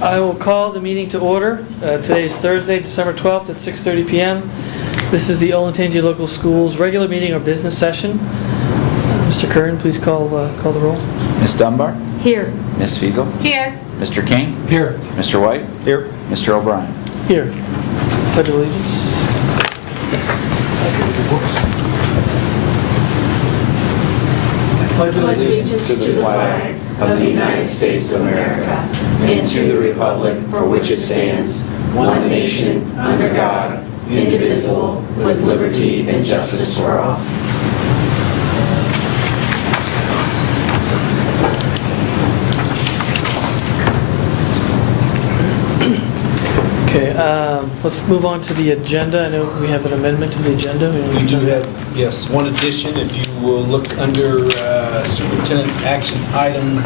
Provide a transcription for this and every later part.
I will call the meeting to order. Today is Thursday, December 12th at 6:30 p.m. This is the Olentangy Local Schools regular meeting or business session. Mr. Curran, please call the roll. Ms. Dunbar? Here. Ms. Fiesel? Here. Mr. King? Here. Mr. White? Here. Mr. O'Brien? Here. Pledge of allegiance. Pledge allegiance to the flag of the United States of America and to the republic for which it stands, one nation, under God, indivisible, with liberty and justice for all. Okay, let's move on to the agenda. I know we have an amendment to the agenda. We do have, yes, one addition. If you will look under Superintendent Action Item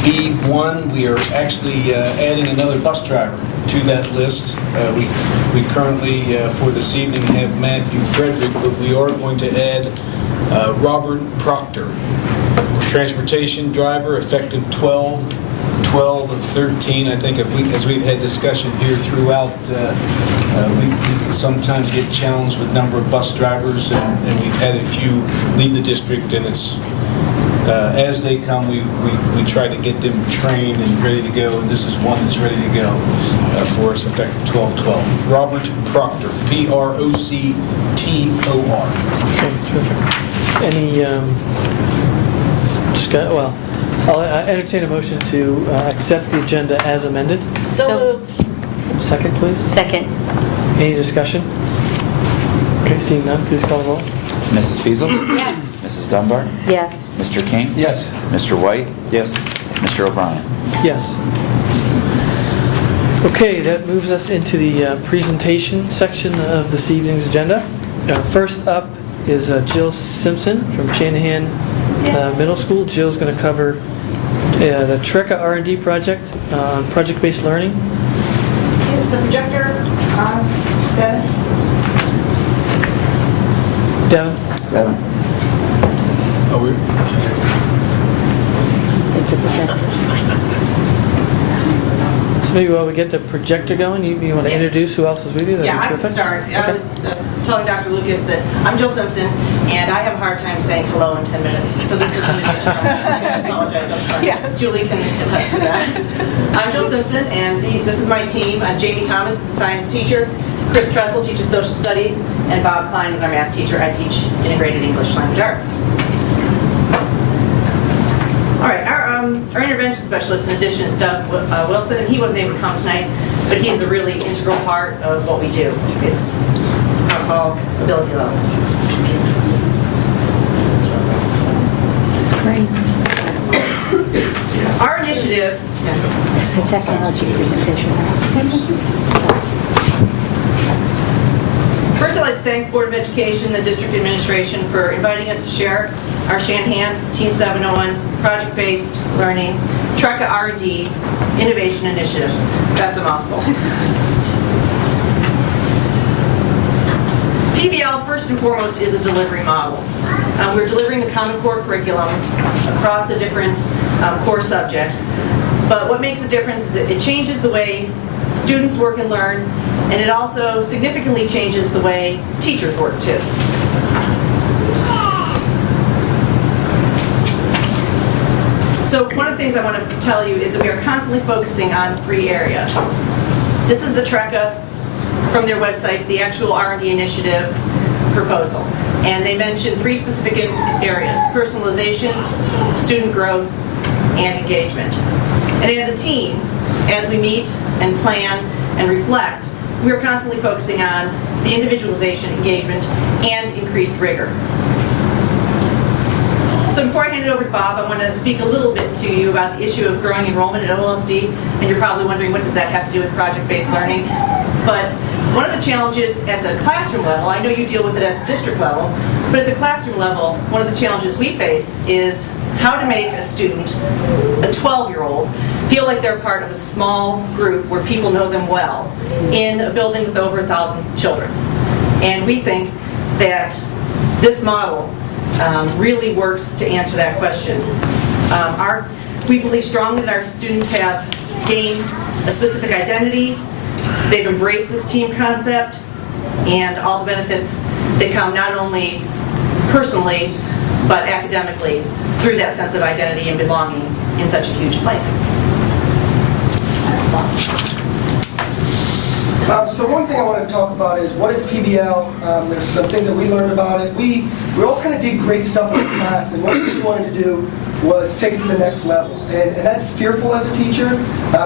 B1, we are actually adding another bus driver to that list. We currently, for this evening, have Matthew Frederick, but we are going to add Robert Proctor, transportation driver, effective 12 of 13. I think as we've had discussion here throughout, we sometimes get challenged with number of bus drivers, and we've had a few leave the district, and it's as they come, we try to get them trained and ready to go, and this is one that's ready to go for us, effective 12/12. Robert Proctor, Proctor. Okay, terrific. Any I'll entertain a motion to accept the agenda as amended. So moved. Second, please. Second. Any discussion? Okay, seeing none, please call the roll. Mrs. Fiesel? Yes. Mrs. Dunbar? Yes. Mr. King? Yes. Mr. White? Yes. Mr. O'Brien? Yes. Okay, that moves us into the presentation section of this evening's agenda. First up is Jill Simpson from Shanahan Middle School. Jill's going to cover the TRECA R&D project, project-based learning. Is the projector on? Good. Devin? So maybe while we get the projector going, you want to introduce who else is with you? That'd Yeah, be I can terrific. start. I was telling Dr. Lucas that I'm Jill Simpson, and I have a hard time saying hello in 10 minutes, so this is an additional. I apologize up front. Yes. Julie can attest to that. I'm Jill Simpson, and this is my team. Jamie Thomas is the science teacher. Chris Tressel teaches social studies, and Bob Klein is our math teacher. I teach integrated English language arts. All right, our intervention specialist, in addition, is Doug Wilson, and he wasn't able to come tonight, but he's a really integral part of what we do. It's across all ability levels. That's great. Our initiative, This is a technology presentation. first I'd like to thank the Board of Education, the district administration for inviting us to share our Shanahan Team 701 project-based learning TRECA R&D innovation initiative. That's a mouthful. PBL, first and foremost, is a delivery model. We're delivering the Common Core curriculum across the different core subjects. But what makes a difference is it changes the way students work and learn, and it also significantly changes the way teachers work too. So one of the things I want to tell you is that we are constantly focusing on 3 areas. This is the TRECA from their website, the actual R&D initiative proposal. And they mentioned 3 specific areas: personalization, student growth, and engagement. And as a team, as we meet and plan and reflect, we are constantly focusing on the individualization, engagement, and increased rigor. So before I hand it over to Bob, I want to speak a little bit to you about the issue of growing enrollment at OLSD, and you're probably wondering, what does that have to do with project-based learning? But one of the challenges at the classroom level, I know you deal with it at the district level, but at the classroom level, one of the challenges we face is how to make a student, a 12-year-old, feel like they're part of a small group where people know them well in a building with over 1,000 children. And we think that this model really works to answer that question. We believe strongly that our students have gained a specific identity. They've embraced this team concept and all the benefits that come not only personally, but academically through that sense of identity and belonging in such a huge place. So one thing I want to talk about is what is PBL? There's some things that we learned about it. We all kind of did great stuff in the class, and what we wanted to do was take it to the next level. And that's fearful as a teacher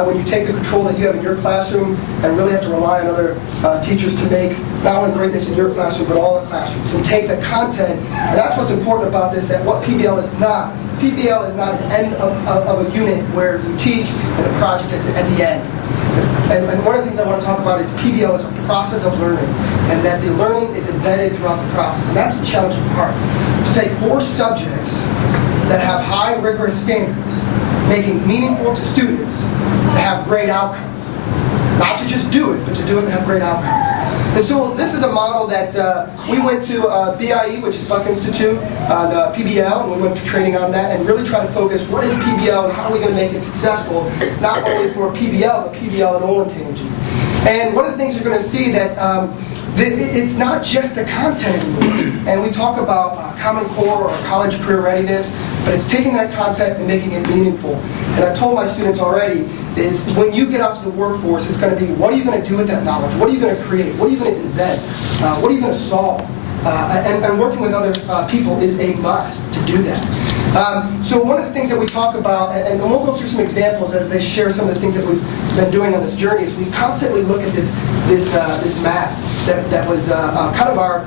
when you take the control that you have in your classroom and really have to rely on other teachers to make not only greatness in your classroom, but all the classrooms, and take the content. And that's what's important about this, that what PBL is not. PBL is not an end of a unit where you teach and the project is at the end. And one of the things I want to talk about is PBL is a process of learning, and that the learning is embedded throughout the process, and that's the challenging part. To take 4 subjects that have high rigorous standards, making meaningful to students, to have great outcomes. Not to just do it, but to do it and have great outcomes. And so this is a model that we went to BIE, which is Buck Institute, on PBL, and we went to training on that and really try to focus what is PBL and how are we going to make it successful, not only for PBL, but PBL and Olentangy. And one of the things you're going to see that it's not just the content anymore. And we talk about Common Core or college career readiness, but it's taking that content and making it meaningful. And I've told my students already, is when you get out to the workforce, it's going to be, what are you going to do with that knowledge? What are you going to create? What are you going to invent? What are you going to solve? And working with other people is a must to do that. So one of the things that we talk about, and we'll go through some examples as they share some of the things that we've been doing on this journey, is we constantly look at this map that was kind of our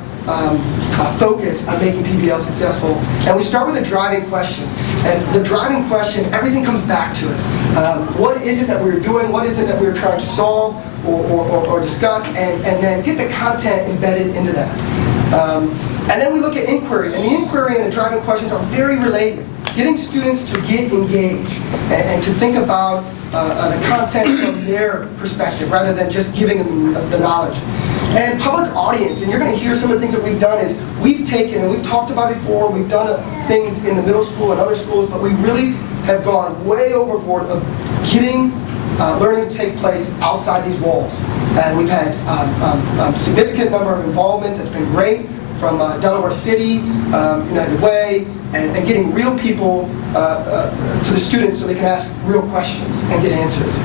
focus on making PBL successful. And we start with a driving question. And the driving question, everything comes back to it. What is it that we were doing? What is it that we were trying to solve or discuss? And then get the content embedded into that. And then we look at inquiry. And the inquiry and the driving questions are very related. Getting students to get engaged and to think about the content from their perspective rather than just giving them the knowledge. And public audience, and you're going to hear some of the things that we've done is we've taken, and we've talked about it before, we've done things in the middle school and other schools, but we really have gone way overboard of getting learning to take place outside these walls. And we've had a significant number of involvement that's been great from Delaware City, United Way, and getting real people to the students so they can ask real questions and get answers.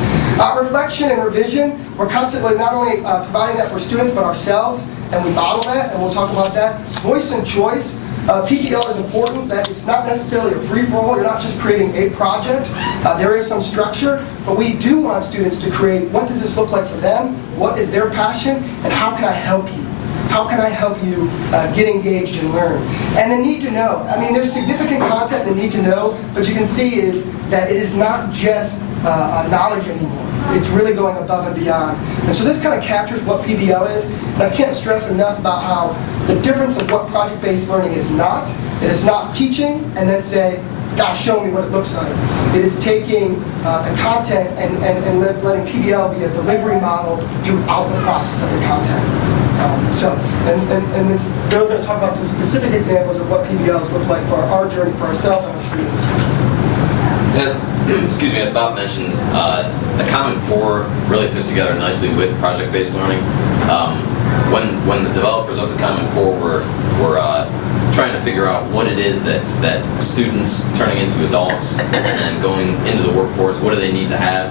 Reflection and revision, we're constantly not only providing that for students, but ourselves, and we model that, and we'll talk about that. Voice and choice. PBL is important, that it's not necessarily a free-for-all. You're not just creating a project. There is some structure, but we do want students to create, what does this look like for them? What is their passion? And how can I help you? How can I help you get engaged and learn? And the need to know. I mean, there's significant content, the need to know, but you can see is that it is not just knowledge anymore. It's really going above and beyond. And so this kind of captures what PBL is. And I can't stress enough about how the difference of what project-based learning is not. It is not teaching and then say, God, show me what it looks like. It is taking the content and letting PBL be a delivery model throughout the process of the content. They're going to talk about some specific examples of what PBLs look like for our journey for ourselves and our students. As Bob mentioned, the Common Core really fits together nicely with project-based learning. When the developers of the Common Core were trying to figure out what it is that students turning into adults and going into the workforce, what do they need to have?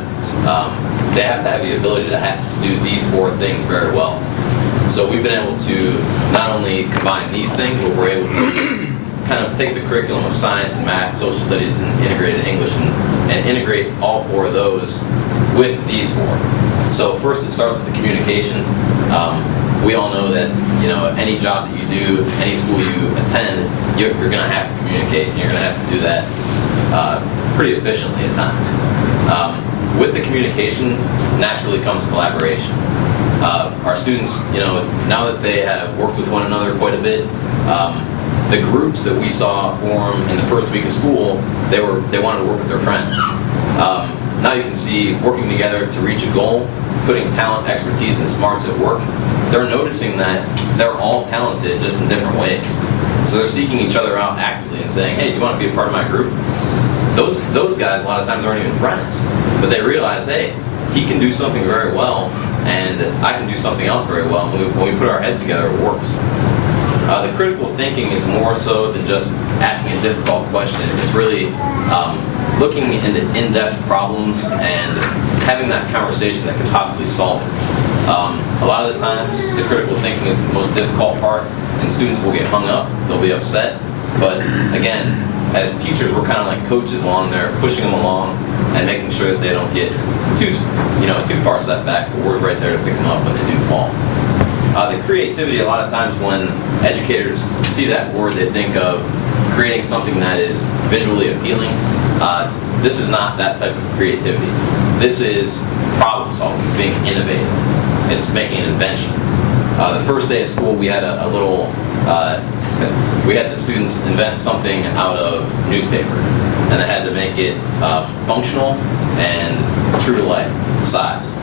They have to have the ability to do these 4 things very well. So we've been able to not only combine these things, but we're able to kind of take the curriculum of science and math, social studies, and integrated English and integrate all 4 of those with these 4. So first it starts with the communication. We all know that any job that you do, any school you attend, you're going to have to communicate, and you're going to have to do that pretty efficiently at times. With the communication, naturally comes collaboration. Our students, now that they have worked with one another quite a bit, the groups that we saw form in the first week of school, they wanted to work with their friends. Now you can see working together to reach a goal, putting talent, expertise, and smarts at work. They're noticing that they're all talented just in different ways. So they're seeking each other out actively and saying, hey, do you want to be a part of my group? Those guys a lot of times aren't even friends, but they realize, hey, he can do something very well, and I can do something else very well. And when we put our heads together, it works. The critical thinking is more so than just asking a difficult question. It's really looking into in-depth problems and having that conversation that could possibly solve it. A lot of the times, the critical thinking is the most difficult part, and students will get hung up, they'll be upset. But again, as teachers, we're kind of like coaches along there, pushing them along and making sure that they don't get too far set back. But we're right there to pick them up when they do fall. The creativity, a lot of times when educators see that word, they think of creating something that is visually appealing. This is not that type of creativity. This is problem solving, it's being innovative. It's making an invention. The first day of school, we had a little, we had the students invent something out of newspaper, and they had to make it functional and true to life size.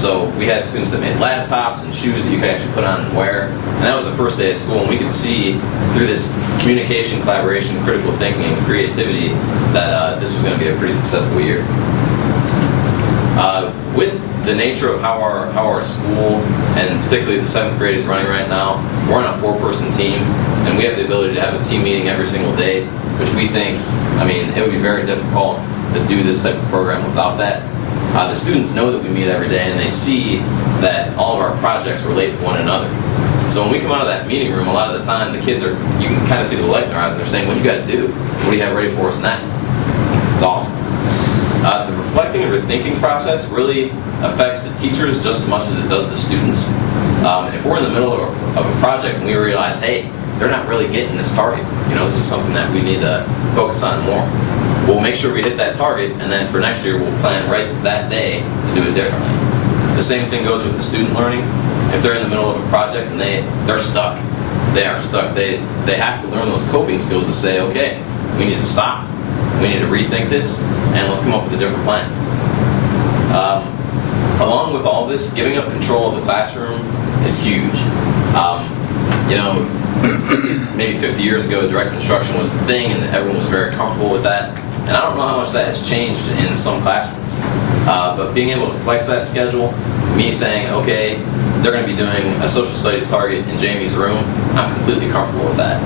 So we had students that made laptops and shoes that you could actually put on and wear. And that was the first day of school, and we could see through this communication, collaboration, critical thinking, and creativity that this was going to be a pretty successful year. With the nature of how our school, and particularly the 7th grade, is running right now, we're on a 4-person team, and we have the ability to have a team meeting every single day, which we think, it would be very difficult to do this type of program without that. The students know that we meet every day, and they see that all of our projects relate to one another. So when we come out of that meeting room, a lot of the time the kids you can kind of see the light in their eyes, and they're saying, "What do you guys do? What do you have ready for us next?" It's awesome. The reflecting and rethinking process really affects the teachers just as much as it does the students. If we're in the middle of a project and we realize, hey, they're not really getting this target, this is something that we need to focus on more. We'll make sure we hit that target, and then for next year, we'll plan right that day to do it differently. The same thing goes with the student learning. If they're in the middle of a project and they're stuck, they are stuck. They have to learn those coping skills to say, okay, we need to stop. We need to rethink this, and let's come up with a different plan. Along with all this, giving up control of the classroom is huge. Maybe 50 years ago, direct instruction was the thing, and everyone was very comfortable with that. And I don't know how much that has changed in some classrooms. But being able to flex that schedule, me saying, okay, they're going to be doing a social studies target in Jamie's room, I'm completely comfortable with that.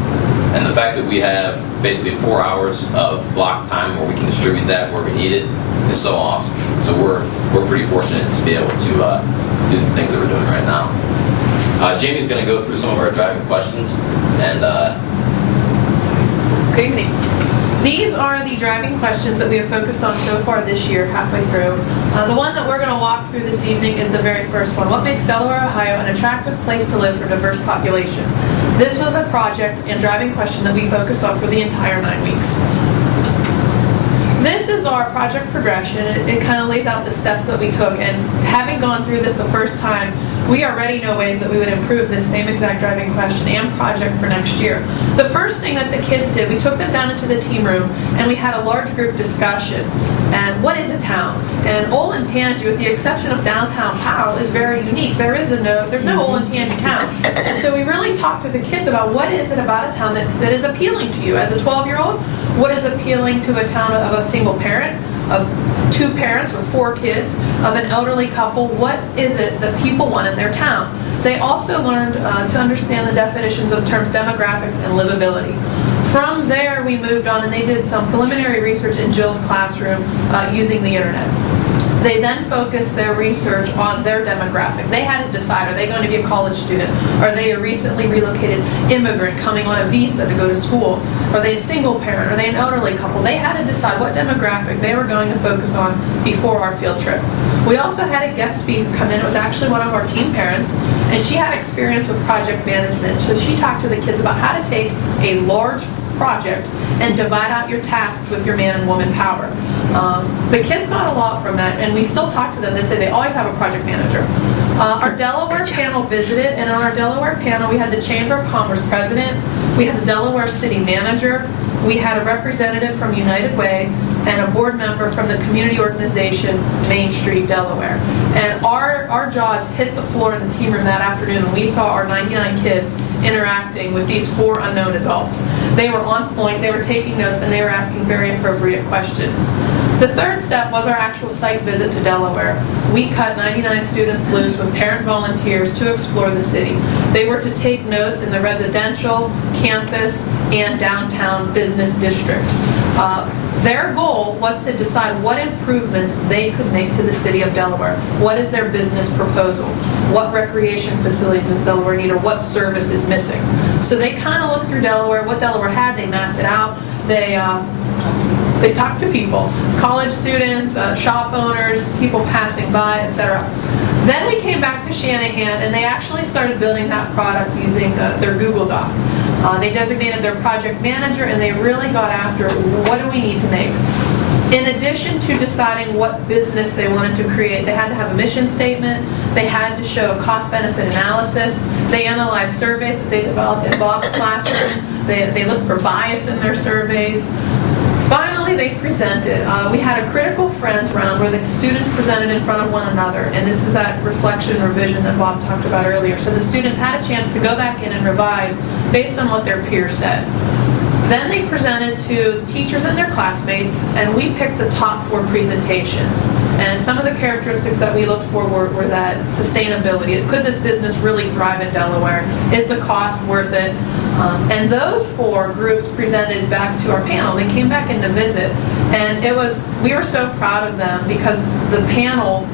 And the fact that we have basically 4 hours of block time where we can distribute that where we need it is so awesome. So we're pretty fortunate to be able to do the things that we're doing right now. Jamie's going to go through some of our driving questions, and Good evening. These are the driving questions that we have focused on so far this year, halfway through. The one that we're going to walk through this evening is the very first one. What makes Delaware, Ohio an attractive place to live for a diverse population? This was a project and driving question that we focused on for the entire 9 weeks. This is our project progression. It kind of lays out the steps that we took, and having gone through this the first time, we already know ways that we would improve this same exact driving question and project for next year. The first thing that the kids did, we took them down into the team room and we had a large group discussion. And what is a town? And Olentangy, with the exception of downtown Powell, is very unique. There's no Olentangy town. So we really talked to the kids about what is it about a town that is appealing to you as a 12-year-old? What is appealing to a town of a single parent, of 2 parents with 4 kids, of an elderly couple? What is it that people want in their town? They also learned to understand the definitions of terms demographics and livability. From there, we moved on and they did some preliminary research in Jill's classroom using the internet. They then focused their research on their demographic. They had to decide, are they going to be a college student? Are they a recently relocated immigrant coming on a visa to go to school? Are they a single parent? Are they an elderly couple? They had to decide what demographic they were going to focus on before our field trip. We also had a guest speaker come in. It was actually one of our teen parents, and she had experience with project management. So she talked to the kids about how to take a large project and divide out your tasks with your man and woman power. The kids got a lot from that, and we still talk to them. They say they always have a project manager. Our Delaware panel visited, and on our Delaware panel, we had the Chamber of Commerce president, we had the Delaware city manager, we had a representative from United Way, and a board member from the community organization Main Street, Delaware. And our jaws hit the floor in the team room that afternoon when we saw our 99 kids interacting with these 4 unknown adults. They were on point, they were taking notes, and they were asking very appropriate questions. The third step was our actual site visit to Delaware. We cut 99 students loose with parent volunteers to explore the city. They were to take notes in the residential, campus, and downtown business district. Their goal was to decide what improvements they could make to the city of Delaware. What is their business proposal? What recreation facility does Delaware need, or what service is missing? So they kind of looked through Delaware, what Delaware had, they mapped it out. They talked to people, college students, shop owners, people passing by, etc. Then we came back to Shanahan, and they actually started building that product using their Google Doc. They designated their project manager, and they really got after what do we need to make. In addition to deciding what business they wanted to create, they had to have a mission statement, they had to show a cost-benefit analysis, they analyzed surveys that they developed in Bob's classroom, they looked for bias in their surveys. Finally, they presented. We had a critical friends round where the students presented in front of one another, and this is that reflection revision that Bob talked about earlier. So the students had a chance to go back in and revise based on what their peers said. Then they presented to teachers and their classmates, and we picked the top 4 presentations. And some of the characteristics that we looked for were that sustainability. Could this business really thrive in Delaware? Is the cost worth it? And those 4 groups presented back to our panel. They came back in to visit, and we were so proud of them because the panel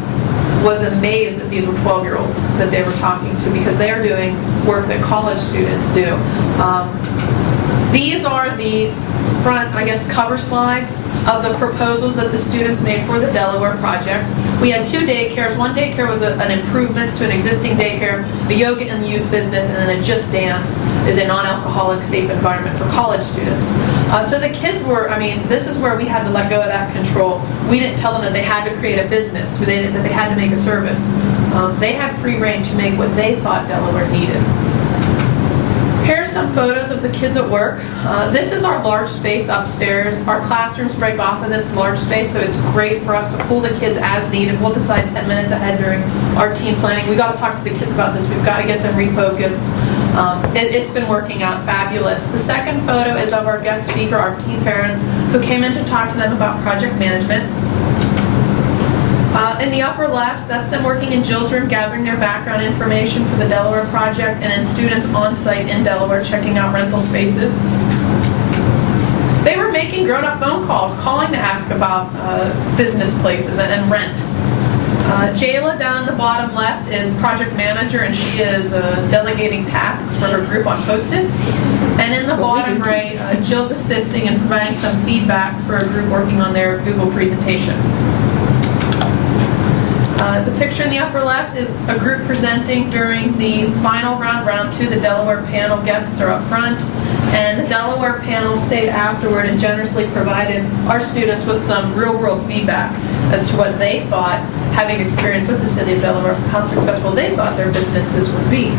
was amazed that these were 12-year-olds that they were talking to, because they are doing work that college students do. These are the front, cover slides of the proposals that the students made for the Delaware project. We had 2 daycares. One daycare was an improvement to an existing daycare, the yoga and youth business, and then a Just Dance is a non-alcoholic, safe environment for college students. So the kids were, this is where we had to let go of that control. We didn't tell them that they had to create a business, that they had to make a service. They had free reign to make what they thought Delaware needed. Here's some photos of the kids at work. This is our large space upstairs. Our classrooms break off of this large space, so it's great for us to pull the kids as needed. We'll decide 10 minutes ahead during our team planning. We've got to talk to the kids about this. We've got to get them refocused. It's been working out fabulous. The second photo is of our guest speaker, our teen parent, who came in to talk to them about project management. In the upper left, that's them working in Jill's room, gathering their background information for the Delaware project, and then students on site in Delaware checking out rental spaces. They were making grown-up phone calls, calling to ask about business places and rent. Jayla down in the bottom left is project manager, and she is delegating tasks for her group on Post-its. And in the bottom right, Jill's assisting and providing some feedback for a group working on their Google presentation. The picture in the upper left is a group presenting during the final round 2. The Delaware panel guests are up front, and the Delaware panel stayed afterward and generously provided our students with some real-world feedback as to what they thought, having experience with the city of Delaware, how successful they thought their businesses would be.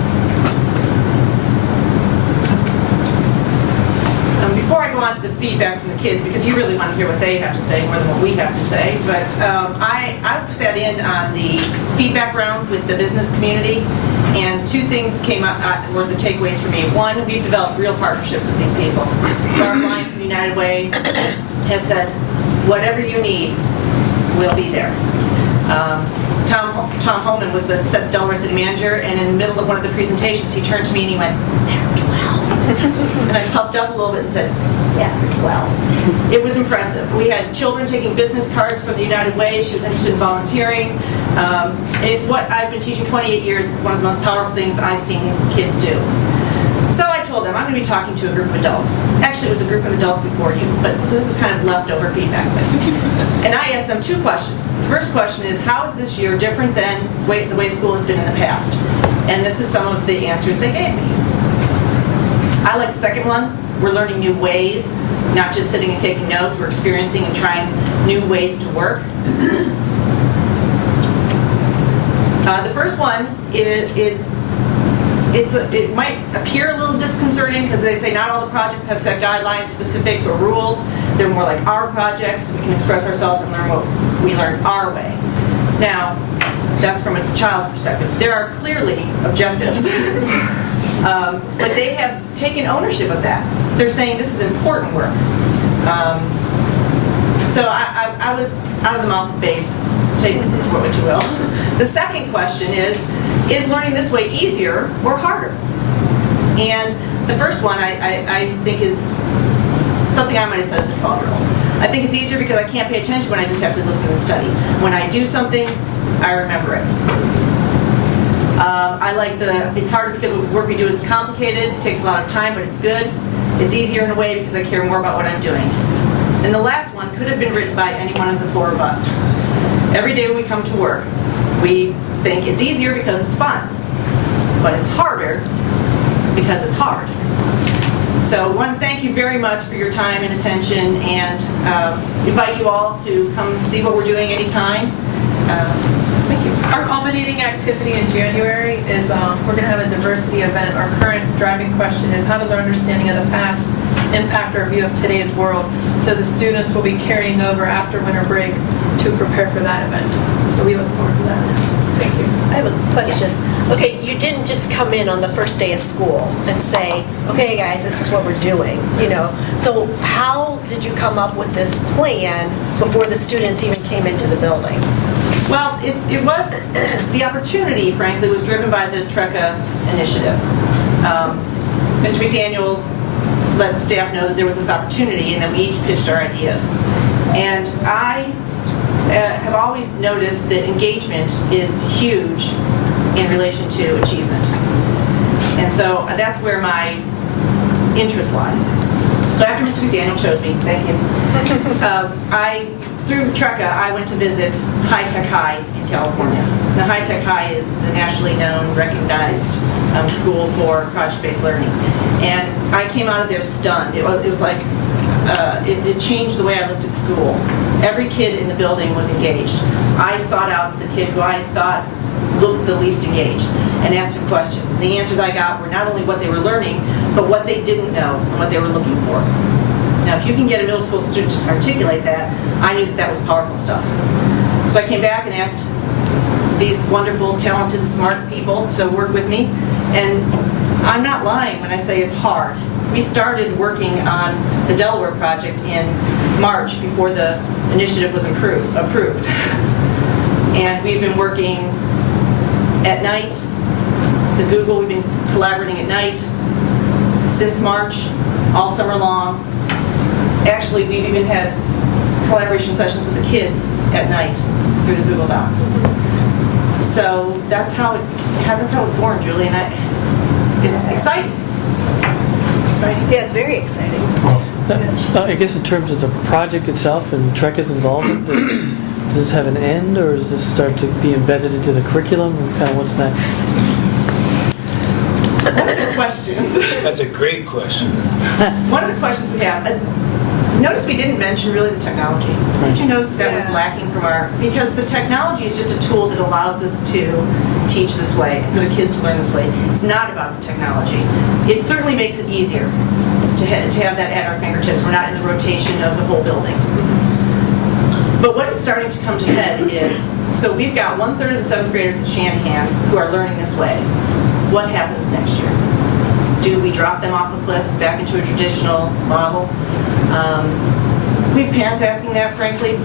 Before I go on to the feedback from the kids, because you really want to hear what they have to say more than what we have to say, but I sat in on the feedback round with the business community, and 2 things came out were the takeaways for me. One, we've developed real partnerships with these people. Our line from United Way has said, whatever you need, we'll be there. Tom Holman was the Delaware City Manager, and in the middle of one of the presentations, he turned to me and he went, "They're 12." And I puffed up a little bit and said, "Yeah, they're 12." It was impressive. We had children taking business cards from the United Way. She was interested in volunteering. It's what I've been teaching 28 years. It's one of the most powerful things I've seen kids do. So I told them, I'm going to be talking to a group of adults. Actually, it was a group of adults before you, so this is kind of leftover feedback. And I asked them 2 questions. The first question is, how is this year different than the way school has been in the past? And this is some of the answers they gave me. I like the second one. We're learning new ways, not just sitting and taking notes. We're experiencing and trying new ways to work. The first one it might appear a little disconcerting because they say not all the projects have set guidelines, specifics, or rules. They're more like our projects. We can express ourselves and learn what we learn our way. Now, that's from a child's perspective. There are clearly objectives, but they have taken ownership of that. They're saying this is important work. So I was out of the mouth of babes, take it to what you will. The second question is learning this way easier or harder? And the first one I think is something I might have said as a 12-year-old. I think it's easier because I can't pay attention when I just have to listen and study. When I do something, I remember it. I like it's harder because the work we do is complicated, it takes a lot of time, but it's good. It's easier in a way because I care more about what I'm doing. And the last one could have been written by any one of the four of us. Every day when we come to work, we think it's easier because it's fun, but it's harder because it's hard. So I want to thank you very much for your time and attention, and invite you all to come see what we're doing anytime. Thank you. Our culminating activity in January is we're going to have a diversity event. Our current driving question is, how does our understanding of the past impact our view of today's world? So the students will be carrying over after winter break to prepare for that event. So we look forward to that. Thank you. I have a question. Yes. Okay, you didn't just come in on the first day of school and say, okay guys, this is what we're doing, So how did you come up with this plan before the students even came into the building? Well, it was, the opportunity, frankly, was driven by the TRECA initiative. Mr. McDaniels let the staff know that there was this opportunity, and then we each pitched our ideas. And I have always noticed that engagement is huge in relation to achievement. And so that's where my interests lie. So after Mr. McDaniel chose me, thank you, through TRECA, I went to visit High Tech High in California. Now, High Tech High is a nationally known, recognized school for project-based learning. And I came out of there stunned. It was like, it changed the way I looked at school. Every kid in the building was engaged. I sought out the kid who I thought looked the least engaged and asked him questions. And the answers I got were not only what they were learning, but what they didn't know and what they were looking for. Now, if you can get a middle school student to articulate that, I knew that was powerful stuff. So I came back and asked these wonderful, talented, smart people to work with me. And I'm not lying when I say it's hard. We started working on the Delaware project in March before the initiative was approved. And we've been working at night. The Google, we've been collaborating at night since March, all summer long. Actually, we've even had collaboration sessions with the kids at night through the Google Docs. So that's how it was born, Julie, and it's exciting. It's exciting. Yeah, it's very exciting. I guess in terms of the project itself and TRECA's involvement, does this have an end, or does this start to be embedded into the curriculum? Kind of what's next? One of the questions. That's a great question. One of the questions we have. Notice we didn't mention really the technology. Did you notice that was lacking from because the technology is just a tool that allows us to teach this way, for the kids to learn this way. It's not about the technology. It certainly makes it easier to have that at our fingertips. We're not in the rotation of the whole building. But what is starting to come to head is, so we've got 1/3 of the 7th graders at Shanahan who are learning this way. What happens next year? Do we drop them off a cliff back into a traditional model? We have parents asking that, frankly.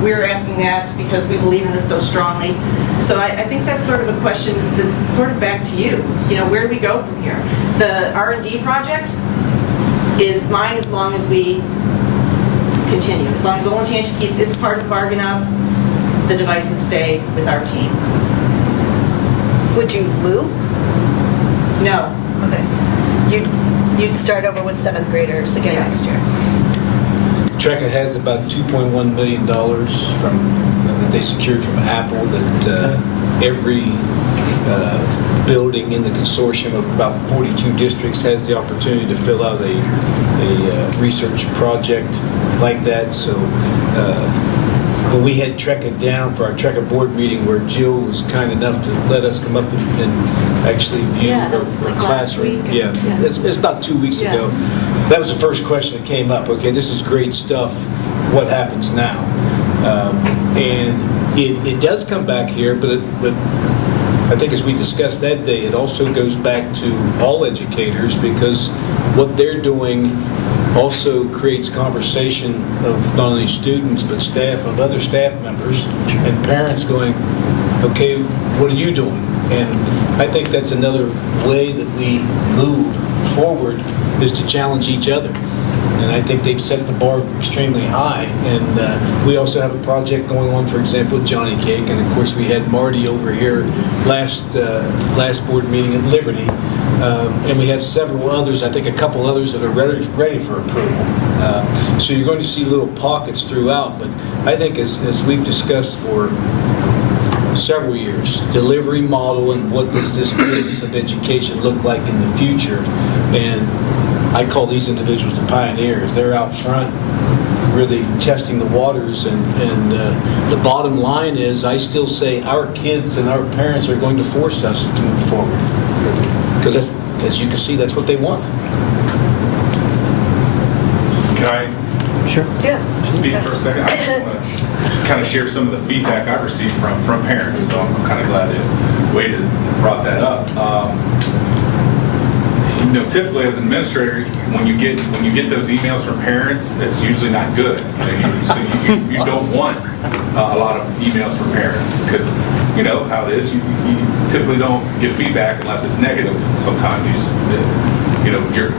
We're asking that because we believe in this so strongly. So I think that's sort of a question that's sort of back to you. Where do we go from here? The R&D project is mine as long as we continue. As long as Olentangy keeps its part of the bargain up, the devices stay with our team. Would you loop? No. Okay. You'd start over with 7th graders again next year. TRECA has about $2.1 million that they secured from Apple, that every building in the consortium of about 42 districts has the opportunity to fill out a research project like that. So when we had TRECA down for our TRECA board meeting, where Jill was kind enough to let us come up and actually view her classroom. Yeah, it's about 2 weeks ago. That was the first question that came up. Okay, this is great stuff. What happens now? And it does come back here, but I think as we discussed that day, it also goes back to all educators, because what they're doing Also creates conversation of not only students, but staff, of other staff members and parents going, okay, what are you doing? And I think that's another way that we move forward, is to challenge each other. And I think they've set the bar extremely high. And we also have a project going on, for example, with Johnny Cake. And of course, we had Marty over here last board meeting at Liberty. And we have several others, I think a couple others that are ready for approval. So you're going to see little pockets throughout. But I think as we've discussed for several years, delivery model and what does this business of education look like in the future. And I call these individuals the pioneers. They're out front really testing the waters, and the bottom line is, I still say our kids and our parents are going to force us to move forward, because that's, as you can see, that's what they want. Can I Sure. Yeah. speak for a second? I just want to kind of share some of the feedback I've received from parents, so I'm kind of glad that Wade has brought that up. You know, typically as an administrator, when you get those emails from parents, that's usually not good. So you don't want a lot of emails from parents, because you know how it is. You typically don't get feedback unless it's negative. Sometimes you just,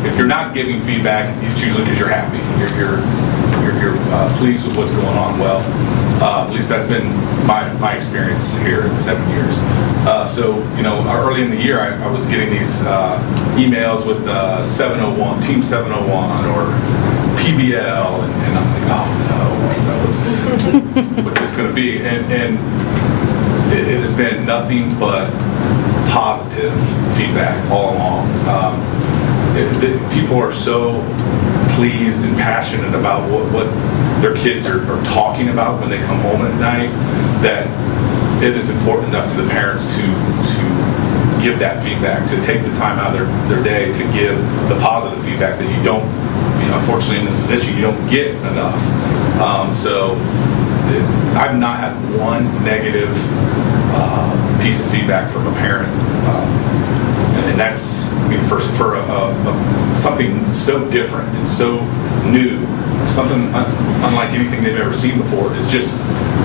if you're not giving feedback, it's usually because you're happy. You're pleased with what's going on. Well, at least that's been my experience here in 7 years. So, early in the year, I was getting these emails with 701, Team 701, or PBL, and I'm like, oh no, what's this going to be? And it has been nothing but positive feedback all along. People are so pleased and passionate about what their kids are talking about when they come home at night, that it is important enough to the parents to give that feedback, to take the time out of their day to give the positive feedback that you don't, unfortunately in this position, you don't get enough. So I've not had one negative piece of feedback from a parent. And that's, for something so different and so new, something unlike anything they've ever seen before, is just,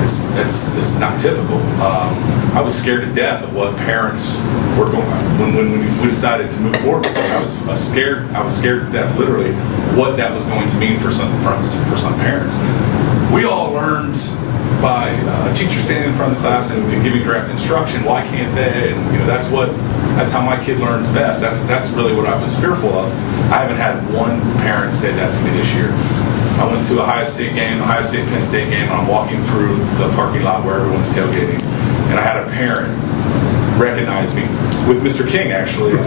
it's not typical. I was scared to death of what parents were going, when we decided to move forward. I was scared to death, literally, what that was going to mean for some parents. We all learned by a teacher standing in front of the class and giving direct instruction. Why can't they? And that's how my kid learns best. That's really what I was fearful of. I haven't had one parent say that to me this year. I went to Ohio State Penn State game, and I'm walking through the parking lot where everyone's tailgating, and I had a parent recognize me with Mr. King. Actually,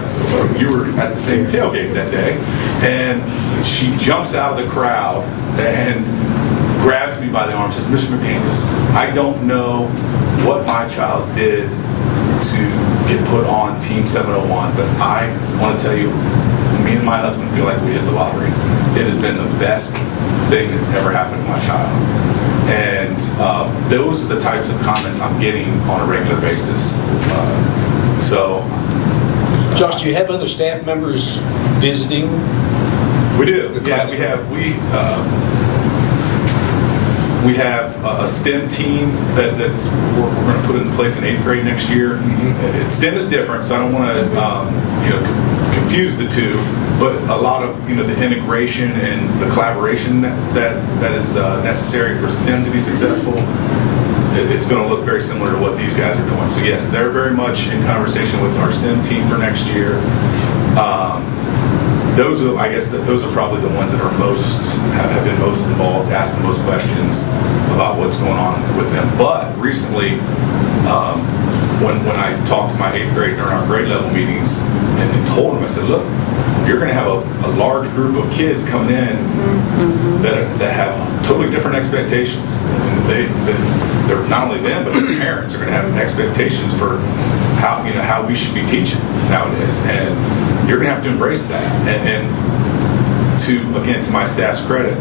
you were at the same tailgate that day, and she jumps out of the crowd and grabs me by the arm and says, "Mr. McDaniels, I don't know what my child did to get put on Team 701, but I want to tell you, me and my husband feel like we hit the lottery. It has been the best thing that's ever happened to my child." And those are the types of comments I'm getting on a regular basis. Josh, do you have other staff members visiting? We do. Yeah, we have a STEM team that's we're going to put in place in 8th grade next year. Mm-hmm. STEM is different, so I don't want to confuse the two. But a lot of the integration and the collaboration that is necessary for STEM to be successful, it's going to look very similar to what these guys are doing. So yes, they're very much in conversation with our STEM team for next year. Those are probably the ones that are have been most involved, asked the most questions about what's going on with them. But recently, when I talked to my 8th grade during our grade level meetings and told them, I said, look, you're going to have a large group of kids coming in that have totally different expectations. They're not only them, but their parents are going to have expectations for how we should be teaching nowadays, and you're going to have to embrace that. And to my staff's credit,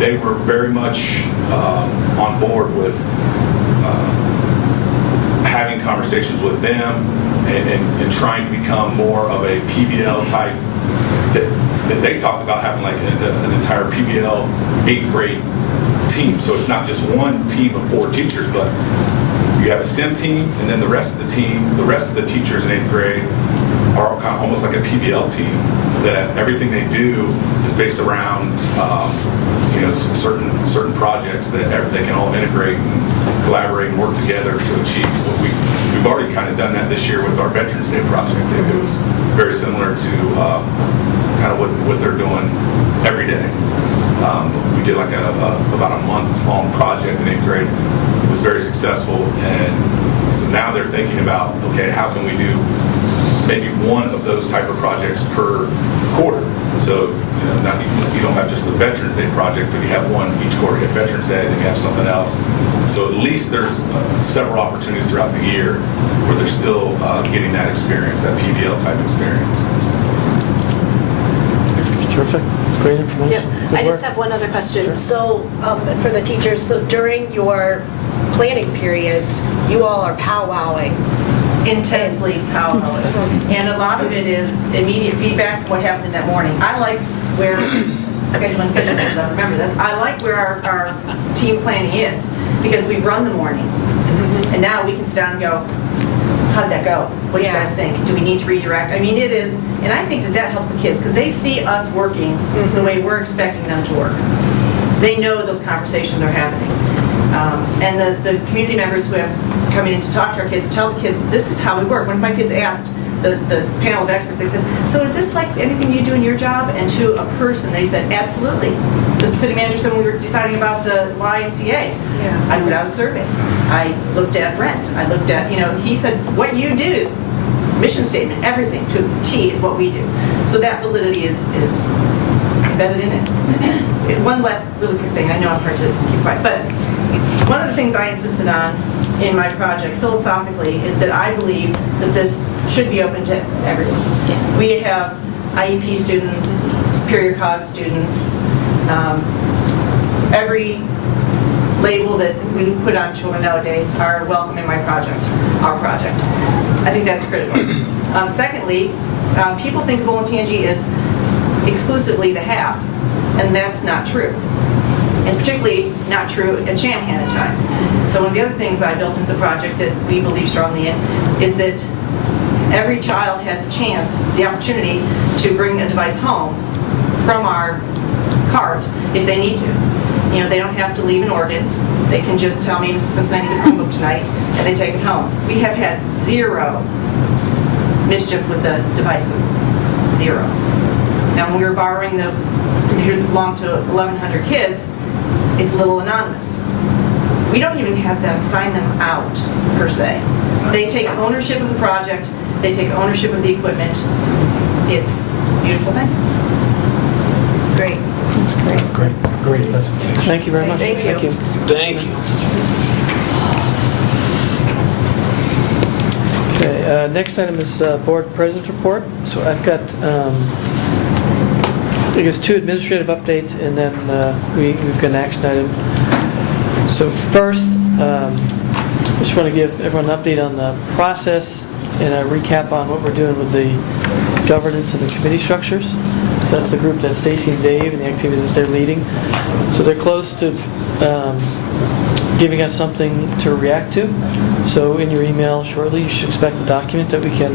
they were very much on board with having conversations with them and trying to become more of a PBL type. they talked about having like an entire PBL 8th grade team. So it's not just one team of 4 teachers, but you have a STEM team, and then the rest of the team, the rest of the teachers in 8th grade are kind of almost like a PBL team, that everything they do is based around certain projects that they can all integrate and collaborate and work together to achieve what we've already kind of done that this year with our Veterans Day project. It was very similar to kind of what they're doing every day. We did like about a month-long project in 8th grade. It was very successful, and so now they're thinking about, okay, how can we do maybe one of those type of projects per quarter? So you don't have just the Veterans Day project, but you have one each quarter. You have Veterans Day, then you have something else. So at least there's several opportunities throughout the year where they're still getting that experience, that PBL type experience. Terrific. It's great information. Yeah, Good I just work. have one other question. Sure. So, for the teachers, so during your planning periods, you all are powwowing. Intensely powwowing. And a lot of it is immediate feedback from what happened in that morning. I like where, schedule, I remember this, I like where our team planning is, because we've run the morning. And now we can sit down and go, how did that go? What do you guys think? Do we need to redirect? I mean, it is, and I think that helps the kids, because they see us working the way we're expecting them to work. They know those conversations are happening. And the community members who have come in to talk to our kids tell the kids, this is how we work. One of my kids asked the panel of experts, they said, so is this like anything you do in your job? And to a person, they said, absolutely. The city manager said when we were deciding about the YMCA, I put out a survey. I looked at rent. I looked at, he said, what you do, mission statement, everything to a T is what we do. So that validity is embedded in it. One last really quick thing, I know I'm hard to keep quiet, but one of the things I insisted on in my project philosophically is that I believe that this should be open to everyone. We have IEP students, Superior COG students, every label that we put on children nowadays are welcome in my project, our project. I think that's critical. Secondly, people think of Olentangy as exclusively the haves, and that's not true. And particularly not true at Shanahan at times. So one of the other things I built into the project that we believe strongly in is that every child has the chance, the opportunity to bring a device home from our cart if they need to. They don't have to leave an organ. They can just tell me, Mrs. Simpson, I need the Chromebook tonight, and they take it home. We have had 0 mischief with the devices. 0. Now, when we were borrowing the computers that belong to 1,100 kids, it's a little anonymous. We don't even have them sign them out, per se. They take ownership of the project. They take ownership of the equipment. It's a beautiful thing. Great. That's great. Great presentation. Thank you very much. Thank you. Thank you. Okay, next item is Board President Report. So I've got, I guess, 2 administrative updates, and then we've got an action item. So first, I just want to give everyone an update on the process and a recap on what we're doing with the governance and the committee structures. So that's the group that Stacy and Dave and the activities that they're leading. So they're close to giving us something to react to. So in your email shortly, you should expect a document that we can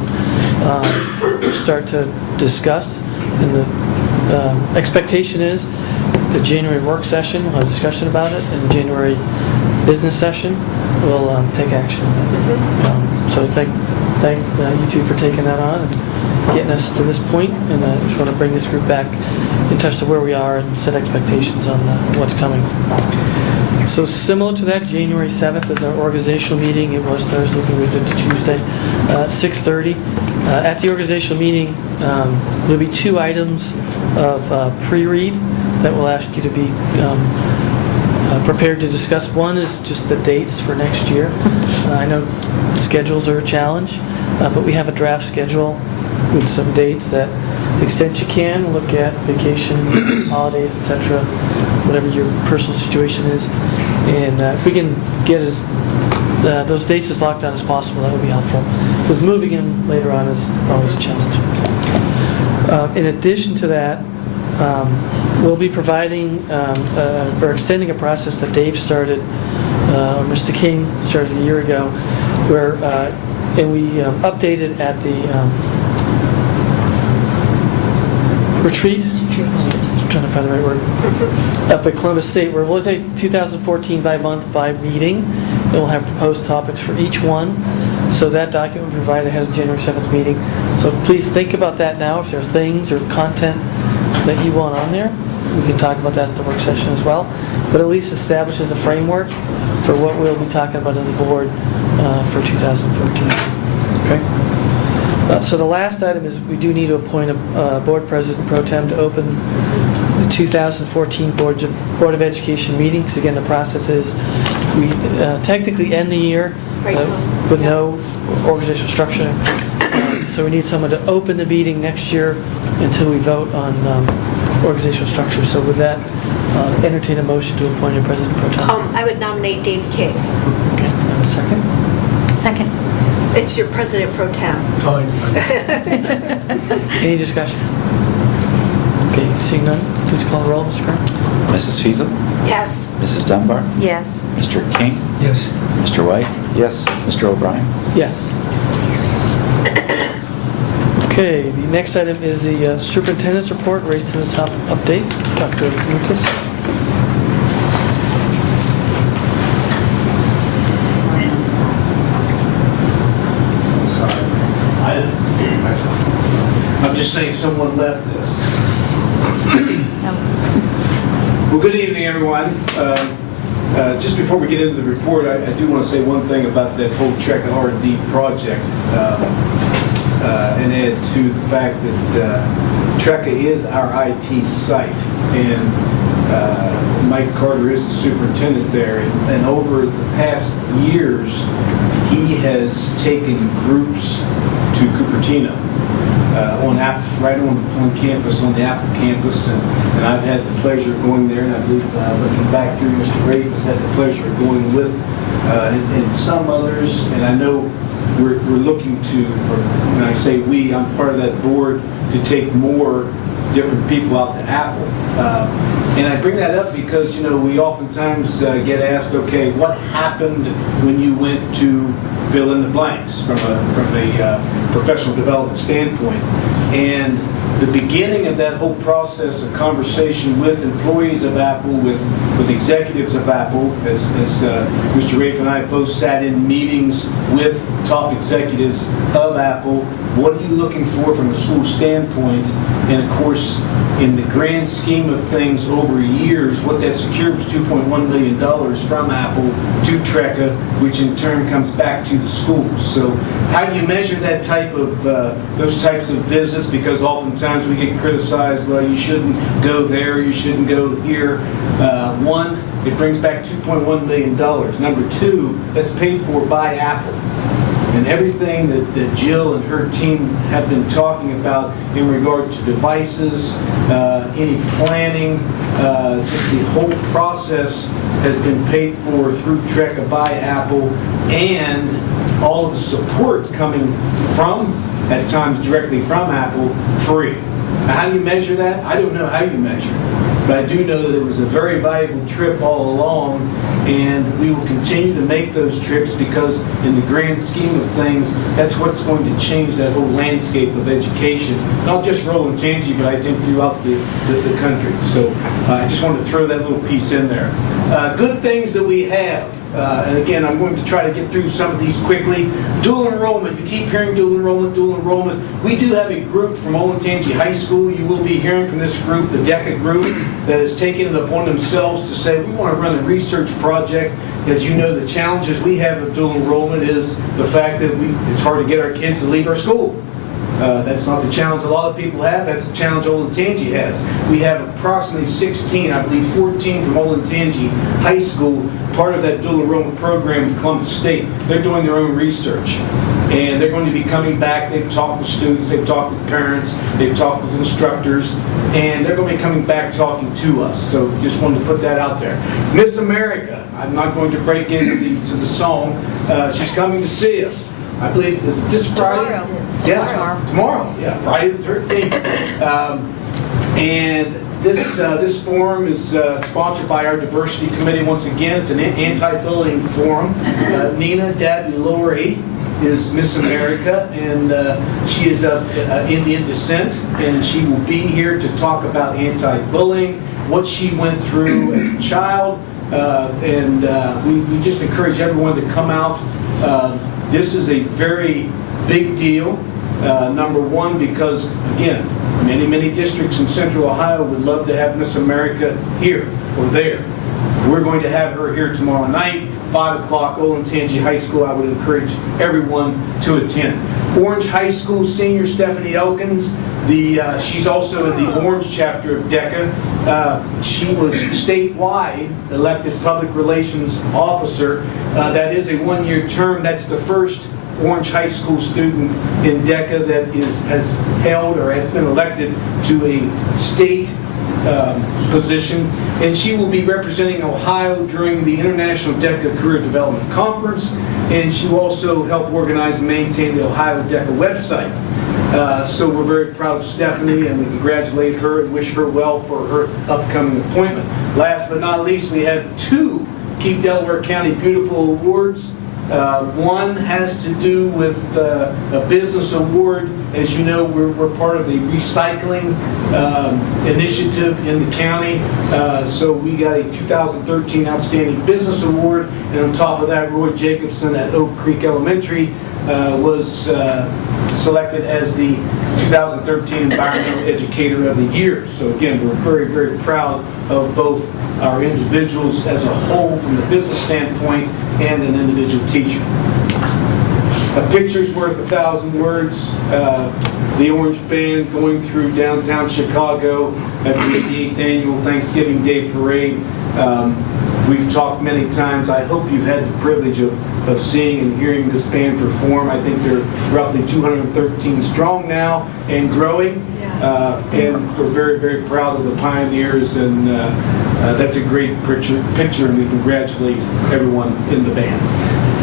start to discuss. And the expectation is the January work session, we'll have a discussion about it, and the January business session, we'll take action on it. So thank you two for taking that on and getting us to this point, and I just want to bring this group back in touch to where we are and set expectations on what's coming. So similar to that, January 7th is our organizational meeting. It was Thursday, we moved it to Tuesday, 6:30. At the organizational meeting, there'll be 2 items of pre-read that we'll ask you to be prepared to discuss. One is just the dates for next year. I know schedules are a challenge, but we have a draft schedule with some dates that, to the extent you can, look at vacation, holidays, etc., whatever your personal situation is. And if we can get those dates as locked down as possible, that would be helpful. Because moving in later on is always a challenge. In addition to that, We'll be providing, or extending a process that Dave started, or Mr. King started a year ago, where, and we updated at the retreat. I'm trying to find the right word. Up at Columbus State, where we'll take 2014 by month by meeting, and we'll have proposed topics for each one. So that document will be provided ahead of the January 7th meeting. So please think about that now. If there are things or content that you want on there, we can talk about that at the work session as well. But at least establishes a framework for what we'll be talking about as a board for 2014. Okay? So the last item is we do need to appoint a board president pro tem to open the 2014 Board of Education meeting, because again, the process is we technically end the year with no organizational structure. So we need someone to open the meeting next year until we vote on organizational structure. So with that, entertain a motion to appoint a president pro tem. I would nominate Dave King. Okay, have a second? Second. It's your president pro tem. Any discussion? Okay, seeing none, please call the roll, Mr. Graham. Mrs. Feasel? Yes. Mrs. Dunbar? Yes. Mr. King? Yes. Mr. White? Yes. Mr. O'Brien? Yes. Okay, the next item is the superintendent's report, raised to the top update. Dr. Lucas. I'm just saying someone left this. Well, good evening, everyone. Just before we get into the report, I do want to say one thing about that whole TRECA R&D project, and add to the fact that TRECA is our IT site, and Mike Carter is the superintendent there, and over the past years, he has taken groups to Cupertino. Right on campus, on the Apple campus, and I've had the pleasure of going there, and I believe, looking back through, Mr. Rafe has had the pleasure of going with, and some others, and I know we're looking to, or when I say we, I'm part of that board, to take more different people out to Apple. And I bring that up because, we oftentimes get asked, okay, what happened when you went to fill in the blanks from a professional development standpoint? And the beginning of that whole process of conversation with employees of Apple, with executives of Apple, as Mr. Rafe and I both sat in meetings with top executives of Apple. What are you looking for from a school standpoint? And of course, in the grand scheme of things over years, what that secured was $2.1 million from Apple to TRECA, which in turn comes back to the schools. So how do you measure that type of, those types of visits? Because oftentimes we get criticized, well, you shouldn't go there, you shouldn't go here. One, it brings back $2.1 million. Number two, that's paid for by Apple. And everything that Jill and her team have been talking about in regard to devices, any planning, just the whole process has been paid for through TRECA by Apple, and all of the support coming from, at times directly from Apple, free. Now, how do you measure that? I don't know how you measure it, but I do know that it was a very valuable trip all along, and we will continue to make those trips because in the grand scheme of things, that's what's going to change that whole landscape of education, not just for Olentangy, but I think throughout the country. So I just wanted to throw that little piece in there. Good things that we have. And again, I'm going to try to get through some of these quickly. Dual enrollment. You keep hearing dual enrollment, dual enrollment. We do have a group from Olentangy High School. You will be hearing from this group, the DECA group, that has taken it upon themselves to say, we want to run a research project. As you know, the challenges we have of dual enrollment is the fact that it's hard to get our kids to leave our school. That's not the challenge a lot of people have. That's the challenge Olentangy has. We have approximately 16, I believe 14 from Olentangy High School, part of that dual enrollment program at Columbus State. They're doing their own research. And they're going to be coming back. They've talked with students, they've talked with parents, they've talked with instructors, and they're going to be coming back talking to us. So just wanted to put that out there. Miss America, I'm not going to break into the song. She's coming to see us. I believe, is it this Friday? Tomorrow. Yes, tomorrow. Yeah, Friday the 13th. And This forum is sponsored by our diversity committee. Once again, it's an anti-bullying forum. Nina Dabulori is Miss America, and she is of Indian descent, and she will be here to talk about anti-bullying, what she went through as a child, and we just encourage everyone to come out. This is a very big deal. Number one, because again, many districts in Central Ohio would love to have Miss America here or there. We're going to have her here tomorrow night, 5 o'clock, Olentangy High School. I would encourage everyone to attend. Orange High School senior Stephanie Elkins, she's also in the Orange chapter of DECA. She was statewide elected public relations officer. That is a one-year term. That's the first Orange High School student in DECA that has held or has been elected to a state position, and she will be representing Ohio during the International DECA Career Development Conference, and she will also help organize and maintain the Ohio DECA website. So we're very proud of Stephanie, and we congratulate her and wish her well for her upcoming appointment. Last but not least, we have 2 Keep Delaware County Beautiful awards. One has to do with a business award. As you know, we're part of the recycling initiative in the county. So we got a 2013 Outstanding Business Award. And on top of that, Roy Jacobson at Oak Creek Elementary was selected as the 2013 Environmental Educator of the Year. So again, we're very, very proud of both our individuals as a whole from the business standpoint and an individual teacher. A picture's worth 1,000 words. The Orange Band going through downtown Chicago at the 8th Annual Thanksgiving Day Parade. We've talked many times. I hope you've had the privilege of seeing and hearing this band perform. I think they're roughly 213 strong now and growing. And we're very, very proud of the pioneers, and that's a great picture, and we congratulate everyone in the band.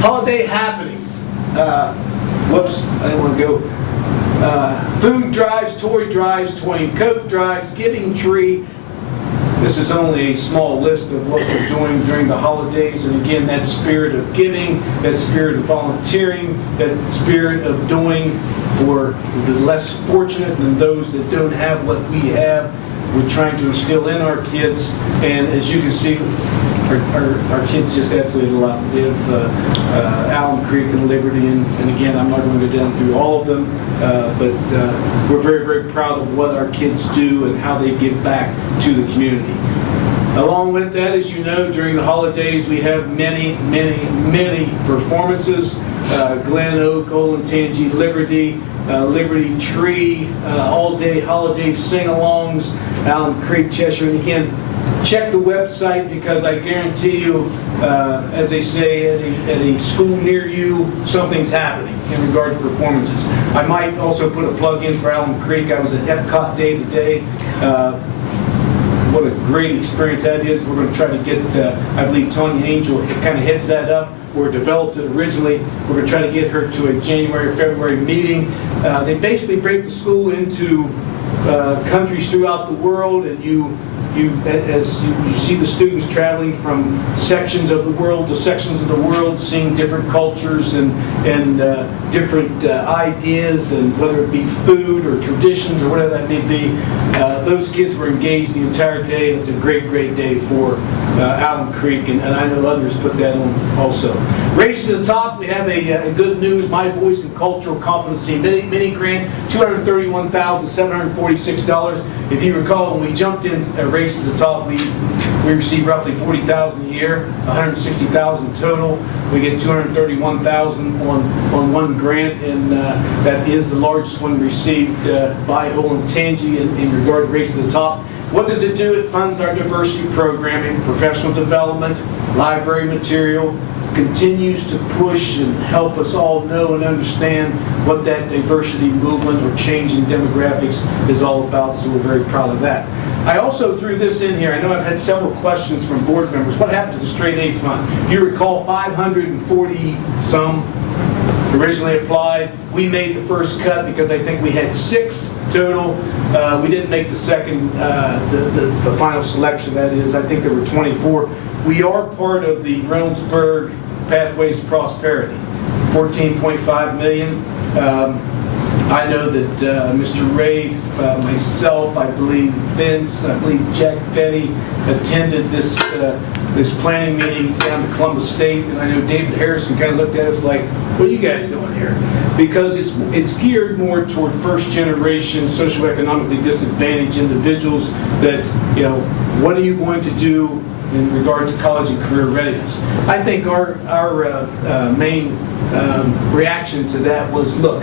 Holiday happenings. Whoops, I didn't want to go. Food drives, toy drives, toy and coat drives, giving tree. This is only a small list of what we're doing during the holidays, and again, that spirit of giving, that spirit of volunteering, that spirit of doing for the less fortunate and those that don't have what we have, we're trying to instill in our kids. And as you can see, our kids just absolutely love it. We have Allen Creek and Liberty, and again, I'm not going to go down through all of them, but we're very, very proud of what our kids do and how they give back to the community. Along with that, as you know, during the holidays, we have many performances. Glen Oak, Olentangy, Liberty, Liberty Tree, all-day holiday sing-alongs, Allen Creek, Cheshire. And again, check the website, because I guarantee you, as they say, at a school near you, something's happening in regard to performances. I might also put a plug in for Allen Creek. I was at Epcot Day today. What a great experience that is. We're going to try to get, I believe Tanya Angel kind of heads that up, or developed it originally. We're going to try to get her to a January or February meeting. They basically break the school into countries throughout the world, and as you see the students traveling from sections of the world to sections of the world, seeing different cultures and different ideas, and whether it be food or traditions or whatever that may be. Those kids were engaged the entire day, and it's a great, great day for Allen Creek, and I know others put that on also. Race to the Top, we have a good news, My Voice in Cultural Competency mini grant, $231,746. If you recall, when we jumped in Race to the Top, we received roughly $40,000 a year, $160,000 total. We get $231,000 on one grant, and that is the largest one received by Olentangy in regard to Race to the Top. What does it do? It funds our diversity programming, professional development, library material, continues to push and help us all know and understand what that diversity movement or change in demographics is all about, so we're very proud of that. I also threw this in here. I know I've had several questions from board members. What happened to the Straight A Fund? If you recall, 540 some originally applied. We made the first cut because I think we had 6 total. We didn't make the second, the final selection, that is. I think there were 24. We are part of the Reynoldsburg Pathways to Prosperity, $14.5 million. I know that Mr. Rafe, myself, I believe Vince, I believe Jack Petty attended this planning meeting down to Columbus State, and I know David Harrison kind of looked at us like, what are you guys doing here? Because it's geared more toward first generation socioeconomically disadvantaged individuals that, what are you going to do in regard to college and career readiness? I think our main reaction to that was, look,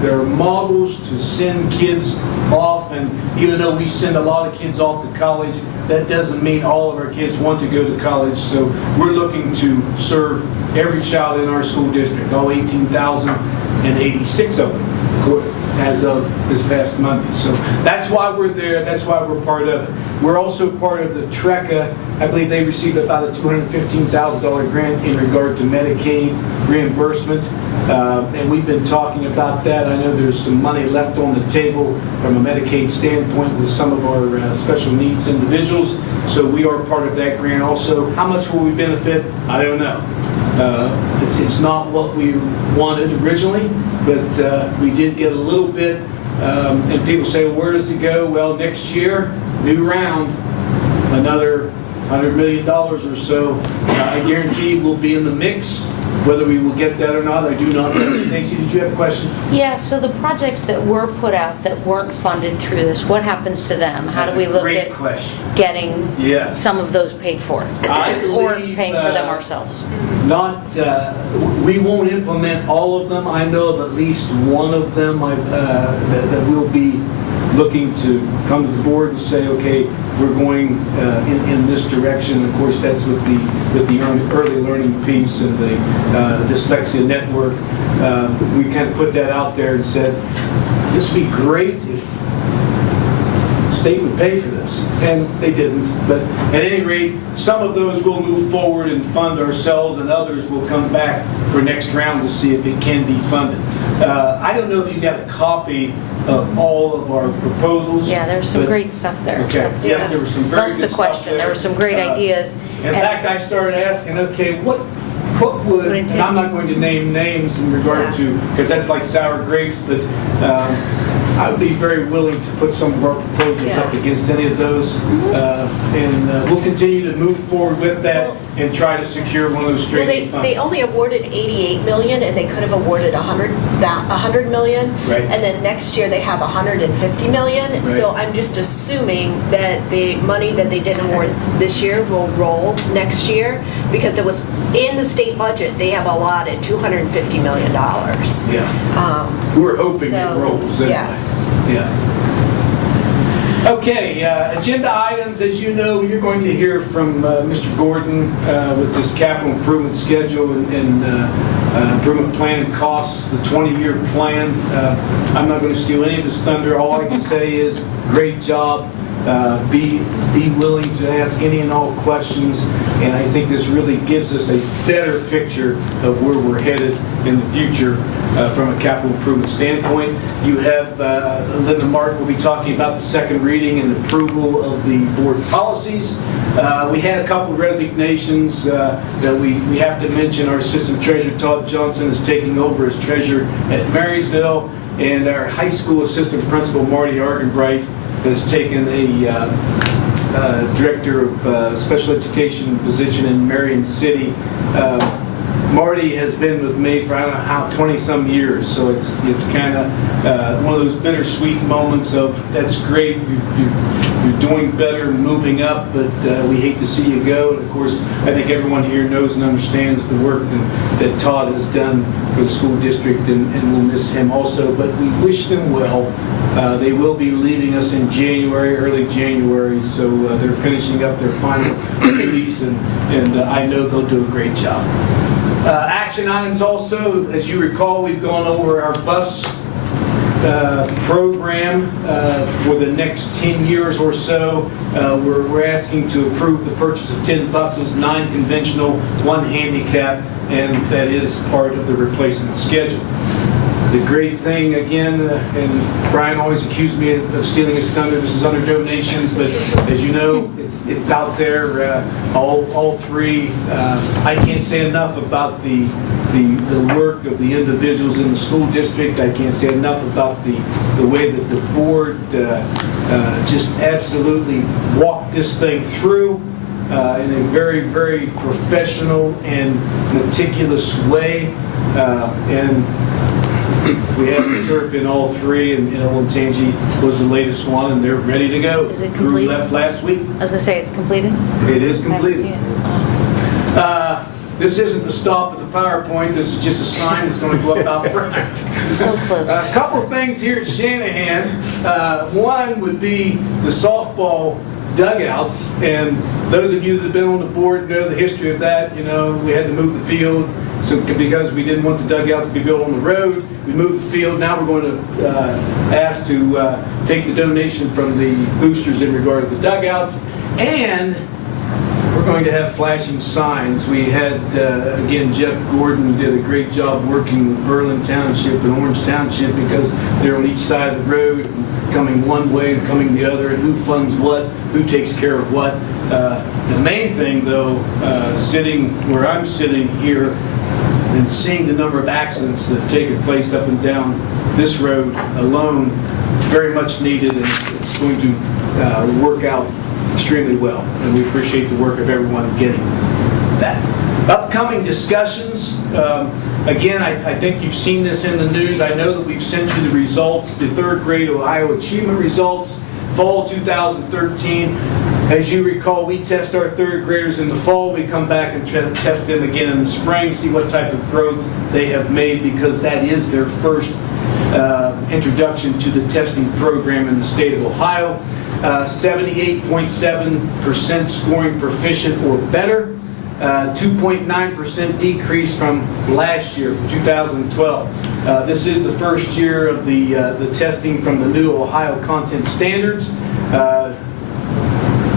there are models to send kids off, and even though we send a lot of kids off to college, that doesn't mean all of our kids want to go to college. So we're looking to serve every child in our school district, all 18,086 of them, as of this past Monday. So that's why we're there. That's why we're part of it. We're also part of the TRECA. I believe they received about a $215,000 grant in regard to Medicaid reimbursement. And we've been talking about that. I know there's some money left on the table from a Medicaid standpoint with some of our special needs individuals. So we are part of that grant also. How much will we benefit? I don't know. It's not what we wanted originally, but we did get a little bit. And people say, well, where does it go? Well, next year, new round, another $100 million or so. I guarantee we'll be in the mix. Whether we will get that or not, I do not know. Nancy, did you have a question? Yeah, so the projects that were put out that weren't funded through this, what happens to them? How do we look at getting some of those paid for? Or paying for them ourselves? We won't implement all of them. I know of at least one of them that will be looking to come to the board and say, okay, we're going in this direction. Of course, that's with the early learning piece and the dyslexia network. We kind of put that out there and said, this would be great if the state would pay for this. And they didn't. But at any rate, some of those will move forward and fund ourselves, and others will come back for next round to see if it can be funded. I don't know if you got a copy of all of our proposals. Yeah, there's some great stuff there. Okay. Yes, there was some very good stuff. That's the question. There were some great ideas. In fact, I started asking, okay, what would, and I'm not going to name names in regard to, because that's like sour grapes, but I would be very willing to put some of our proposals up against any of those. And we'll continue to move forward with that and try to secure one of those straight funds. They only awarded $88 million, and they could have awarded $100 million. Right. And then next year they have $150 million. Right. So I'm just assuming that the money that they didn't award this year will roll next year, because it was in the state budget. They have allotted $250 million. Yes. We're hoping it rolls. Anyway. Yes. Yes. Okay, agenda items. As you know, you're going to hear from Mr. Gordon with this capital improvement schedule and improvement plan and costs, the 20-year plan. I'm not going to steal any of his thunder. All I can say is great job. Be willing to ask any and all questions, and I think this really gives us a better picture of where we're headed in the future from a capital improvement standpoint. You have Linda Martin will be talking about the second reading and approval of the board policies. We had a couple of resignations that we have to mention. Our assistant treasurer Todd Johnson is taking over as treasurer at Marysville, and our high school assistant principal Marty Argenbright has taken a director of special education position in Marion City. Marty has been with me for I don't know how 20-some years, so it's kind of one of those bittersweet moments of that's great, you're doing better, moving up, but we hate to see you go. And of course, I think everyone here knows and understands the work that Todd has done for the school district, and we'll miss him also. But we wish them well. They will be leaving us in January, early January, so they're finishing up their final duties, and I know they'll do a great job. Action items also, as you recall, we've gone over our bus program for the next 10 years or so. We're asking to approve the purchase of 10 buses, 9 conventional, 1 handicap, and that is part of the replacement schedule. The great thing, again, and Brian always accused me of stealing his thunder, this is under donations, but as you know, it's out there, all 3. I can't say enough about the work of the individuals in the school district. I can't say enough about the way that the board just absolutely walked this thing through in a very, very professional and meticulous way. And we have the turf in all 3, and Olentangy was the latest one, and they're ready to go. Is it Crew complete? left last week. I was going to say, it's completed? It is completed. I haven't seen it. This isn't the stop of the PowerPoint. This is just a sign that's going to go up out front. So close. A couple of things here at Shanahan. One would be the softball dugouts, and those of you that have been on the board know the history of that. You know, we had to move the field, so because we didn't want the dugouts to be built on the road, we moved the field. Now we're going to ask to take the donation from the boosters in regard to the dugouts, and we're going to have flashing signs. We had, again, Jeff Gordon did a great job working with Berlin Township and Orange Township because they're on each side of the road, coming one way and coming the other, and who funds what, who takes care of what. The main thing, though, sitting where I'm sitting here and seeing the number of accidents that have taken place up and down this road alone, very much needed, and it's going to work out extremely well, and we appreciate the work of everyone in getting that. Upcoming discussions, again, I think you've seen this in the news. I know that we've sent you the results, the 3rd grade Ohio Achievement results, fall 2013. As you recall, we test our 3rd graders in the fall. We come back and test them again in the spring, see what type of growth they have made, because that is their first introduction to the testing program in the state of Ohio. 78.7% scoring proficient or better, 2.9% decrease from last year, from 2012. This is the first year of the testing from the new Ohio content standards.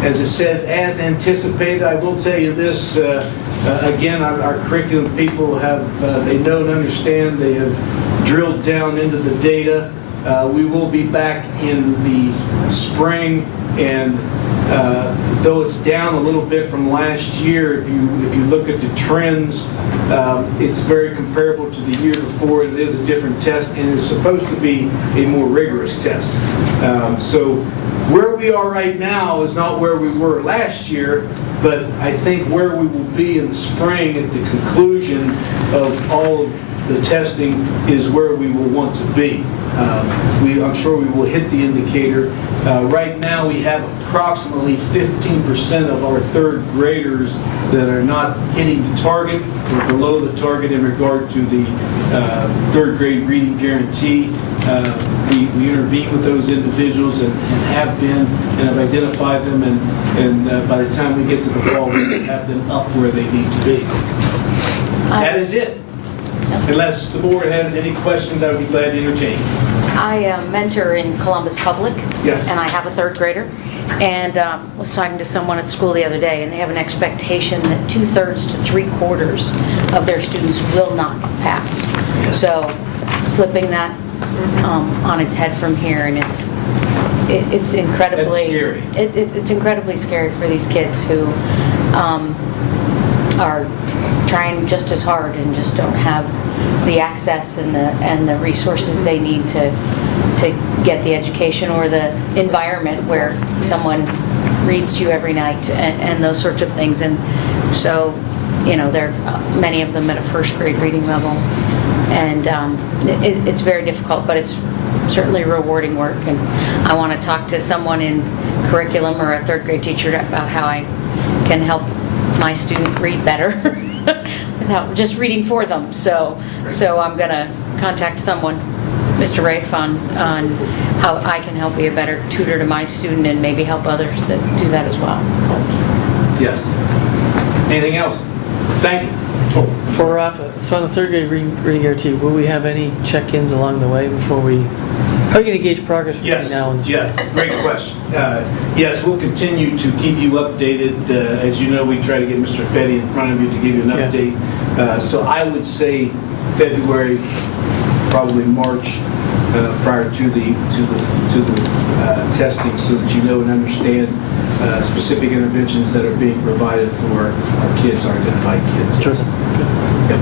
As it says, as anticipated. I will tell you this, again, our curriculum people have, they know and understand, they have drilled down into the data. We will be back in the spring, and though it's down a little bit from last year, if you look at the trends, it's very comparable to the year before. It is a different test, and it's supposed to be a more rigorous test. So where we are right now is not where we were last year, but I think where we will be in the spring at the conclusion of all of the testing is where we will want to be. I'm sure we will hit the indicator. Right now we have approximately 15% of our 3rd graders that are not hitting the target or below the target in regard to the 3rd grade reading guarantee. We intervene with those individuals and have been, and have identified them, and by the time we get to the fall, we will have them up where they need to be. That is it. Unless the board has any questions, I would be glad to entertain. I mentor in Columbus Public. Yes. And I have a 3rd grader. And was talking to someone at school the other day, and they have an expectation that 2/3 to 3/4 of their students will not pass. So flipping that on its head from here, and it's incredibly... That's scary. It's incredibly scary for these kids who are trying just as hard and just don't have the access and the resources they need to get the education or the environment where someone reads to you every night and those sorts of things. And so, you know, there are many of them at a 1st grade reading level, and it's very difficult, but it's certainly rewarding work. And I want to talk to someone in curriculum or a 3rd grade teacher about how I can help my student read better without just reading for them. So I'm going to contact someone, Mr. Rafe, on how I can help be a better tutor to my student and maybe help others that do that as well. Yes. Anything else? Thank you. Before we're off, so on the third grade reading guarantee, will we have any check-ins along the way before we, how are you going to gauge progress between Yes, now and the spring? yes, great question. Yes, we'll continue to keep you updated. As you know, we try to get Mr. Fetty in front of you to give you an Yeah. update. So I would say February, probably March, prior to the testing, so that you know and understand specific interventions that are being provided for our kids, our identified kids. Sure. Yep.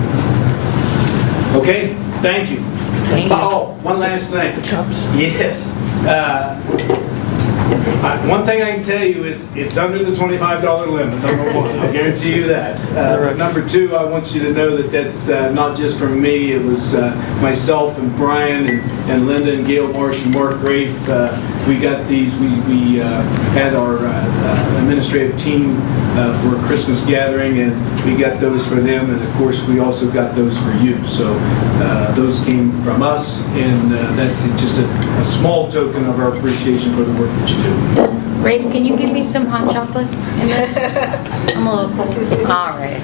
Okay, thank you. Thank you. Oh, one last thing. The cups. Yes. One thing I can tell you is it's under the $25 limit, number one. I'll guarantee you that. Number two, I want you to know that that's not just from me. It was myself and Brian and Linda and Gail Marsh and Mark Rafe. We got these. We had our administrative team for a Christmas gathering, and we got those for them. And of course, we also got those for you. So those came from us, and that's just a small token of our appreciation for the work that you do. Rafe, can you give me some hot chocolate in this? I'm a little cold. All right.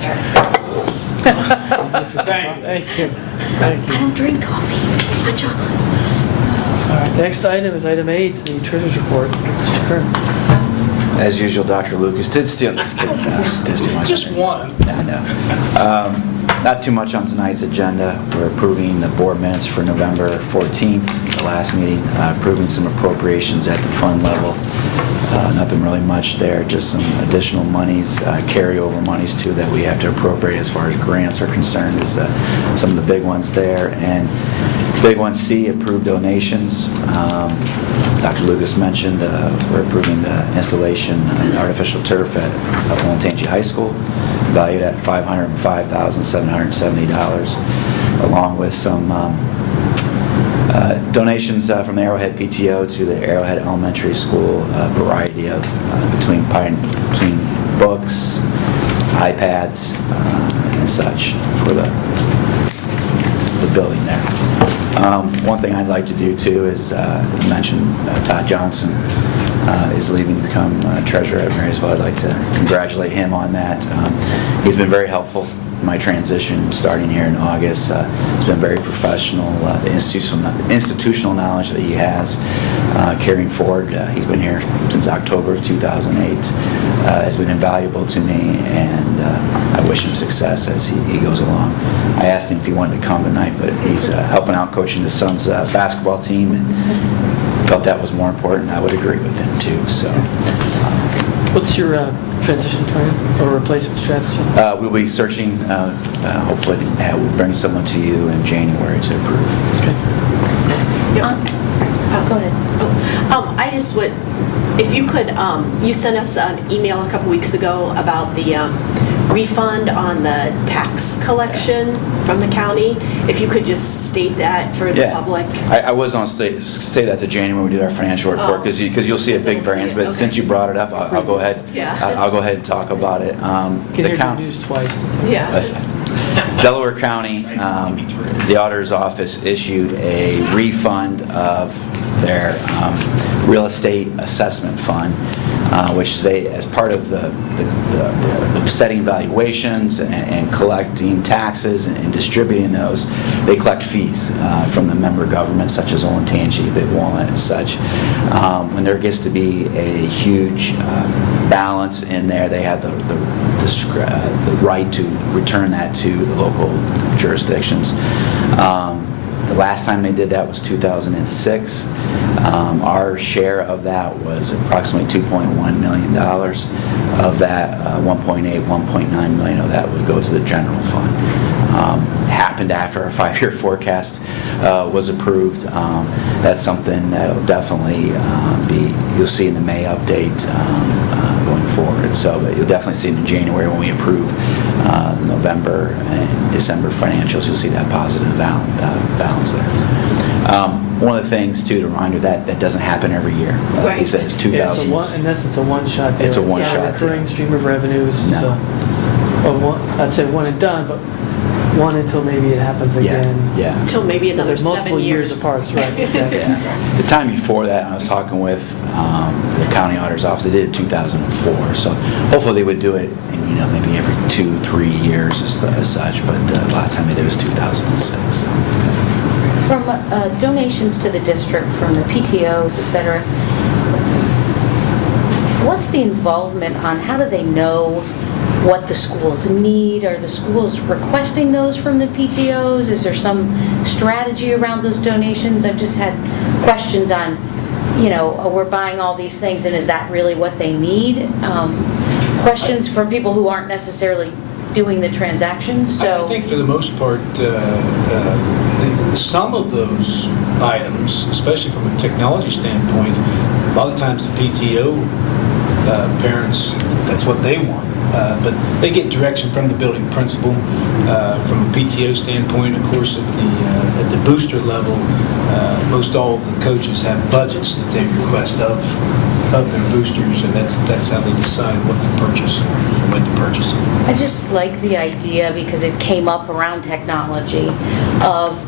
Thank you. Thank you. Thank I you. don't drink coffee. Hot chocolate. All right, next item is item 8, the treasurer's report. Mr. Kern. As usual, Dr. Lucas did steal the skip. Just one. I know. Not too much on tonight's agenda. We're approving the board minutes for November 14th, the last meeting, approving some appropriations at the fund level. Nothing really much there, just some additional monies, carryover monies too, that we have to appropriate as far as grants are concerned, is some of the big ones there. And big one C, approved donations. Dr. Lucas mentioned we're approving the installation of artificial turf at Olentangy High School, valued at $505,770, along with some donations from the Arrowhead PTO to the Arrowhead Elementary School, a variety of between books, iPads, and such for the building there. One thing I'd like to do too is mention Todd Johnson is leaving to become treasurer at Marysville. I'd like to congratulate him on that. He's been very helpful in my transition starting here in August. He's been very professional. The institutional knowledge that he has carrying forward. He's been here since October of 2008. Has been invaluable to me, and I wish him success as he goes along. I asked him if he wanted to come tonight, but he's helping out coaching his son's basketball team, and felt that was more important. I would agree with him too. So, What's your transition plan or replacement strategy? we'll be searching. Hopefully, we'll bring someone to you in January to approve. Okay. Go ahead. I just would, if you could, you sent us an email a couple weeks ago about the refund on the tax collection from the county. If you could just state that for the public. I was on say that to January when we did our financial report, because you'll see a big variance. But since you brought it up, I'll go ahead. Yeah. I'll go ahead and talk about it. Can hear good news twice. That's okay. Yeah. Listen, Delaware County, the auditor's office issued a refund of their real estate assessment fund, which they, as part of the setting valuations and collecting taxes and distributing those, they collect fees from the member governments such as Olentangy, Big Walnut, and such. When there gets to be a huge balance in there, they have the right to return that to the local jurisdictions. The last time they did that was 2006. Our share of that was approximately $2.1 million. Of that, 1.9 million of that would go to the general fund. Happened after our 5-year forecast was approved. That's something that'll definitely you'll see in the May update going forward. So you'll definitely see in January when we approve the November and December financials, you'll see that positive balance there. One of the things too, to remind you that doesn't happen every year. Right. He says Yeah, 2000. in essence, a one-shot deal. It's a one-shot not a recurring deal. stream of revenues. No. So, I'd say one and done, but one until maybe it happens again. Yeah. Until maybe another Multiple 7 years. apart, right? Exactly. Yeah. The time before that, I was talking with the county auditor's office. They did it in 2004, so hopefully they would do it in maybe every 2-3 3 years as such, but last time they did was 2006. So. From donations to the district, from the PTOs, et cetera, what's the involvement on how do they know what the schools need? Are the schools requesting those from the PTOs? Is there some strategy around those donations? I've just had questions on, we're buying all these things, and is that really what they need? Questions from people who aren't necessarily doing the transactions. So I think for the most part, some of those items, especially from a technology standpoint, a lot of times the PTO parents, that's what they want. But they get direction from the building principal. From a PTO standpoint, of course, at the booster level, most all of the coaches have budgets that they request of their boosters, and that's how they decide what to purchase and when to purchase it. I just like the idea, because it came up around technology, of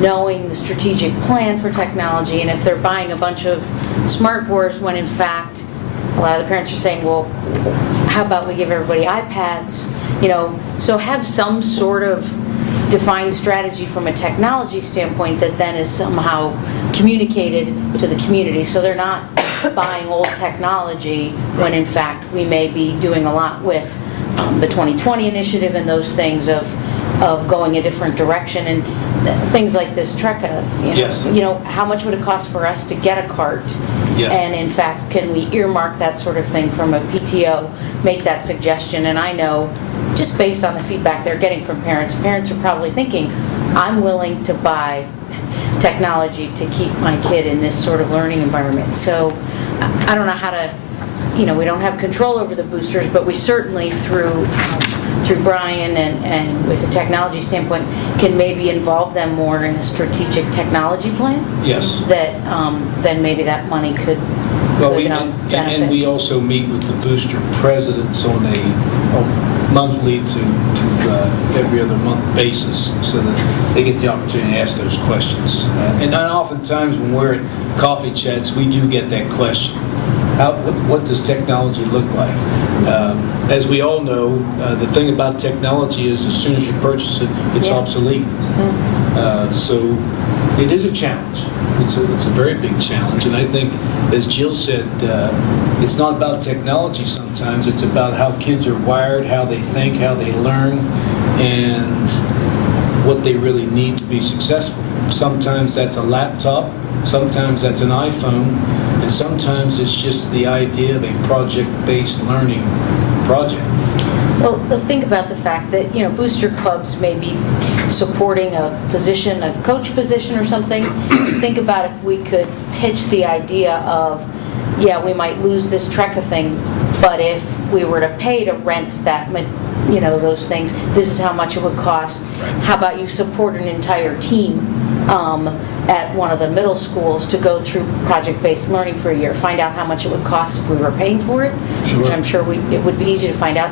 knowing the strategic plan for technology, and if they're buying a bunch of smart boards when in fact a lot of the parents are saying, well, how about we give everybody iPads? So have some sort of defined strategy from a technology standpoint that then is somehow communicated to the community, so they're not buying old technology when in fact we may be doing a lot with the 2020 initiative and those things of going a different direction, and things like this Trekka. Yes. How much would it cost for us to get a cart? Yes. And in fact, can we earmark that sort of thing from a PTO, make that suggestion? And I know, just based on the feedback they're getting from parents are probably thinking, I'm willing to buy technology to keep my kid in this sort of learning environment. So I don't know how to, we don't have control over the boosters, but we certainly, through Brian and with a technology standpoint, can maybe involve them more in a strategic technology plan. Yes. That then maybe that money could And benefit. we also meet with the booster presidents on a monthly to every other month basis, so that they get the opportunity to ask those questions. And then oftentimes when we're at coffee chats, we do get that question. What does technology look like? As we all know, the thing about technology is as soon as you purchase it, it's obsolete. So it is a challenge. It's a very big challenge. And I think, as Jill said, it's not about technology sometimes. It's about how kids are wired, how they think, how they learn, and what they really need to be successful. Sometimes that's a laptop. Sometimes that's an iPhone. And sometimes it's just the idea of a project-based learning project. Well, think about the fact that, booster clubs may be supporting a position, a coach position or something. Think about if we could pitch the idea of, we might lose this Trekka thing, but if we were to pay to rent that, those things, this is how much it would cost. Right. How about you support an entire team at one of the middle schools to go through project-based learning for a year, find out how much it would cost if we were paying for it, Sure. which I'm sure it would be easy to find out,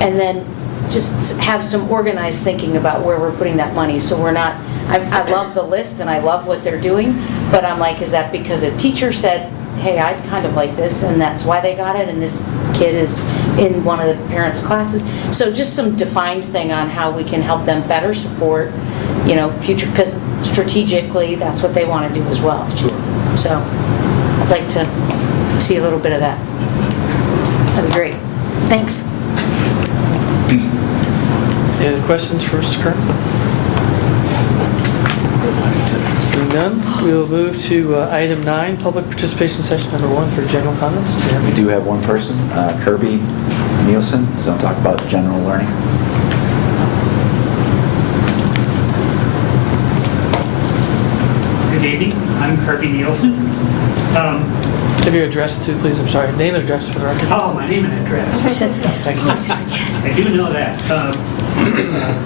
and then just have some organized thinking about where we're putting that money, so we're not, I love the list and I love what they're doing, but I'm like, is that because a teacher said, hey, I'd kind of like this, and that's why they got it, and this kid is in one of the parents' classes? So just some defined thing on how we can help them better support, future, because strategically, that's what they want to do as well. Sure. So I'd like to see a little bit of that. That'd be great. Thanks. Any other questions for Mr. Kern? Seeing none, we will move to item 9, public participation session number 1 for general comments. We do have one person, Kirby Nielsen, so I'll talk about general learning. Good evening, I'm Kirby Nielsen. Have your address too, please. I'm sorry. Name and address for the record. Oh, my name and address. Thank you. I do know that.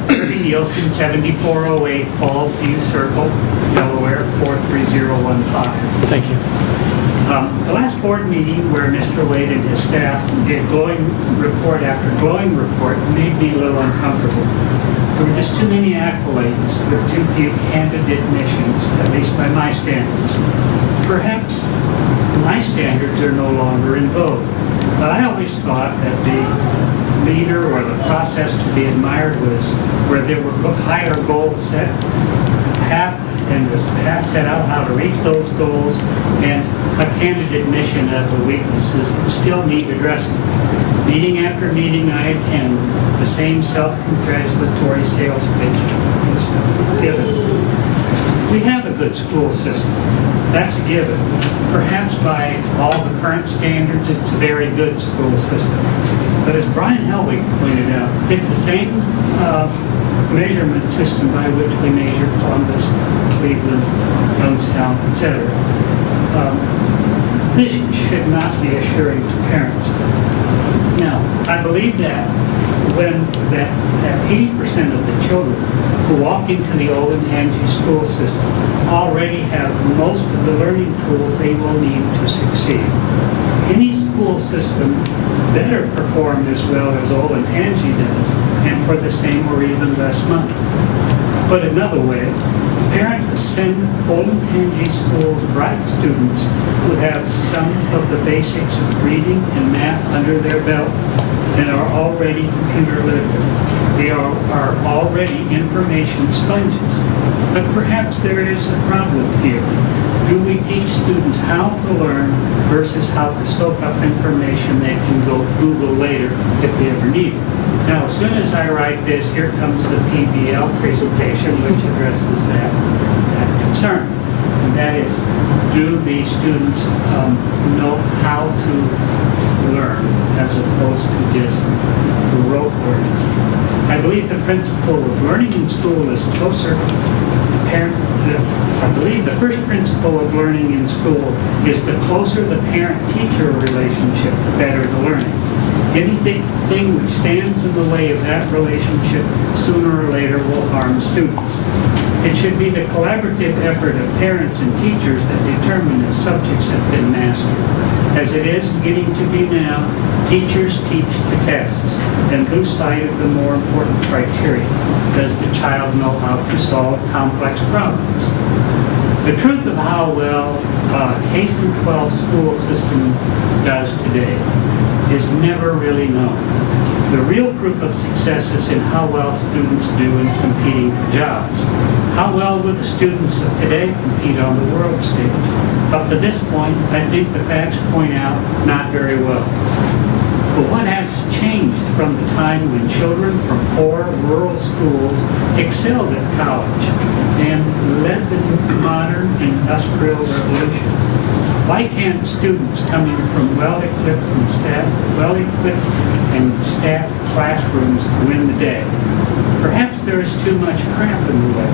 Kirby Nielsen, 7408 Ballview Circle, Delaware, 43015. Thank you. The last board meeting where Mr. Wade and his staff did glowing report after glowing report made me a little uncomfortable. There were just too many accolades with too few candidate missions, at least by my standards. Perhaps my standards are no longer in vogue, but I always thought that the leader or the process to be admired was where there were higher goals set, and the path set out how to reach those goals, and a candid admission of the weaknesses that still need addressing. Meeting after meeting I attend, the same self-congratulatory sales pitch is given. We have a good school system. That's a given. Perhaps by all the current standards, it's a very good school system. But as Brian Helwig pointed out, it's the same measurement system by which we measure Columbus, Cleveland, Youngstown, etc. This should not be assuring to parents. Now, I believe that when that 80% of the children who walk into the Olentangy school system already have most of the learning tools they will need to succeed. Any school system better perform as well as Olentangy does, and for the same or even less money. Put another way, parents send Olentangy schools bright students who have some of the basics of reading and math under their belt and are already computer literate. They are already information sponges. But perhaps there is a problem here. Do we teach students how to learn versus how to soak up information they can go Google later if they ever need it? Now, as soon as I write this, here comes the PBL presentation, which addresses that concern. And that is, do these students know how to learn as opposed to just rote learning? I believe the principle of learning in school is closer. I believe the first principle of learning in school is the closer the parent-teacher relationship, the better the learning. Anything which stands in the way of that relationship sooner or later will harm students. It should be the collaborative effort of parents and teachers that determine if subjects have been mastered. As it is getting to be now, teachers teach the tests and lose sight of the more important criteria. Does the child know how to solve complex problems? The truth of how well K-12 school system does today is never really known. The real proof of success is in how well students do in competing for jobs. How well will the students of today compete on the world stage? Up to this point, I think the facts point out not very well. But what has changed from the time when children from poor rural schools excelled at college and led the modern industrial revolution? Why can't students coming from well-equipped and staffed classrooms win the day? Perhaps there is too much crap in the way.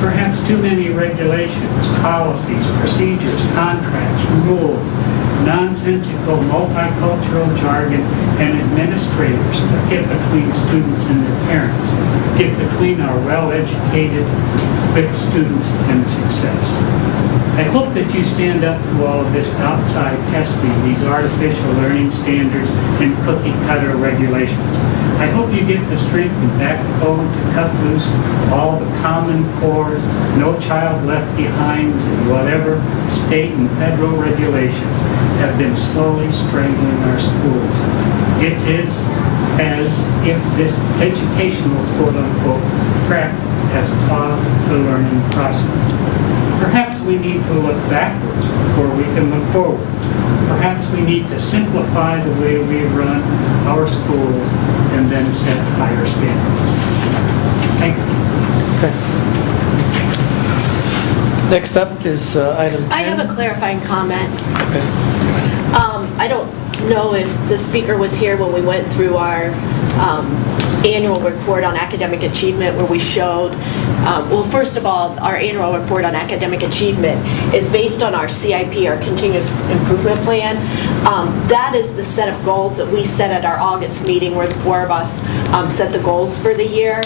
Perhaps too many regulations, policies, procedures, contracts, rules, nonsensical multicultural jargon, and administrators that get between students and their parents, get between our well-educated, equipped students and success. I hope that you stand up to all of this outside testing, these artificial learning standards and cookie-cutter regulations. I hope you get the strength and backbone to cut loose all the common cores, no child left behinds, and whatever state and federal regulations have been slowly strangling our schools. It is as if this educational quote-unquote crap has clogged the learning process. Perhaps we need to look backwards before we can look forward. Perhaps we need to simplify the way we run our schools and then set higher standards. Thank you. Okay. Next up is item 10. I have a clarifying comment. Okay. I don't know if the speaker was here when we went through our annual report on academic achievement, where we showed, well, first of all, our annual report on academic achievement is based on our CIP, our Continuous Improvement Plan. That is the set of goals that we set at our August meeting, where the four of us set the goals for the year.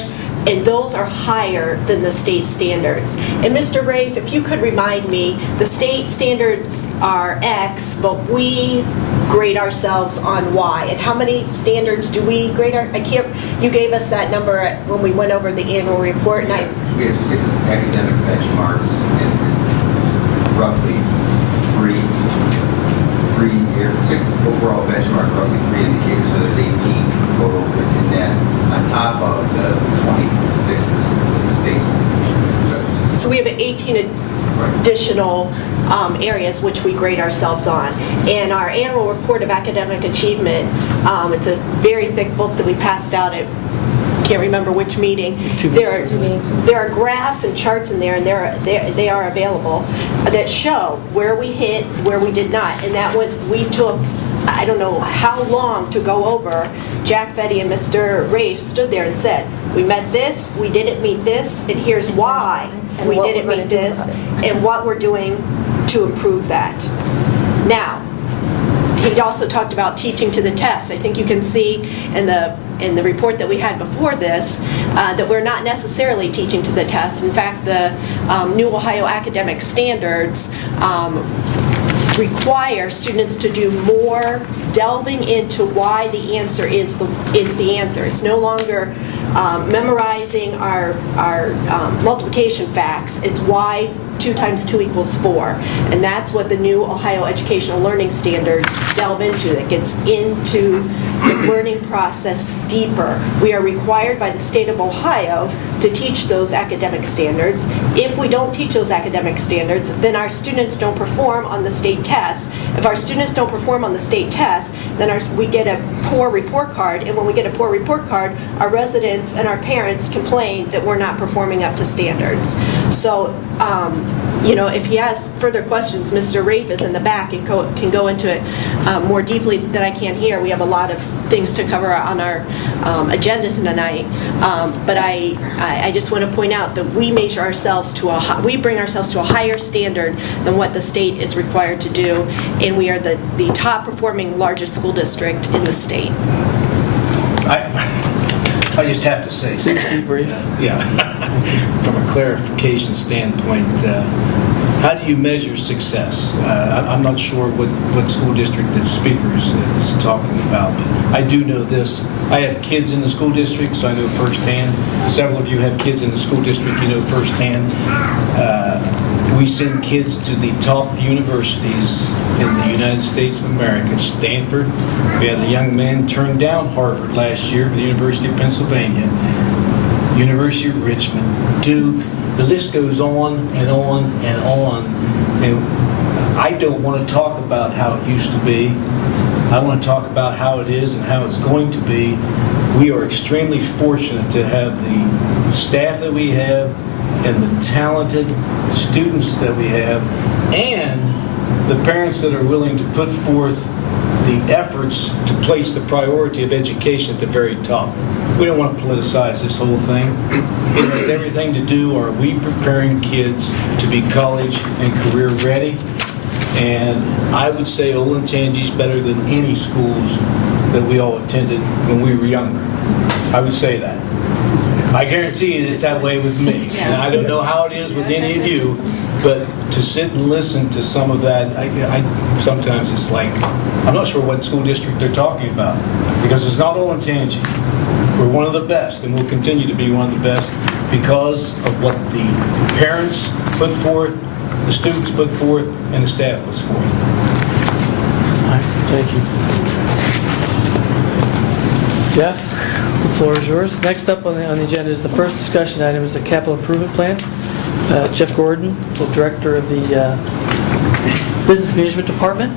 And those are higher than the state standards. And Mr. Rafe, if you could remind me, the state standards are X, but we grade ourselves on Y. And how many standards do we grade our, you gave us that number when we went over the annual report. And we have 6 academic benchmarks and roughly three here, 6 overall benchmarks, roughly 3 indicators, so there's 18 total within that, on top of the 26 that the state's. So we have 18 additional areas which we grade ourselves on. And our annual report of academic achievement, it's a very thick book that we passed out at, can't remember which meeting. There are graphs and charts in there, and they are available that show where we hit, where we did not. And that one, we took, I don't know how long to go over. Jack, Betty, and Mr. Rafe stood there and said, we met this, we didn't meet this, and here's why we didn't meet this, and what we're doing to improve that. Now, he also talked about teaching to the test. I think you can see in the report that we had before this that we're not necessarily teaching to the test. In fact, the new Ohio academic standards require students to do more delving into why the answer is the answer. It's no longer memorizing our multiplication facts. It's why 2 times 2 equals 4. And that's what the new Ohio Educational Learning Standards delve into. That gets into the learning process deeper. We are required by the state of Ohio to teach those academic standards. If we don't teach those academic standards, then our students don't perform on the state tests. If our students don't perform on the state tests, then we get a poor report card. And when we get a poor report card, our residents and our parents complain that we're not performing up to standards. So, if he has further questions, Mr. Rafe is in the back and can go into it more deeply than I can here. We have a lot of things to cover on our agenda tonight. But I just want to point out that we measure ourselves we bring ourselves to a higher standard than what the state is required to do, and we are the top performing largest school district in the state. I just have to say something. Yeah. From a clarification standpoint, how do you measure success? I'm not sure what school district the speaker is talking about, but I do know this. I have kids in the school district, so I know firsthand. Several of you have kids in the school district, you know firsthand. We send kids to the top universities in the United States of America. Stanford, we had a young man turn down Harvard last year for the University of Pennsylvania. University of Richmond, Duke, the list goes on and on and on. And I don't want to talk about how it used to be. I want to talk about how it is and how it's going to be. We are extremely fortunate to have the staff that we have and the talented students that we have and the parents that are willing to put forth the efforts to place the priority of education at the very top. We don't want to politicize this whole thing. It has everything to do, are we preparing kids to be college and career ready? And I would say Olentangy is better than any schools that we all attended when we were younger. I would say that. I guarantee you it's that way with me. And I don't know how it is with any of you, but to sit and listen to some of that, I sometimes it's like, I'm not sure what school district they're talking about, because it's not Olentangy. We're one of the best, and we'll continue to be one of the best because of what the parents put forth, the students put forth, and the staff puts forth. All right, thank you. Jeff, the floor is yours. Next up on the agenda is the first discussion item is the capital improvement plan. Jeff Gordon, the director of the Business Management Department.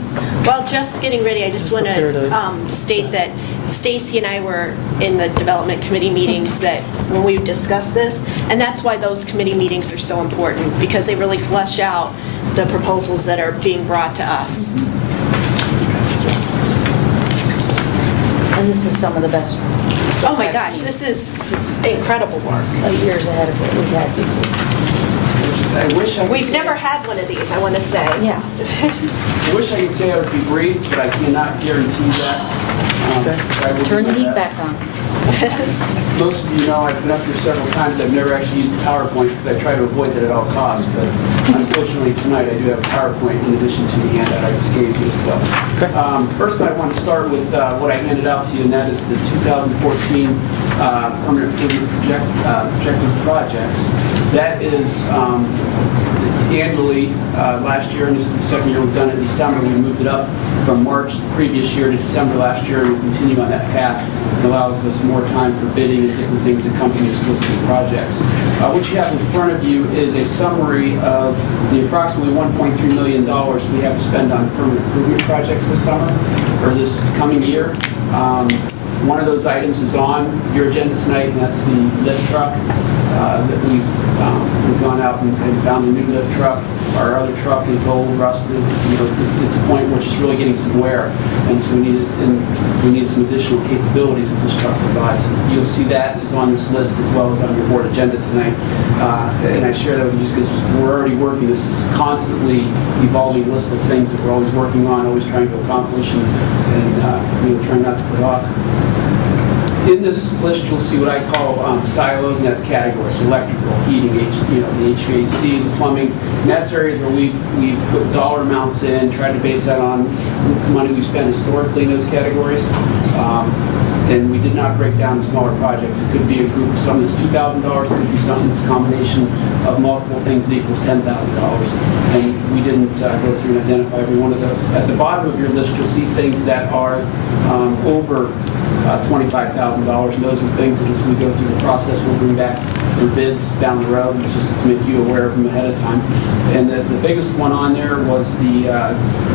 While Jeff's getting ready, I just want to state that Stacy and I were in the development committee meetings that when we discussed this, and that's why those committee meetings are so important, because they really flesh out the proposals that are being brought to us. And this is some of the best. Oh my gosh, this is incredible work. Years ahead of what we've had before. We've never had one of these, I want to say. Yeah. I wish I could say I would be brief, but I cannot guarantee that. Turn the heat back on. As most of you know, I've been up here several times. I've never actually used PowerPoint because I try to avoid that at all costs. But unfortunately, tonight I do have a PowerPoint in addition to the handout I just gave you. So, first, I want to start with what I handed out to you, and that is the 2014 permanent projected projects. That is annually. Last year, and this is the second year we've done it in December, we moved it up from March the previous year to December last year, and we continue on that path. It allows us more time for bidding and different things that come from this list of projects. What you have in front of you is a summary of the approximately $1.3 million we have to spend on permanent improvement projects this summer, or this coming year. One of those items is on your agenda tonight, and that's the lift truck that we've gone out and found a new lift truck. Our other truck is old, rusted. It's at the point where it's just really getting some wear, and so we need some additional capabilities that this truck provides. You'll see that is on this list as well as on your board agenda tonight. And I share that with you just because we're already working. This is constantly evolving list of things that we're always working on, always trying to accomplish, and trying not to put off. In this list, you'll see what I call silos, and that's categories: electrical, heating, the HVAC, the plumbing. And that's areas where we've put dollar amounts in, tried to base that on money we spent historically in those categories. And we did not break down the smaller projects. It could be a group of something that's $2,000, it could be something that's a combination of multiple things that equals $10,000. And we didn't go through and identify every one of those. At the bottom of your list, you'll see things that are over $25,000, and those are things that as we go through the process, we'll bring back for bids down the road, just to make you aware of them ahead of time. And the biggest one on there was the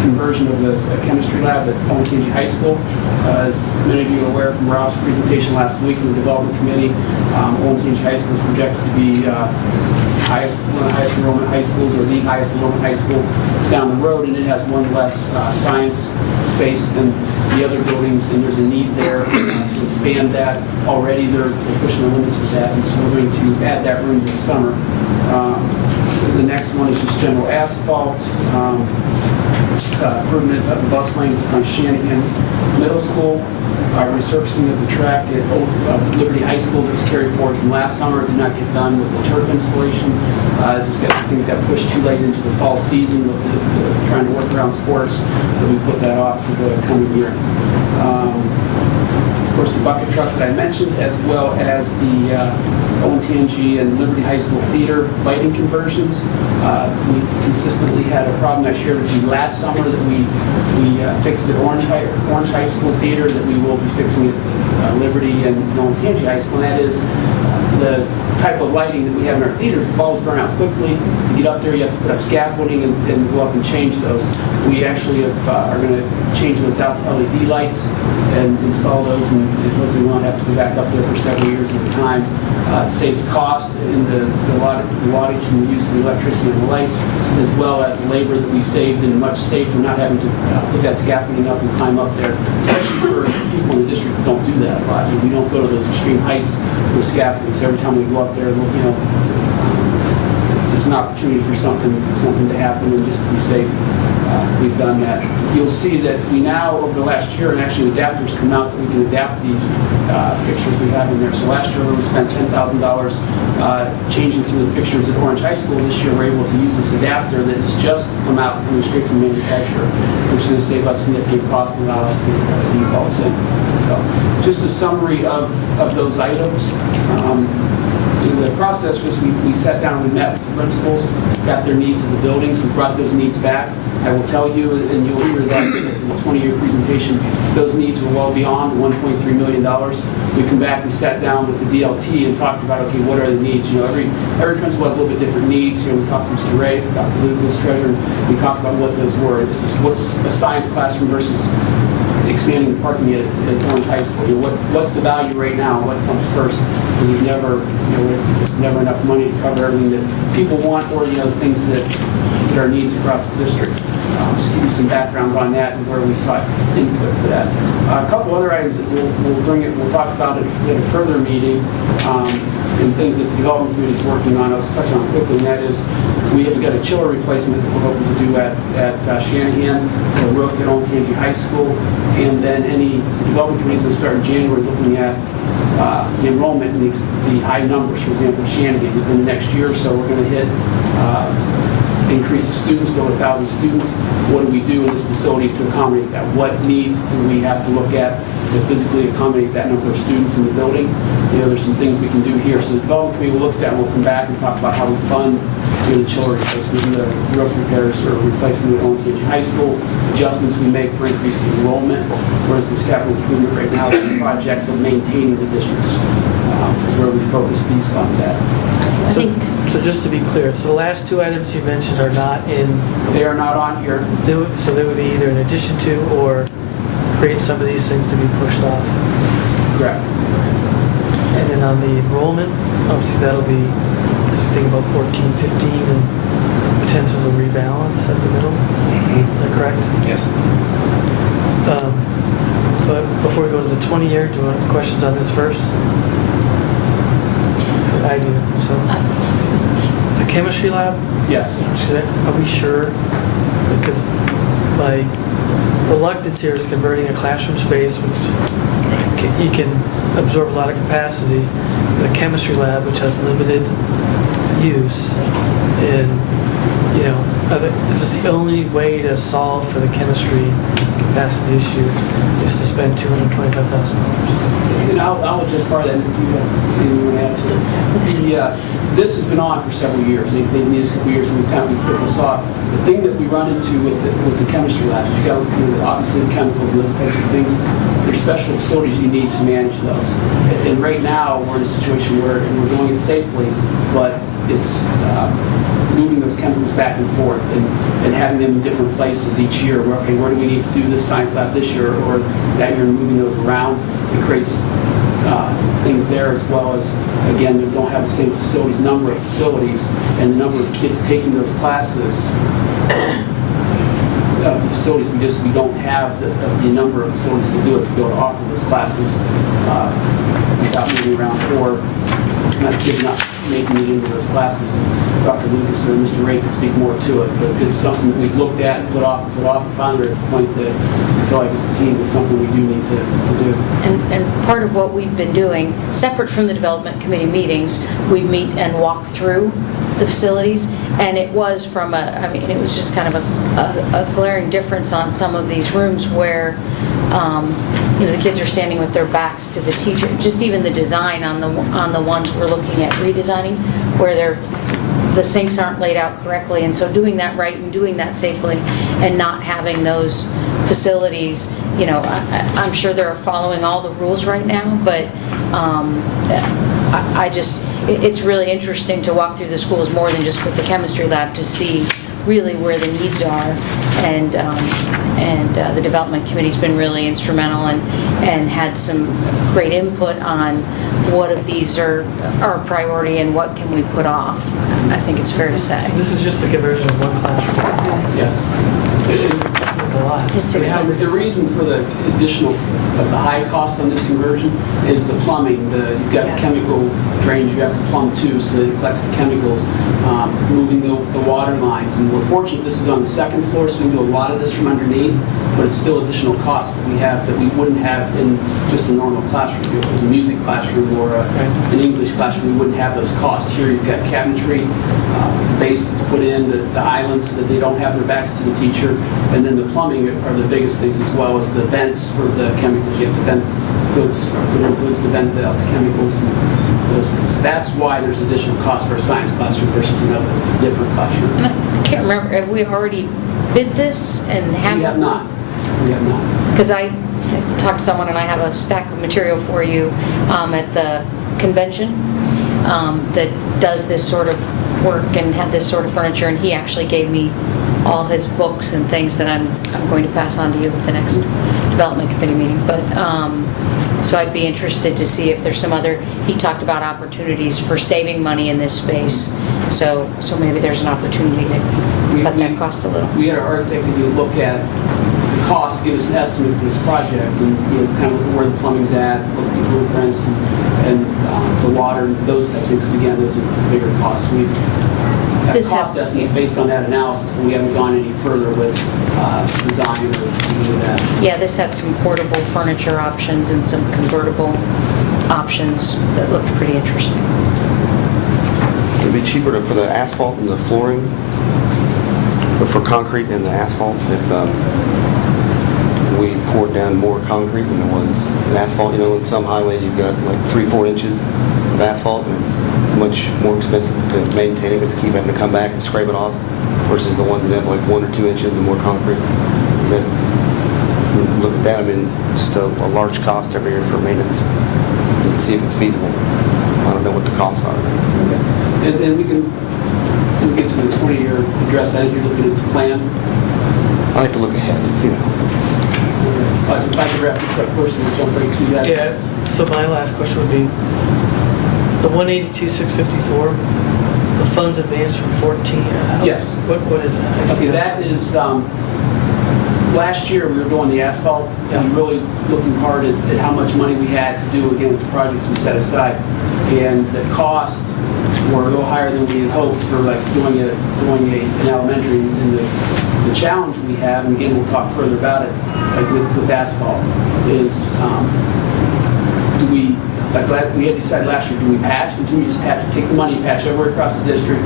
conversion of the chemistry lab at Olentangy High School. As many of you are aware from Ralph's presentation last week in the development committee, Olentangy High School is projected to be one of the highest enrollment high schools, or the highest enrollment high school down the road, and it has one less science space than the other buildings, and there's a need there to expand that. Already they're pushing the limits with that, and so we're going to add that room this summer. The next one is just general asphalt, improvement of the bus lanes in front of Shanahan Middle School, resurfacing of the track at Liberty High School that was carried forward from last summer, did not get done with the turf installation. Things got pushed too late into the fall season with trying to work around sports, but we put that off to the coming year. Of course, the bucket truck that I mentioned, as well as the Olentangy and Liberty High School theater lighting conversions. We've consistently had a problem. I shared with you last summer that we fixed at Orange High School theater, that we will be fixing at Liberty and Olentangy High School, and that is the type of lighting that we have in our theaters. The bulbs burn out quickly. To get up there, you have to put up scaffolding and go up and change those. We actually are going to change those out to LED lights and install those, and hopefully we won't have to go back up there for several years at a time. It saves cost in the wattage and the use of the electricity and the lights, as well as the labor that we saved, and much safer not having to put that scaffolding up and climb up there, especially for people in the district that don't do that a lot. We don't go to those extreme heights with scaffolding, so every time we go up there, there's an opportunity for something to happen, and just to be safe, we've done that. You'll see that we now, over the last year, and actually adapters come out that we can adapt these fixtures we have in there. So last year we spent $10,000 changing some of the fixtures at Orange High School. This year we're able to use this adapter that has just come out coming straight from the manufacturer, which is going to save us significant costs and allow us to get LED bulbs in. So just a summary of those items. The process was we sat down, we met with the principals, got their needs of the buildings, we brought those needs back. I will tell you, and you'll hear that in the 20-year presentation, those needs were well beyond the $1.3 million. We come back, we sat down with the DLT and talked about, okay, what are the needs? Every principal has a little bit different needs. We talked to Mr. Ray, we talked to Luke, his treasurer, and we talked about what those were. What's a science classroom versus expanding the parking at Orange High School? What's the value right now? What comes first? Because there's never enough money to cover everything that people want, or the things that are needs across the district. Just give you some background on that and where we sought input for that. A couple other items that we'll talk about at a further meeting, and things that the development committee is working on. I was touching on quickly, and that is we have got a chiller replacement that we're hoping to do at Shanahan, the roof at Olentangy High School, and then the development committee is going to start in January looking at the enrollment and the high numbers. For example, Shanahan, within the next year or so, we're going to hit increase the students, go to 1,000 students. What do we do in this facility to accommodate that? What needs do we have to look at to physically accommodate that number of students in the building. There's some things we can do here. So the development committee will look at that, and we'll come back and talk about how we fund the chiller replacement, the roof repairs or replacement at Olentangy High School, adjustments we make for increased enrollment, whereas this capital improvement right now is projects of maintaining the districts is where we focus these funds at. I think, So just to be clear, so the last two items you mentioned are not in, They are not on here. so they would be either in addition to or create some of these things to be pushed off. Correct. And then on the enrollment, obviously that'll be, as you think about 14, 15 and potential to rebalance at the middle. Is that correct? Yes. So before we go to the 20-year, do you want questions on this first? I do. So the chemistry lab, Yes. are we sure? Because my reluctance here is converting a classroom space, which you can absorb a lot of capacity, the chemistry lab, which has limited use, and is this the only way to solve for the chemistry capacity issue is to spend $225,000? And I'll just part of that if you have anything you want to add to it. This has been on for several years. They've been these couple years, and we put this off. The thing that we run into with the chemistry labs, you've got obviously the chemicals and those types of things. There's special facilities you need to manage those. And right now, we're in a situation where we're doing it safely, but it's moving those chemicals back and forth and having them in different places each year. Where do we need to do this science lab this year or that year, moving those around? It creates things there, as well as, again, they don't have the same facilities, number of facilities, and the number of kids taking those classes. Facilities, we don't have the number of facilities to do it, to be able to offer those classes without moving around, or not kids not making it into those classes. And Dr. Lucas or Mr. Ray can speak more to it, but it's something that we've looked at and put off, and finally we're at the point that we feel like as a team it's something we do need to do. and part of what we've been doing, separate from the development committee meetings, we meet and walk through the facilities, and it was it was just kind of a glaring difference on some of these rooms where the kids are standing with their backs to the teacher. Just even the design on the ones we're looking at redesigning, where the sinks aren't laid out correctly, and so doing that right and doing that safely, and not having those facilities. I'm sure they're following all the rules right now, but it's really interesting to walk through the schools more than just with the chemistry lab to see really where the needs are, and the development committee's been really instrumental and had some great input on what of these are our priority and what can we put off. I think it's fair to say. So this is just the conversion of one classroom. Yes. A lot. It's expensive. The reason for the additional, the high cost on this conversion is the plumbing. You've got the chemical drains you have to plumb too, so that it collects the chemicals, moving the water lines. And we're fortunate this is on the second floor, so we can do a lot of this from underneath, but it's still additional costs that we have that we wouldn't have in just a normal classroom. If it was a music classroom or an English classroom, we wouldn't have those costs. Here you've got cabinetry, bases to put in, the islands so that they don't have their backs to the teacher, and then the plumbing are the biggest things, as well as the vents for the chemicals. You have to vent hoods, put in hoods to vent out the chemicals and those things. That's why there's additional cost for a science classroom versus another different classroom. And I can't remember, have we already bid this and have? We have not. We have not. Because I talked to someone and I have a stack of material for you at the convention that does this sort of work and had this sort of furniture, and he actually gave me all his books and things that I'm going to pass on to you at the next development committee meeting. But so I'd be interested to see if there's some other, he talked about opportunities for saving money in this space. So maybe there's an opportunity to cut that cost a little. We had our architect that would look at the cost, give us an estimate for this project, and kind of look at where the plumbing's at, look at the blueprints and the water and those types of things. Because again, those are bigger costs. We've got cost estimates based on that analysis, but we haven't gone any further with design or any of that. Yeah, this had some portable furniture options and some convertible options that looked pretty interesting. It'd be cheaper for the asphalt and the flooring, but for concrete and the asphalt, if we poured down more concrete than there was asphalt. You know, in some highways you've got like 3-4 inches of asphalt, and it's much more expensive to maintain it because keep having to come back and scrape it off, versus the ones that have like 1 or 2 inches of more concrete. Is that, look at that, I mean, just a large cost every year for maintenance, and see if it's feasible. I don't know what the costs are. Okay. And we can get to the 20-year address. I think you're looking at the plan. I like to look ahead, you know. If I could wrap this up first, we'll jump right to that. Yeah, so my last question would be, the 182,654, the funds advanced from 14, Yes. What is that? Okay, that is, last year we were doing the asphalt, and really looking hard at how much money we had to do, again, with the projects we set aside. And the costs were a little higher than we had hoped for like doing an elementary. And the challenge we have, and again, we'll talk further about it, like with asphalt, is do we, like we had decided last year, do we patch, continue to just patch, take the money and patch everywhere across the district,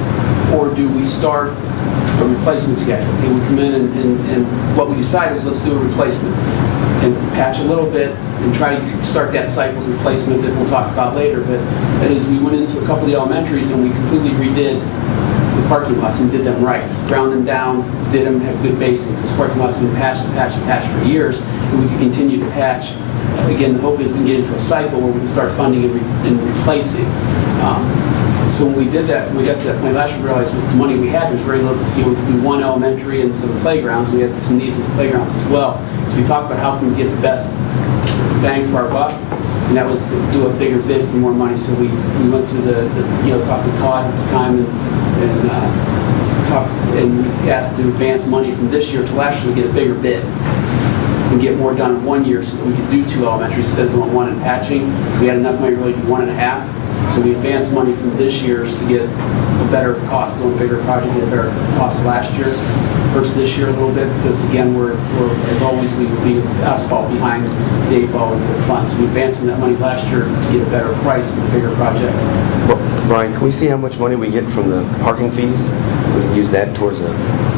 or do we start a replacement schedule? Okay, we come in and what we decided was let's do a replacement and patch a little bit and try to start that cycle's replacement that we'll talk about later. But that is, we went into a couple of the elementaries and we completely redid the parking lots and did them right. Ground them down, did them, have good basings. Those parking lots have been patched and patched and patched for years, and we can continue to patch. Again, the hope is we can get into a cycle where we can start funding and replacing. So when we did that, we got to that point last year, we realized with the money we had, there's very little, you know, we one elementary and some playgrounds. We had some needs in playgrounds as well. So we talked about how can we get the best bang for our buck, and that was to do a bigger bid for more money. So we went to talked to Todd at the time and we asked to advance money from this year to last year to get a bigger bid and get more done in 1 year so that we could do 2 elementaries instead of doing 1 and patching. So we had enough money really to do 1.5. So we advanced money from this year's to get a better cost, doing a bigger project, get a better cost last year. Hurts this year a little bit because again, we're as always, we would be with asphalt behind the 8 ball and the funds. So we advanced that money last year to get a better price for a bigger project. Well, Brian, can we see how much money we get from the parking fees? We can use that towards the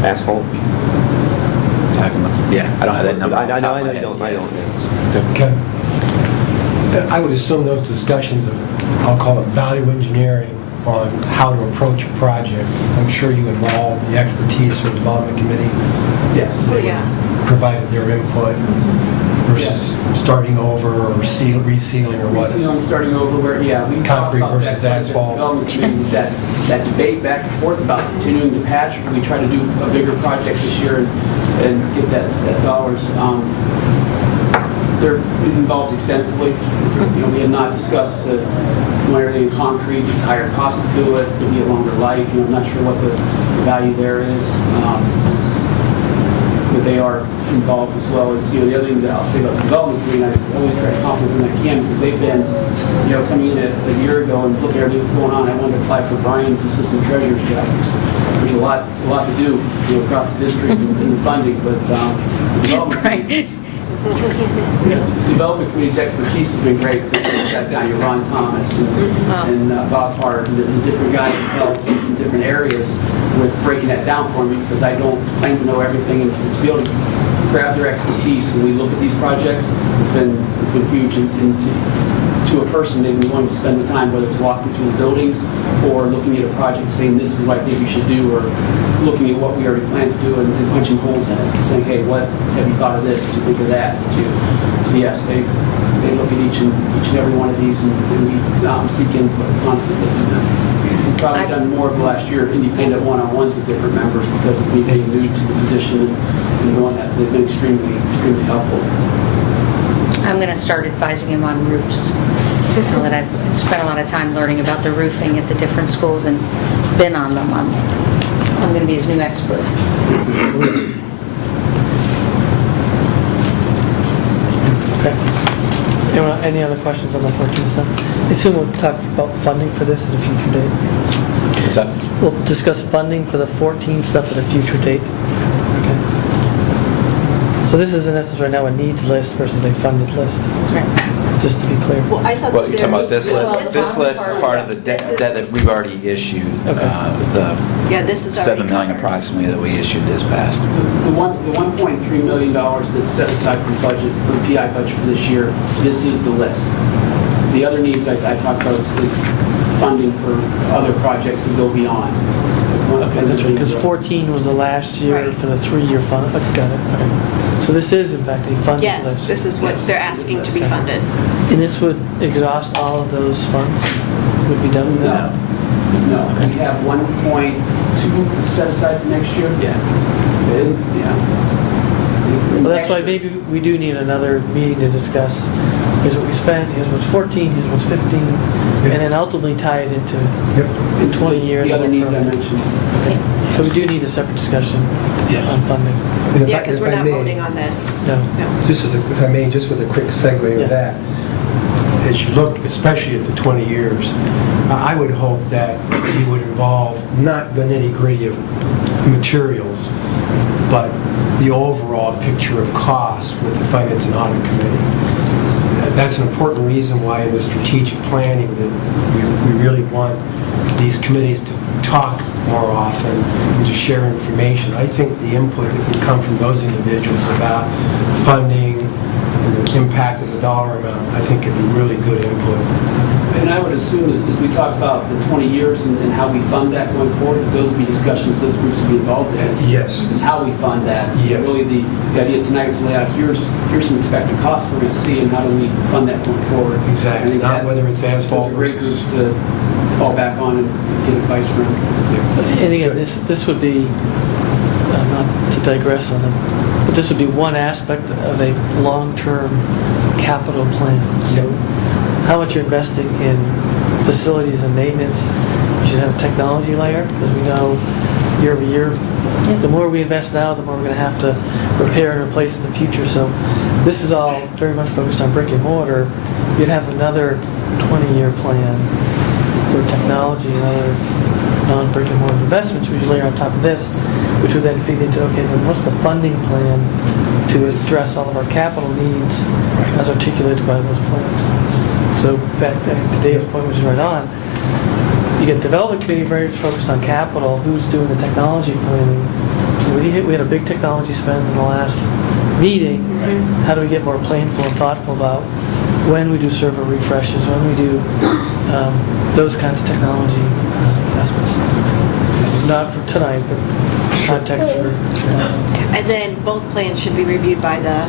asphalt? I can look. Yeah, I don't have that number. I know you don't. I don't. Yeah. Okay. I would assume those discussions of, I'll call it value engineering on how to approach a project, I'm sure you involve the expertise from the development committee. Yes. They provided their input versus starting over or resealing or what. Resealing, starting over where, we concrete talked about versus that, asphalt. Development committees, that debate back and forth about continuing to patch, or we try to do a bigger project this year and get that dollars. They're involved extensively. You know, we have not discussed everything in concrete. It's a higher cost to do it. It'll be a longer life. You know, I'm not sure what the value there is. But they are involved as well as, the other thing that I'll say about the development committee, I always try to compliment when I can, because they've been, coming in a year ago and looking at everything that's going on. I wanted to apply for Brian's assistant treasurer's job, because there's a lot to do, across the district in the funding, but the development committee's, the development committee's expertise has been great, because we've got guy, Ron Thomas and Bob Hart, and the different guys have helped in different areas with breaking that down for me, because I don't claim to know everything, and to be able to grab their expertise when we look at these projects has been huge. And to a person, they've been willing to spend the time, whether it's walking through the buildings or looking at a project saying, this is what I think you should do, or looking at what we already plan to do and punching holes in it and saying, hey, what have you thought of this? Did you think of that? Yes, they look at each and every one of these, and we seek input constantly. We've probably done more over the last year, independent one-on-ones with different members, because of me being new to the position and doing that. So they've been extremely helpful. I'm going to start advising him on roofs. Now that I've spent a lot of time learning about the roofing at the different schools and been on them, I'm going to be his new expert. Okay. Any other questions on the 14 stuff? I assume we'll talk about funding for this at a future date. What's that? We'll discuss funding for the 14 stuff at a future date. Okay. So this is in essence right now a needs list versus a funded list. Right. just to be clear. Well, I thought Well, that you're talking about there this was- list? This list is part of the debt This is- that we've already issued, the Yeah, this is already 7 million covered. approximately that we issued this past. The $1.3 million that's set aside for budget, for the PI budget for this year, this is the list. The other needs I talked about is funding for other projects that go beyond. Okay, that's right, because 14 was the last year Right. for the 3-year fund. Okay, got it. Okay. So this is in fact a funded Yes, list. this is what they're asking to be funded. And this would exhaust all of those funds? Would be done with that? No, we have 1.2 set aside for next year. Yeah. So that's why maybe we do need another meeting to discuss, here's what we spent, here's what's 14, here's what's 15, and then ultimately tie it into the 20-year. The other needs I mentioned. So we do need a separate discussion on funding. And if Yeah, I- because if we're I not may, voting on this. No. Just as, if I may, just with a quick segue Yes. with that, as you look, especially at the 20 years, I would hope that you would involve not the nitty-gritty of materials, but the overall picture of costs with the Finance and Audit Committee. That's an important reason why in the strategic planning that we really want these committees to talk more often and to share information. I think the input that would come from those individuals about funding and the impact of the dollar amount, I think could be really good input. And I would assume as we talk about the 20 years and how we fund that going forward, those would be discussions those groups would be involved in. Yes. Is how we fund that. Yes. Really the idea tonight was to lay out, here's some expected costs we're going to see and how do we fund that going forward. Exactly. I think Not that's- whether it's asphalt Those are great versus- groups to fall back on and get advice from. And again, this would be, not to digress on them, but this would be one aspect of a long-term capital plan. So how much you're investing in facilities and maintenance, you should have a technology layer, because we know year over year, the more we invest now, the more we're going to have to repair and replace in the future. So this is all very much focused on brick and mortar. You'd have another 20-year plan for technology and other non-brick and mortar investments, which you layer on top of this, which would then feed into, okay, then what's the funding plan to address all of our capital needs as articulated by those plans? So back to Dave's point, which is right on, you get development committee very focused on capital, who's doing the technology planning. We had a big technology spend in the last meeting. How do we get more planful and thoughtful about when we do server refreshes, when we do those kinds of technology investments? Not for tonight, but context for tonight. And then both plans should be reviewed by the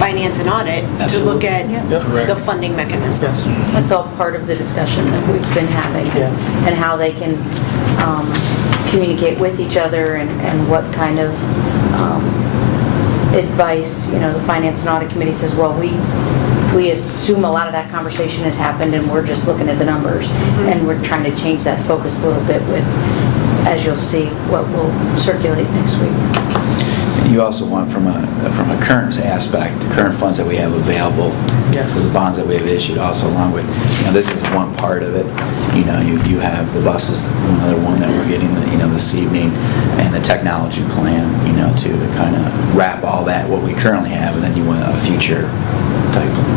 Finance and Audit to look at Yep. the funding mechanism. Yes. That's all part of the discussion that we've been having, Yeah. and how they can communicate with each other, and what kind of advice, the Finance and Audit Committee says, well, we assume a lot of that conversation has happened, and we're just looking at the numbers, and we're trying to change that focus a little bit with, as you'll see, what will circulate next week. You also want from a current aspect, the current funds that we have available, Yes. so the bonds that we have issued also along with, this is one part of it. You have the buses, another one that we're getting, this evening, and the technology plan, to kind of wrap all that, what we currently have, and then you want a future type plan.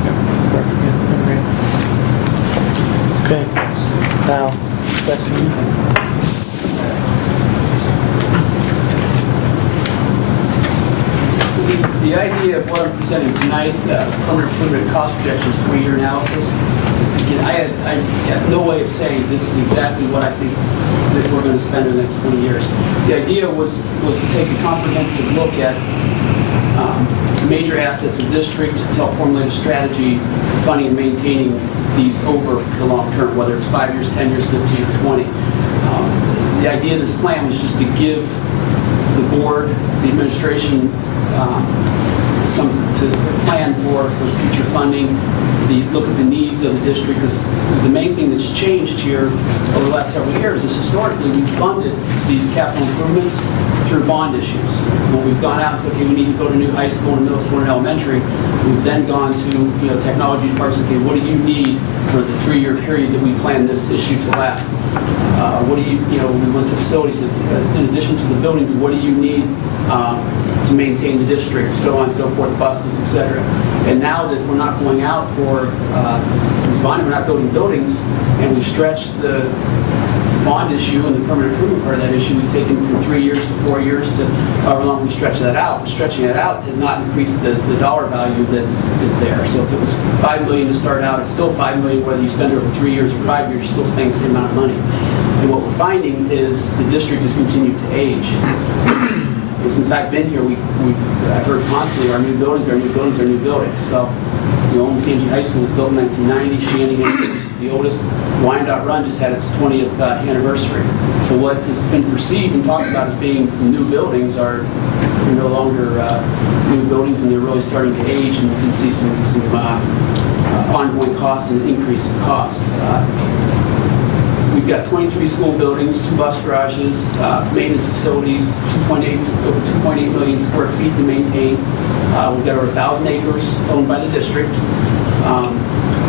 Okay, now, back to you. The idea of what I'm presenting tonight, permanent cost projections, 20-year analysis, again, I had no way of saying this is exactly what I think that we're going to spend in the next 20 years. The idea was to take a comprehensive look at major assets of districts to help formulate a strategy for funding and maintaining these over the long term, whether it's 5 years, 10 years, 15, or 20. The idea of this plan was just to give the board, the administration, some to plan for future funding, look at the needs of the district, because the main thing that's changed here over the last several years is historically we've funded these capital improvements through bond issues. When we've gone out and said, okay, we need to build a new high school and middle school and elementary, we've then gone to technology departments, okay, what do you need for the 3-year period that we plan this issue to last? What do we went to facilities, in addition to the buildings, what do you need to maintain the district, so on and so forth, buses, et cetera. And now that we're not going out for bonding, we're not building buildings, and we've stretched the bond issue and the permanent improvement part of that issue, we've taken from 3 years to 4 years to however long we stretch that out. Stretching it out has not increased the dollar value that is there. So if it was $5 million to start out, it's still $5 million whether you spend it over 3 years or 5 years, you're still spending the same amount of money. And what we're finding is the district has continued to age. And since I've been here, I've heard constantly, our new buildings, our new buildings, our new buildings. So, Olentangy High School was built in 1990, Shanahan was the oldest. Wyandotte Run just had its 20th anniversary. So what has been perceived and talked about as being new buildings are no longer new buildings, and they're really starting to age, and you can see some ongoing costs and increase in cost. We've got 23 school buildings, 2 bus garages, maintenance facilities, over 2.8 million square feet to maintain. We've got over 1,000 acres owned by the district.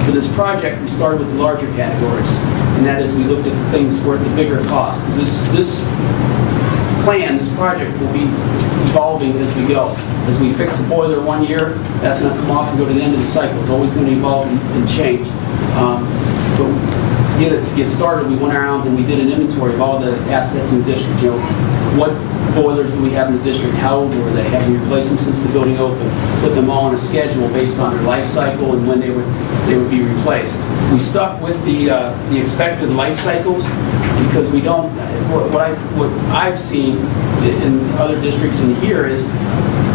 For this project, we started with the larger categories, and that is we looked at the things where the bigger cost. Because this plan, this project will be evolving as we go. As we fix the boiler 1 year, that's going to come off and go to the end of the cycle. It's always going to evolve and change. But to get started, we went around and we did an inventory of all the assets in the district. What boilers do we have in the district? How old were they? Have we replaced them since the building opened? Put them all on a schedule based on their life cycle and when they would be replaced. We stuck with the expected life cycles because we don't. What I've seen in other districts in here is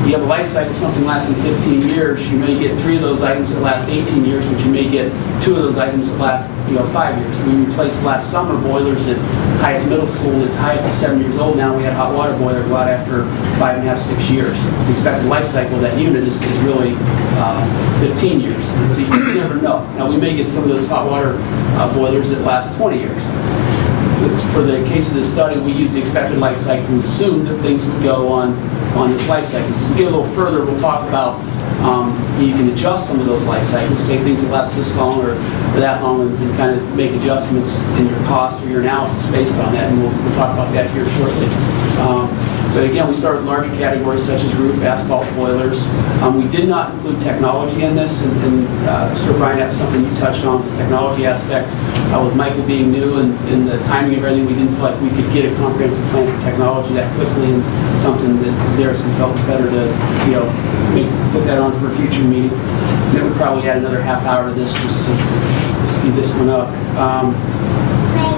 you have a life cycle, something lasting 15 years, you may get 3 of those items that last 18 years, but you may get 2 of those items that last 5 years. We replaced last summer boilers at Hyatt's Middle School. At Hyatt's is 7 years old now. We had a hot water boiler go out after 5.5, 6 years. The expected life cycle of that unit is really 15 years. So you never know. Now we may get some of those hot water boilers that last 20 years. For the case of this study, we use the expected life cycle to assume that things would go on the life cycles. As we get a little further, we'll talk about you can adjust some of those life cycles, say things that last this long or that long, and kind of make adjustments in your cost or your analysis based on that, and we'll talk about that here shortly. But again, we start with larger categories such as roof, asphalt, boilers. We did not include technology in this, and Sir Brian, that's something you touched on, the technology aspect. With Michael being new and the timing of everything, we didn't feel like we could get a comprehensive plan for technology that quickly, and something that was there, so we felt it was better to put that on for a future meeting. And then we'd probably add another half hour to this just to speed this one up.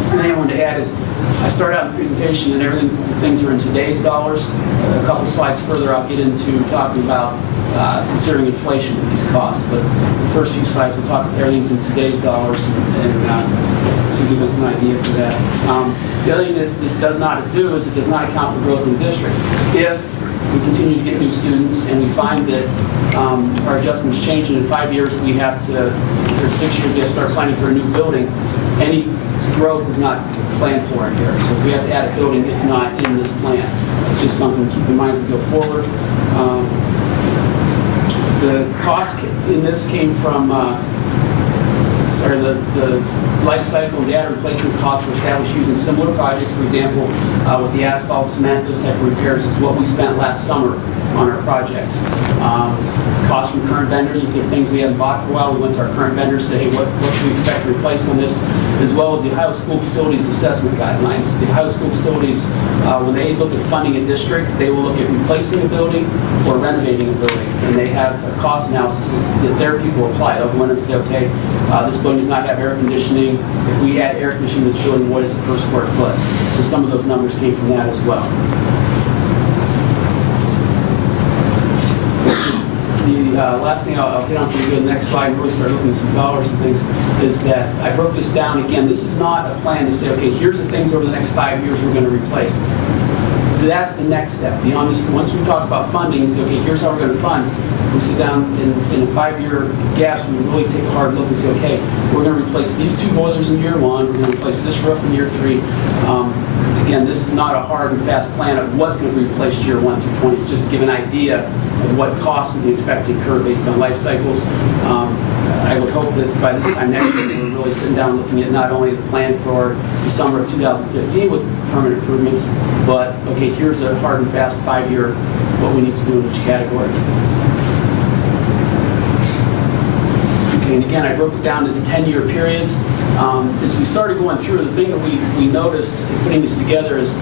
The thing I wanted to add is I started out in the presentation and everything, the things are in today's dollars. A couple slides further, I'll get into talking about considering inflation with these costs. But the first few slides, we'll talk about everything's in today's dollars, and so give us an idea for that. The other thing that this does not do is it does not account for growth in the district. If we continue to get new students and we find that our adjustments change, and in 5 years we have to, or 6 years we have to start planning for a new building, any growth is not planned for in here. So if we have to add a building, it's not in this plan. It's just something to keep in mind as we go forward. The cost in this came from, the life cycle and data replacement costs were established using similar projects. For example, with the asphalt, cement, those type of repairs, is what we spent last summer on our projects. Costs from current vendors, if there's things we haven't bought for a while, we went to our current vendors, say, hey, what should we expect to replace on this? As well as the Ohio School Facilities Assessment Guidelines. The Ohio School Facilities, when they look at funding a district, they will look at replacing a building or renovating a building. And they have a cost analysis that their people apply. They'll go in and say, okay, this building does not have air conditioning. If we add air conditioning to this building, what is it per square foot? So some of those numbers came from that as well. The last thing I'll hit on for you, the next slide, and really start looking at some dollars and things, is that I broke this down. Again, this is not a plan to say, okay, here's the things over the next 5 years we're going to replace. That's the next step. Beyond this, once we talk about funding, and say, okay, here's how we're going to fund. We sit down in a 5-year gap, we really take a hard look and say, okay, we're going to replace these 2 boilers in year 1, we're going to replace this roof in year 3. Again, this is not a hard and fast plan of what's going to be replaced year 1 through 20, just to give an idea of what costs we can expect to incur based on life cycles. I would hope that by this time next year, we're really sitting down looking at not only the plan for the summer of 2015 with permanent improvements, but, okay, here's a hard and fast 5-year, what we need to do in each category. And again, I broke it down into 10-year periods. As we started going through, the thing that we noticed in putting this together is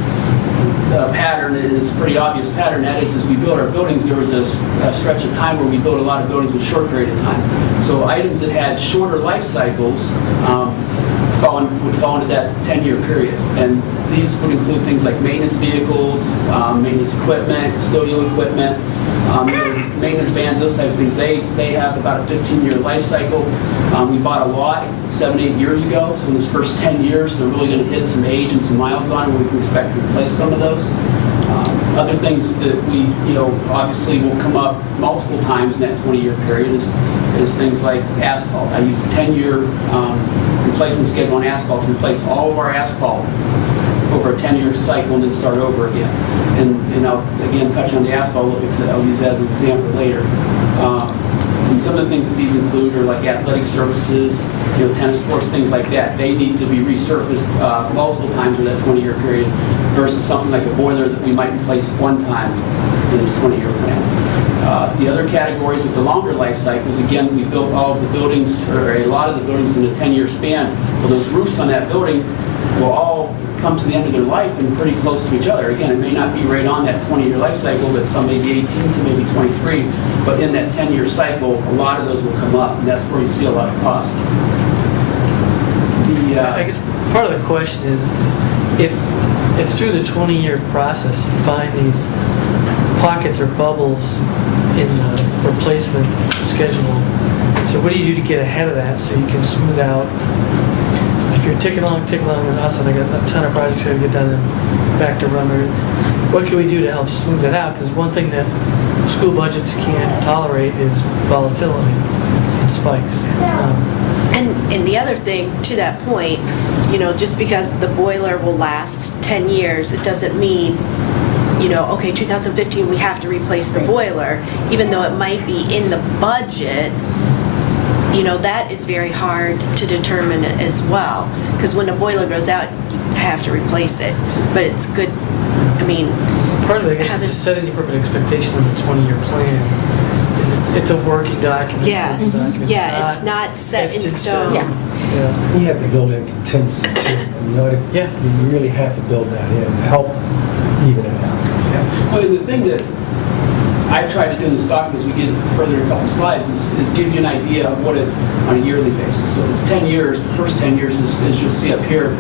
a pattern, and it's a pretty obvious pattern. That is, as we built our buildings, there was a stretch of time where we built a lot of buildings in a short period of time. So items that had shorter life cycles would fall into that 10-year period. And these would include things like maintenance vehicles, maintenance equipment, custodial equipment, maintenance vans, those types of things. They have about a 15-year life cycle. We bought a lot 7, 8 years ago, so in this first 10 years, they're really going to hit some age and some miles on it. We can expect to replace some of those. Other things that we, obviously will come up multiple times in that 20-year period is things like asphalt. I use a 10-year replacement schedule on asphalt to replace all of our asphalt over a 10-year cycle and then start over again. And I'll again touch on the asphalt a little bit because I'll use that as an example later. And some of the things that these include are like athletic services, tennis courts, things like that. They need to be resurfaced multiple times over that 20-year period versus something like a boiler that we might replace one time in this 20-year plan. The other categories with the longer life cycles, again, we built all of the buildings, or a lot of the buildings in a 10-year span. Well, those roofs on that building will all come to the end of their life and pretty close to each other. Again, it may not be right on that 20-year life cycle, but some may be 18, some may be 23. But in that 10-year cycle, a lot of those will come up, and that's where you see a lot of cost. I guess part of the question is if through the 20-year process you find these pockets or bubbles in the replacement schedule, so what do you do to get ahead of that so you can smooth out? If you're ticking along with us, and I got a ton of projects got to get done and back to run, what can we do to help smooth that out? Because one thing that school budgets can't tolerate is volatility and spikes. And the other thing, to that point, just because the boiler will last 10 years, it doesn't mean, okay, 2015 we have to replace the boiler, even though it might be in the budget. That is very hard to determine as well, because when a boiler goes out, you have to replace it. But it's good, part of it, I guess, is just setting the appropriate expectation on the 20-year plan. It's a working document. Yes, it's not set in stone. You have to build in contingency too. You really have to build that in to help even it out. Well, the thing that I've tried to do in this document as we get further in a couple slides is give you an idea of what it on a yearly basis. So if it's 10 years, the first 10 years is, as you'll see up here,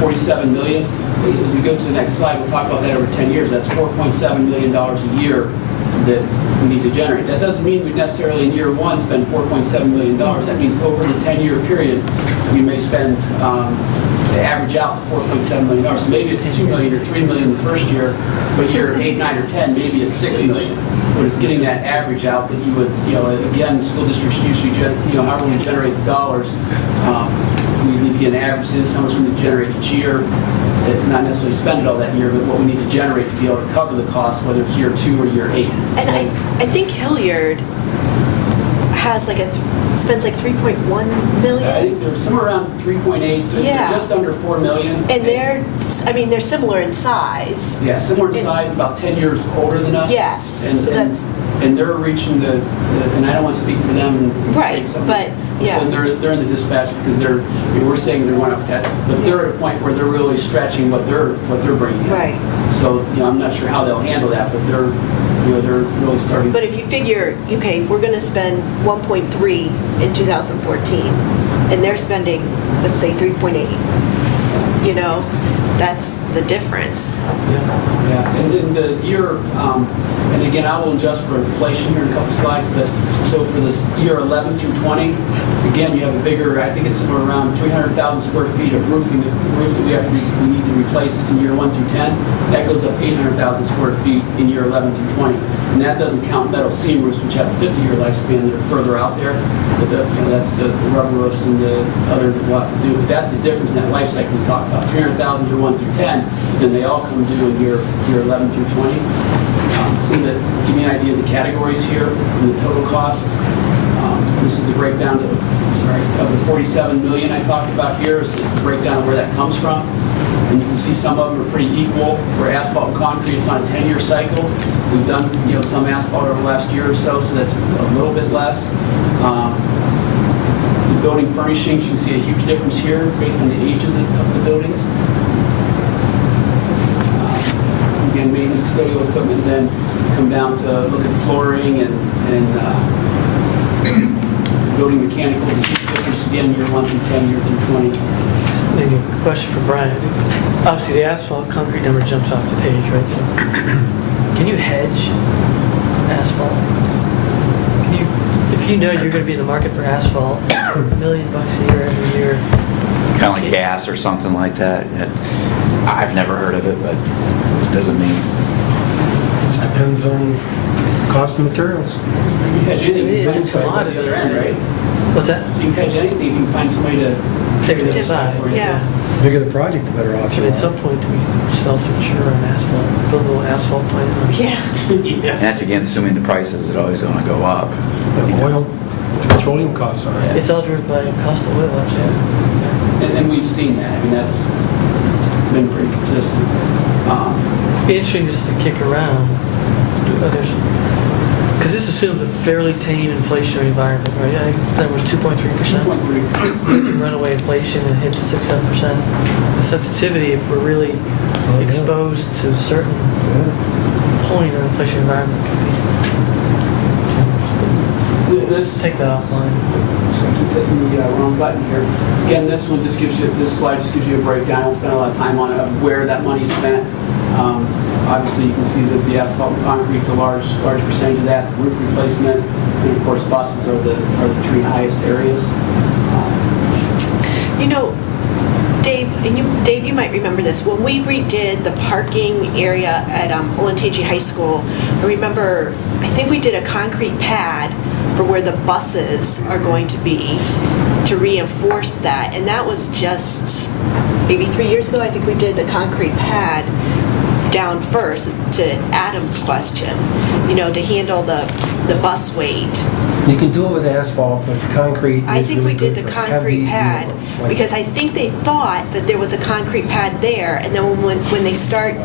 $47 million. As we go to the next slide, we'll talk about that over 10 years. That's $4.7 million a year that we need to generate. That doesn't mean we necessarily in year one spend $4.7 million. That means over the 10-year period, we may spend, to average out to $4.7 million. So maybe it's $2 million or $3 million the first year, but year 8, 9, or 10, maybe it's $6 million. But it's getting that average out that you would, again, school districts usually, however we generate the dollars, we need to get an average. This is how much we need to generate each year. Not necessarily spend it all that year, but what we need to generate to be able to cover the cost, whether it's year 2 or year 8. And I think Hilliard has spends like 3.1 million. I think they're somewhere around 3.8, they're just under 4 million. And they're similar in size. Yeah, similar in size, about 10 years older than us. Yes, and they're reaching and I don't want to speak for them. Right, but yeah. So they're in the dispatch because we're saying they're one of that, but they're at a point where they're really stretching what they're bringing in. Right. So I'm not sure how they'll handle that, but they're really starting. But if you figure, okay, we're going to spend 1.3 in 2014, and they're spending, let's say, 3.8. That's the difference. Yeah. And in the year, and again, I will adjust for inflation here in a couple slides, but so for this year 11 through 20, again, you have a bigger, I think it's somewhere around 300,000 square feet of roof that we need to replace in year 1 through 10. That goes up 800,000 square feet in year 11 through 20. And that doesn't count metal seam roofs, which have a 50-year lifespan that are further out there. But that's the rubber roofs and the other that we'll have to do. But that's the difference in that life cycle we talked about. 300,000 year 1 through 10, then they all come due in year 11 through 20. So that give me an idea of the categories here and the total cost. This is the breakdown of the 47 million I talked about here. It's the breakdown of where that comes from. And you can see some of them are pretty equal, where asphalt and concrete is on a 10-year cycle. We've done some asphalt over the last year or so that's a little bit less. building furnishings, you can see a huge difference here based on the age of the buildings. Again, maintenance, custodial equipment, then you come down to look at flooring and building mechanicals, a huge difference again, year 1 through 10, year through 20. Maybe a question for Brian. Obviously, the asphalt concrete number jumps off the page, right? So, can you hedge asphalt? Can you, if you know you're going to be in the market for asphalt, $1 million a year every year? Kind of like gas or something like that. I've never heard of it, but it doesn't mean. It just depends on cost of materials. You can hedge anything, you It's can a find somebody at the other end, right? What's that? So you can hedge anything if you can find somebody to Take it aside. for you. Yeah. The bigger the project, the better off I you mean, are. at some point, do we self-insure on asphalt? Build a little asphalt plant? Yeah. And that's again assuming the prices are always going to go up. The oil, the petroleum costs are. It's all driven by cost of oil, actually. And we've seen that, I mean, that's been pretty consistent. Be interesting just to kick around others, because this assumes a fairly tame inflationary environment, right? I think that was 2.3%. 2.3. Runaway inflation and hits 6-7%. The sensitivity, if we're really exposed to a certain point of inflation environment, could be. This, Take that offline. so I keep hitting the wrong button here. Again, this one just gives you, this slide just gives you a breakdown. I won't spend a lot of time on it, of where that money's spent. Obviously, you can see that the asphalt and concrete's a large percentage of that. The roof replacement, and of course, buses are the 3 highest areas. You know, Dave, you might remember this. When we redid the parking area at Olentangy High School, I think we did a concrete pad for where the buses are going to be to reinforce that. And that was just maybe 3 years ago. I think we did the concrete pad down first, to Adam's question, to handle the bus weight. You can do it with asphalt, but the concrete I is think really we did good the for concrete heavy pad vehicles, like- because I think they thought that there was a concrete pad there, and then when they started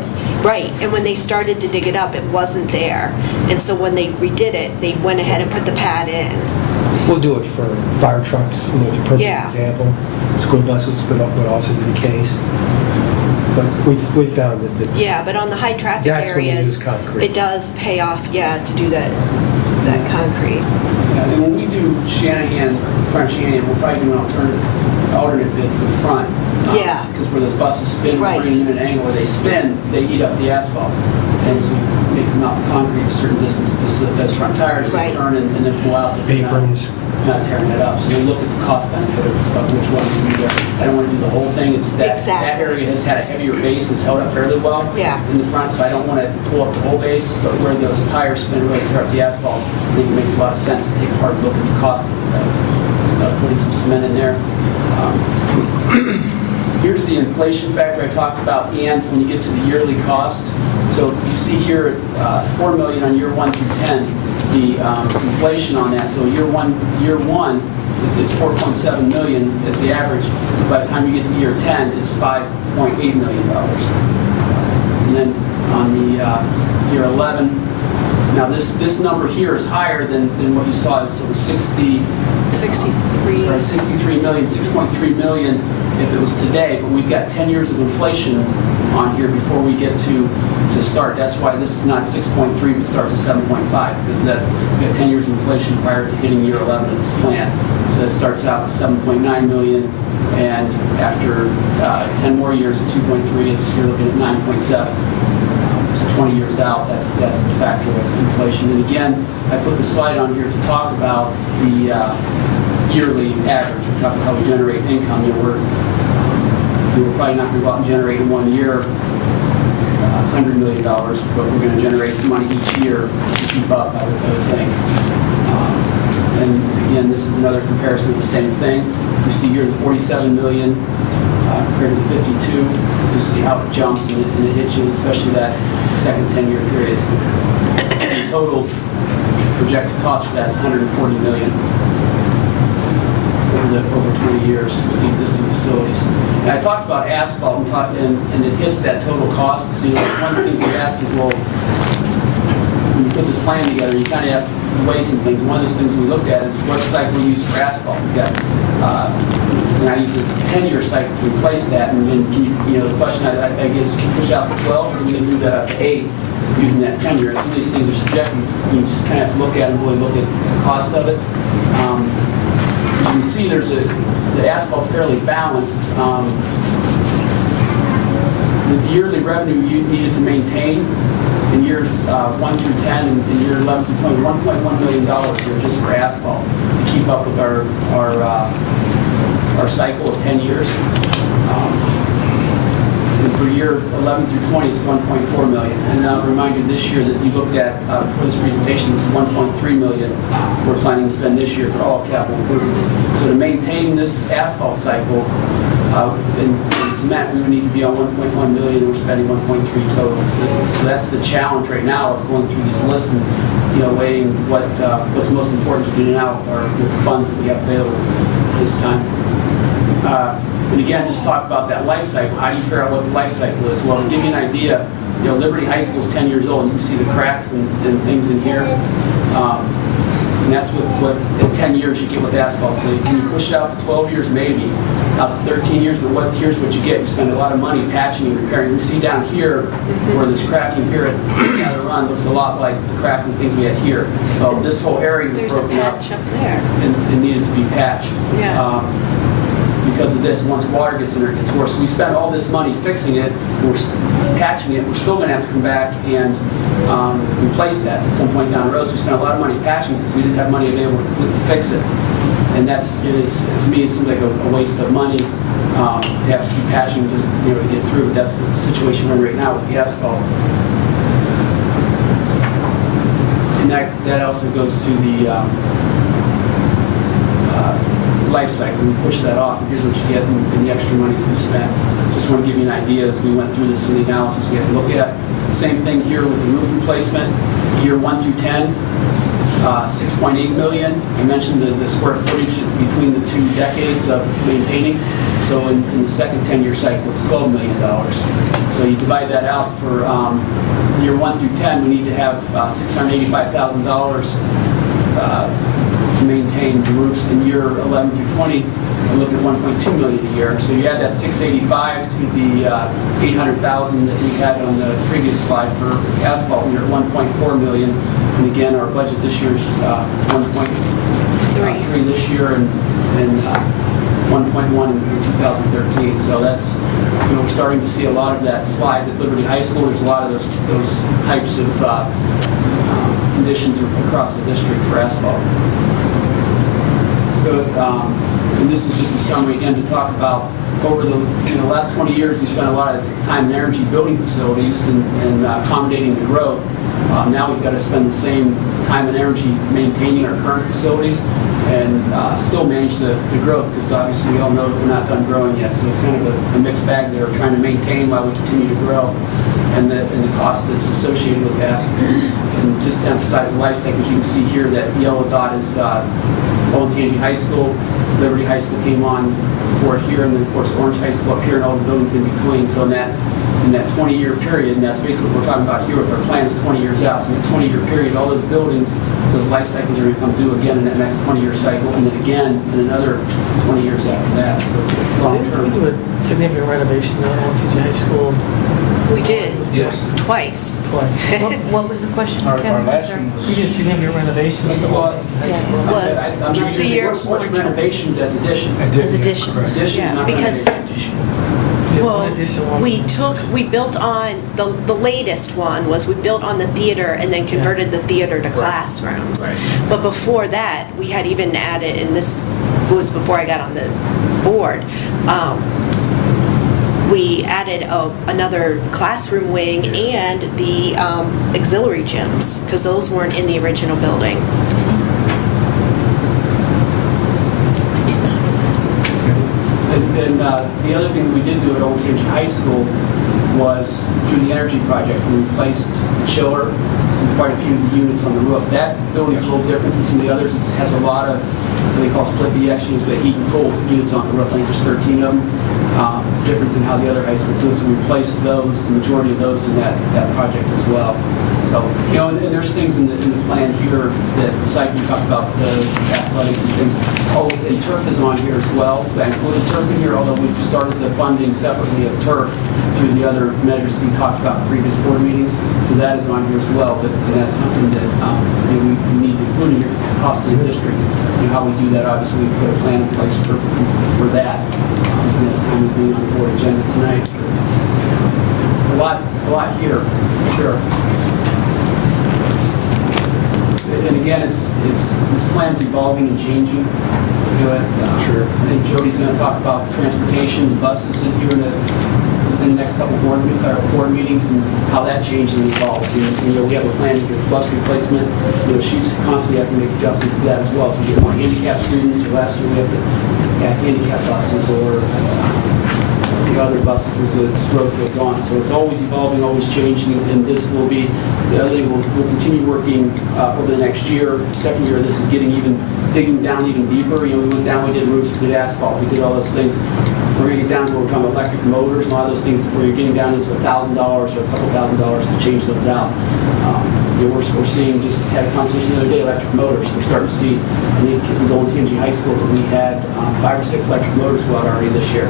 to dig it up, it wasn't there. And so when they redid it, they went ahead and put the pad in. We'll do it for fire trucks, it's a perfect Yeah. example. School buses would also be the case. But we found that Yeah, but on the high traffic That's when you areas, use concrete. it does pay off, to do that concrete. And when we do Shanahan, front of Shanahan, we'll probably do an alternate bid for the front. Yeah. Because where those buses spin, Right. bring them in an angle where they spin, they eat up the asphalt. And so they come out the concrete a certain distance to so that those front tires, they Right. turn and then pull out. aprons. Not tearing it up. So we look at the cost benefit of which one to do there. I don't want to do the whole thing. It's that Exactly. area has had a heavier base and it's held up fairly well Yeah. in the front, so I don't want to pull up the whole base, but where those tires spin really tear up the asphalt, I think it makes a lot of sense to take a hard look at the cost of putting some cement in there. Here's the inflation factor I talked about, and when you get to the yearly cost. So you see here, $4 million on year 1 through 10, the inflation on that. So year one, it's 4.7 million as the average. By the time you get to year 10, it's $5.8 million. And then on the year 11, now this number here is higher than what you saw. So the 63 million, 6.3 million if it was today, but we've got 10 years of inflation on here before we get to start. That's why this is not 6.3, but starts at 7.5, because we got 10 years of inflation prior to hitting year 11 of this plan. So it starts out with 7.9 million, and after 10 more years at 2.3, you're looking at 9.7. So 20 years out, that's the factor of inflation. And again, I put the slide on here to talk about the yearly average. We're talking about how we generate income. We're probably not going to go out and generate in 1 year $100 million, but we're going to generate money each year to keep up, I would think. And again, this is another comparison of the same thing. You see here the 47 million compared to the 52. You see how it jumps and it hits you, especially that second 10-year period. The total projected cost for that is 140 million. Over 20 years with the existing facilities. And I talked about asphalt and it hits that total cost. So one of the things they ask is, well, when you put this plan together, you kind of have to weigh some things. One of those things we looked at is what cycle we use for asphalt. We've got and I use a 10-year cycle to replace that, and then can the question I guess, can you push out to 12, or can you do that up to 8 using that 10 years? Some of these things are subjective. You just kind of have to look at them, really look at the cost of it. As you can see, the asphalt's fairly balanced. The yearly revenue you needed to maintain in years 1 through 10 and in year 11 through 20, $1.1 million here just for asphalt to keep up with our cycle of 10 years. And for year 11 through 20, it's 1.4 million. And I'll remind you this year that you looked at for this presentation was 1.3 million we're planning to spend this year for all capital improvements. So to maintain this asphalt cycle in cement, we would need to be on 1.1 million. We're spending 1.3 total. So that's the challenge right now of going through this list and weighing what's most important to do now with the funds that we have available at this time. And again, just talk about that life cycle. How do you figure out what the life cycle is? Well, to give you an idea, Liberty High School is 10 years old. You can see the cracks and things in here. And that's what in 10 years you get with asphalt. So can you push it out to 12 years maybe, out to 13 years, but here's what you get. You spend a lot of money patching and repairing. You see down here where this cracking here at the run looks a lot like the cracking things we had here. So this whole area was broken up. There's a patch up there. And needed to be patched. Yeah. Because of this, once water gets in there, it gets worse. So we spent all this money fixing it, we're patching it, we're still going to have to come back and replace that at some point down the road. So we spent a lot of money patching because we didn't have money available to completely fix it. And to me, it seems like a waste of money to have to keep patching just to get through. But that's the situation we're in right now with the asphalt. And that also goes to the life cycle. We push that off, and here's what you get in the extra money that we spent. Just want to give you an idea as we went through this in the analysis we had to look at. Same thing here with the roof replacement. Year 1 through 10, 6.8 million. I mentioned the square footage between the 2 decades of maintaining. So in the second 10-year cycle, it's $12 million. So you divide that out for year 1 through 10, we need to have $685,000 to maintain the roofs. In year 11 through 20, we're looking at 1.2 million a year. So you add that 685 to the 800,000 that we had on the previous slide for asphalt. We're at 1.4 million. And again, our budget this year is 1.3 this year and 1.1 in 2013. So that's we're starting to see a lot of that slide at Liberty High School. There's a lot of those types of conditions across the district for asphalt. So, and this is just a summary again to talk about over the last 20 years we spent a lot of time and energy building facilities and accommodating the growth. Now we've got to spend the same time and energy maintaining our current facilities and still manage the growth because obviously we all know that we're not done growing yet. So it's kind of a mixed bag there, trying to maintain while we continue to grow and the cost that's associated with that. And just to emphasize the life cycle, as you can see here, that yellow dot is Olentangy High School. Liberty High School came on board here, and then of course Orange High School up here and all the buildings in between. So in that 20-year period, and that's basically what we're talking about here with our plan is 20 years out. So in that 20-year period, all those buildings, those life cycles are going to come due again in that next 20-year cycle, and then again in another 20 years after that. So it's a long term. We do a significant renovation at Olentangy High School. We did. Yes. Twice. What was the question? Our Kevin? We last one was... did significant renovations at Olentangy High School. Was I'm not the using year workforce renovations as additions. as additions. Additions, Yeah, not because renovations. well, One addition, one- we built on the latest one was we built on the theater and then converted the theater to classrooms. Right. But before that, we had even added, and this was before I got on the board. We added another classroom wing and the auxiliary gyms because those weren't in the original building. And the other thing that we did do at Olentangy High School was through the energy project, we replaced the chiller and quite a few of the units on the roof. That building is a little different than some of the others. It has a lot of what they call split B units, but heat and cold units on the roof. I think there's 13 of them, different than how the other high schools do. So we replaced those, the majority of those in that project as well. So, you know, and there's things in the plan here that Syke talked about, the athletics and things. Oh, and turf is on here as well. I included turf in here, although we've started the funding separately of turf through the other measures we talked about in previous board meetings. So that is on here as well, but that's something that you know, we need to include in here because it's a cost to the district. You know, how we do that, obviously, we've put a plan in place for that. And that's time of being on the board agenda tonight. A lot here, for sure. And again, it's this plan's evolving and changing. You know, Sure. And Jody's going to talk about transportation, buses in here within the next couple board meetings and how that changes and evolves. And you know, we have a plan here for bus replacement. You know, she's constantly having to make adjustments to that as well. So we get more handicapped students. Or last year we have to add handicap buses or the other buses as the growth goes on. So it's always evolving, always changing, and this will be, the other thing, we'll continue working over the next year. Second year, this is digging down even deeper. You know, we went down, we did roofs, we did asphalt, we did all those things. We're going to get down to where we're talking about electric motors and a lot of those things where you're getting down into $1,000 or a couple $1,000s to change those out. You know, we're seeing, just had a conversation the other day, electric motors. We're starting to see, I think it was Olentangy High School that we had 5 or 6 electric motors go out already this year.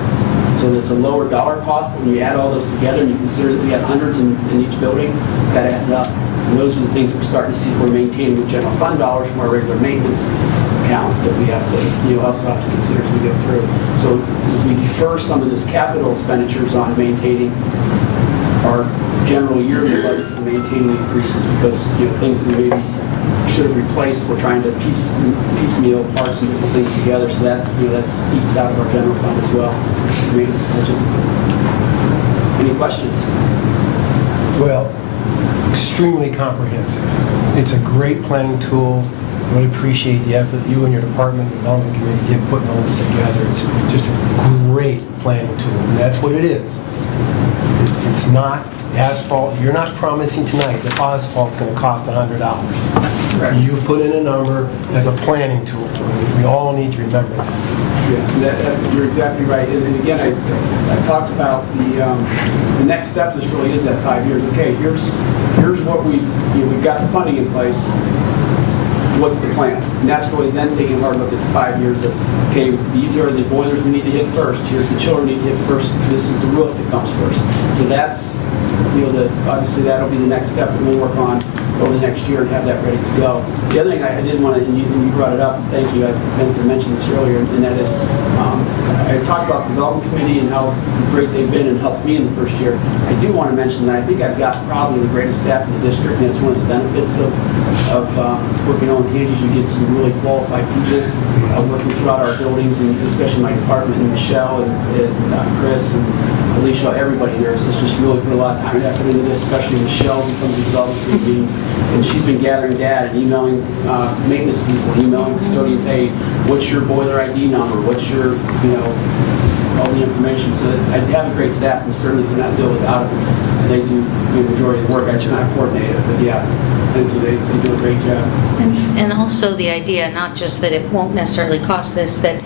So it's a lower dollar cost, but when you add all those together and you consider that we have hundreds in each building, that adds up. And those are the things that we're starting to see we're maintaining with general fund dollars from our regular maintenance account that we have to, you know, also have to consider as we go through. So as we defer some of this capital expenditures on maintaining our general yearly budget for maintaining increases because, you know, things that we maybe should have replaced, we're trying to piecemeal parts and different things together, so that, you know, that's eats out of our general fund as well. Maintenance budget. Any questions? Well, extremely comprehensive. It's a great planning tool. I really appreciate the effort you and your department and development committee give putting all this together. It's just a great planning tool, and that's what it is. It's not asphalt. You're not promising tonight that asphalt's going to cost $100. Right. You put in a number as a planning tool. We all need to remember that. Yes, you're exactly right. And again, I talked about the next step. This really is that 5 years. Okay, here's what we've got the funding in place. What's the plan? And that's really then taking a hard look at the 5 years of, okay, these are the boilers we need to hit first. Here's the chiller we need to hit first. This is the roof that comes first. So that's, you know, obviously that'll be the next step that we'll work on over the next year and have that ready to go. The other thing I did want to, and you brought it up, and thank you, I meant to mention this earlier, and that is, I talked about the development committee and how great they've been and helped me in the first year. I do want to mention that I think I've got probably the greatest staff in the district, and that's one of the benefits of working on Olentangy. You get some really qualified people working throughout our buildings, and especially my department, and Michelle and Chris and Alicia, everybody there has just really put a lot of time and effort into this, especially Michelle who comes to development committee meetings. And she's been gathering data and emailing maintenance people, emailing custodians, hey, what's your boiler ID number? What's your, you know, all the information. So I have a great staff and certainly cannot do it without them. And they do the majority of the work. I cannot coordinate it, but yeah, they do a great job. And also the idea, not just that it won't necessarily cost this, that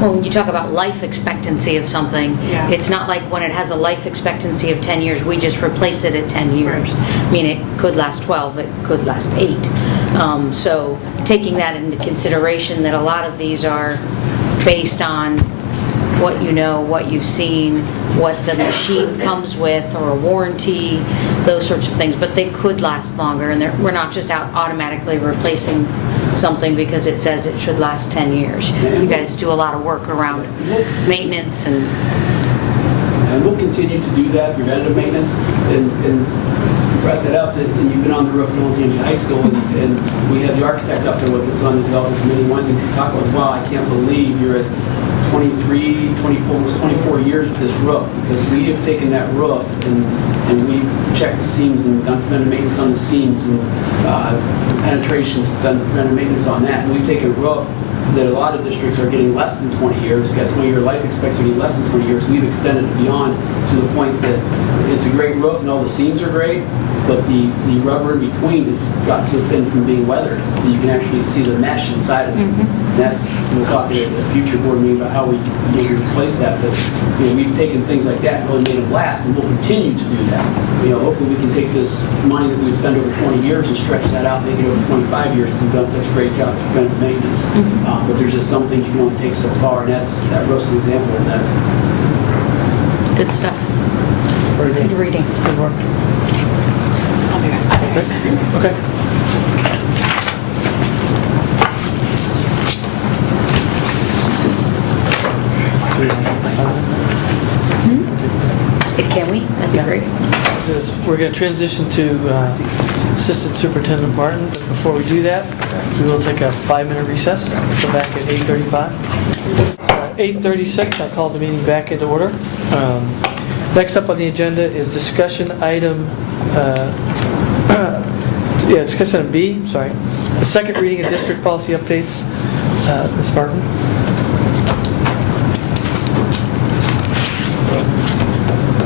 when you talk about life expectancy of something, it's not like when it has a life expectancy of 10 years, we just replace it at 10 years. I mean, it could last 12, it could last 8. So taking that into consideration, that a lot of these are based on what you know, what you've seen, what the machine comes with, or a warranty, those sorts of things. But they could last longer, and we're not just out automatically replacing something because it says it should last 10 years. You guys do a lot of work around maintenance and we'll continue to do that, preventative maintenance. And you brought that up, and you've been on the roof at Olentangy High School, and we had the architect up there with us on the development committee. One of the things he talked about, wow, I can't believe you're at 23, 24, almost 24 years with this roof, because we have taken that roof and we've checked the seams and done preventive maintenance on the seams and penetrations, done preventive maintenance on that. And we've taken a roof that a lot of districts are getting less than 20 years, got 20-year life expectancy, getting less than 20 years. We've extended it beyond to the point that it's a great roof and all the seams are great, but the rubber in between has got so thin from being weathered that you can actually see the mesh inside of it. And that's, we'll talk at a future board meeting about how we maybe replace that, but, we've taken things like that and really made them last, and we'll continue to do that. Hopefully we can take this money that we've spent over 20 years and stretch that out, make it over 25 years, because we've done such a great job of preventive maintenance. But there's just some things you can only take so far, and that roof's an example of that. Good stuff. Very Good good. reading. Good work. Okay. Can we? That'd be great. We're going to transition to Assistant Superintendent Martin, but before we do that, we will take a 5-minute recess. Come back at 8:35. 8:36, I call the meeting back into order. Next up on the agenda is discussion item, discussion item B, sorry. The second reading of district policy updates. Ms. Martin?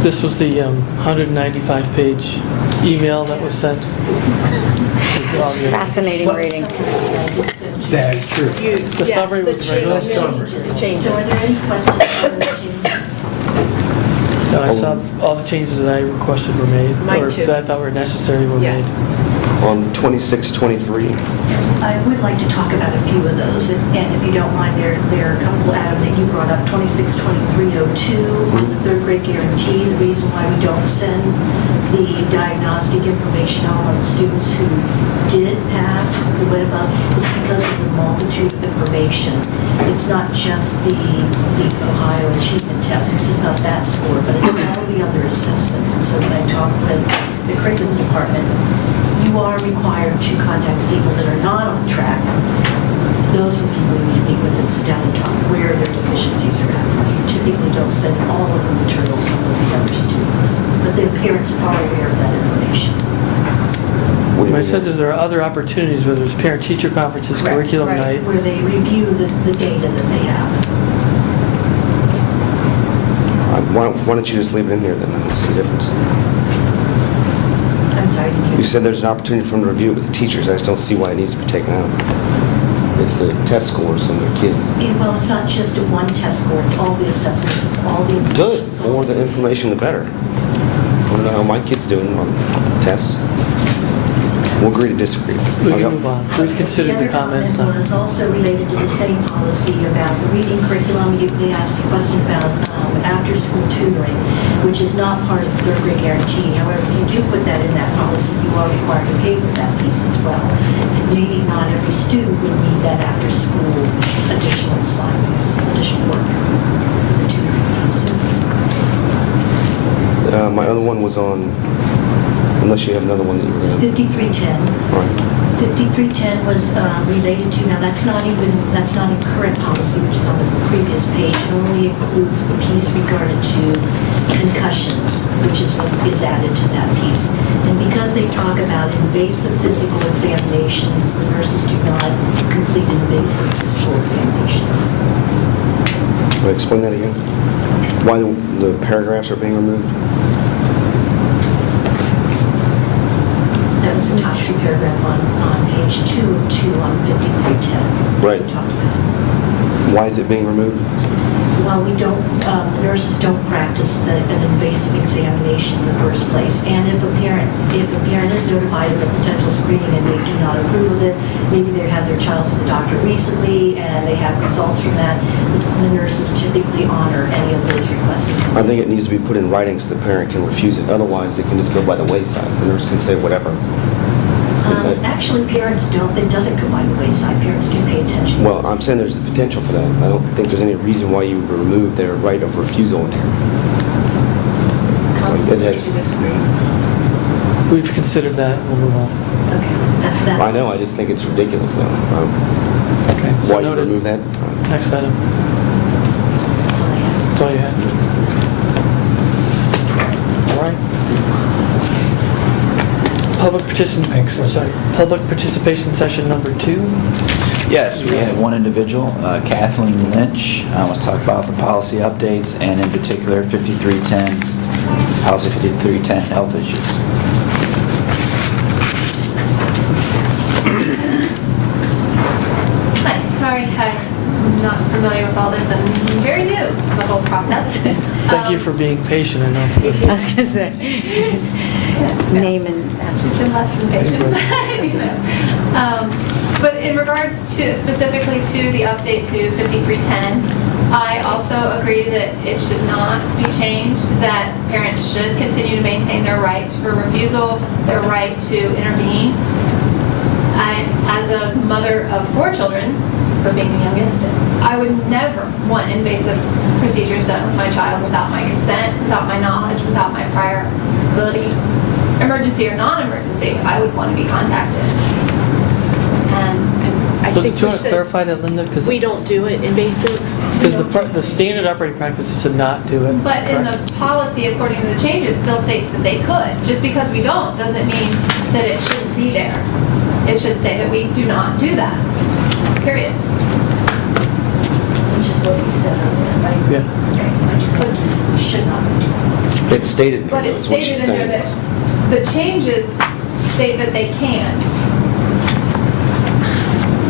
This was the 195-page email that was sent. Fascinating reading. That is true. The summary was very nice. Changes. So are there any questions on the changes? I saw all the changes that I requested were made, Mine or too. that I thought were necessary were made. Yes. On 2623, I would like to talk about a few of those, and if you don't mind, there are a couple, Adam, that you brought up, 262302 on the third grade guarantee. The reason why we don't send the diagnostic information out on the students who did pass, who went above, is because of the multitude of information. It's not just the Ohio Achievement Test, it's just not that score, but it's all the other assessments. And so when I talk with the curriculum department, you are required to contact the people that are not on track. Those are the people you need to meet with and sit down and talk where their deficiencies are at. You typically don't send all of the materials on with the other students, but the parents are aware of that information. My sense is there are other opportunities, whether it's parent-teacher conferences, Correct. curriculum Right. night. Where they review the data that they have. why don't you just leave it in there then? I don't see the difference. I'm sorry, did you? You said there's an opportunity for them to review it with the teachers. I just don't see why it needs to be taken out. It's the test scores from their kids. Well, it's not just a one test score, it's all the assessments, it's all the information. Good. The more the information, the better. I want to know how my kid's doing on tests. We'll agree to disagree. We can move on. We've considered the comments. The other comment was also related to the same policy about the reading curriculum. They asked a question about after-school tutoring, which is not part of the third grade guarantee. However, if you do put that in that policy, you are required to pay for that piece as well. And maybe not every student would need that after-school additional assignments, additional work for the tutoring piece. My other one was on, unless you have another one that you were going to... 5310. Right. 5310 was related to, now that's not a current policy, which is on the previous page. It only includes the piece regarded to concussions, which is what is added to that piece. And because they talk about invasive physical examinations, the nurses do not complete invasive physical examinations. Can I explain that again? Why the paragraphs are being removed? That was the top two paragraph on page 2 of 2 on 5310. Right. We talked about. Why is it being removed? Well, we don't, the nurses don't practice an invasive examination in the first place. And if a parent is notified of a potential screening and they do not approve of it, maybe they had their child to the doctor recently and they have results from that, the nurses typically honor any of those requests. I think it needs to be put in writing so the parent can refuse it. Otherwise, it can just go by the wayside. The nurse can say whatever. Actually, parents don't, it doesn't go by the wayside. Parents can pay attention. Well, I'm saying there's a potential for that. I don't think there's any reason why you would remove their right of refusal in here. It has, We've considered that. We'll move on. Okay, that's. I know, I just think it's ridiculous though. Okay. So Why you noted. remove that? Next item. That's all I have. That's all you had. All right. Public participation session number 2. Yes, we had one individual, Kathleen Lynch, was talking about the policy updates and in particular 5310 Policy 5310, health issues. Hi, sorry, I'm not familiar with all this. I'm very new to the whole process. Thank you for being patient. I know it's been- I was going to say, name and She's been less than patient. But in regards to, specifically to the update to 5310, I also agree that it should not be changed, that parents should continue to maintain their right for refusal, their right to intervene. As a mother of 4 children, for being the youngest, I would never want invasive procedures done with my child without my consent, without my knowledge, without my prior ability. Emergency or non-emergency, I would want to be contacted. I Do think you we want to said clarify that, Linda? we don't do it invasive. Because the standard operating practice is to not do it. But in correct? the policy, according to the changes, still states that they could. Just because we don't doesn't mean that it shouldn't be there. It should say that we do not do that, period. Which is what you said earlier, right? Yeah. But you could do, we should not do it. It's stated. But it's That's what she's stated in there saying. that the changes state that they can.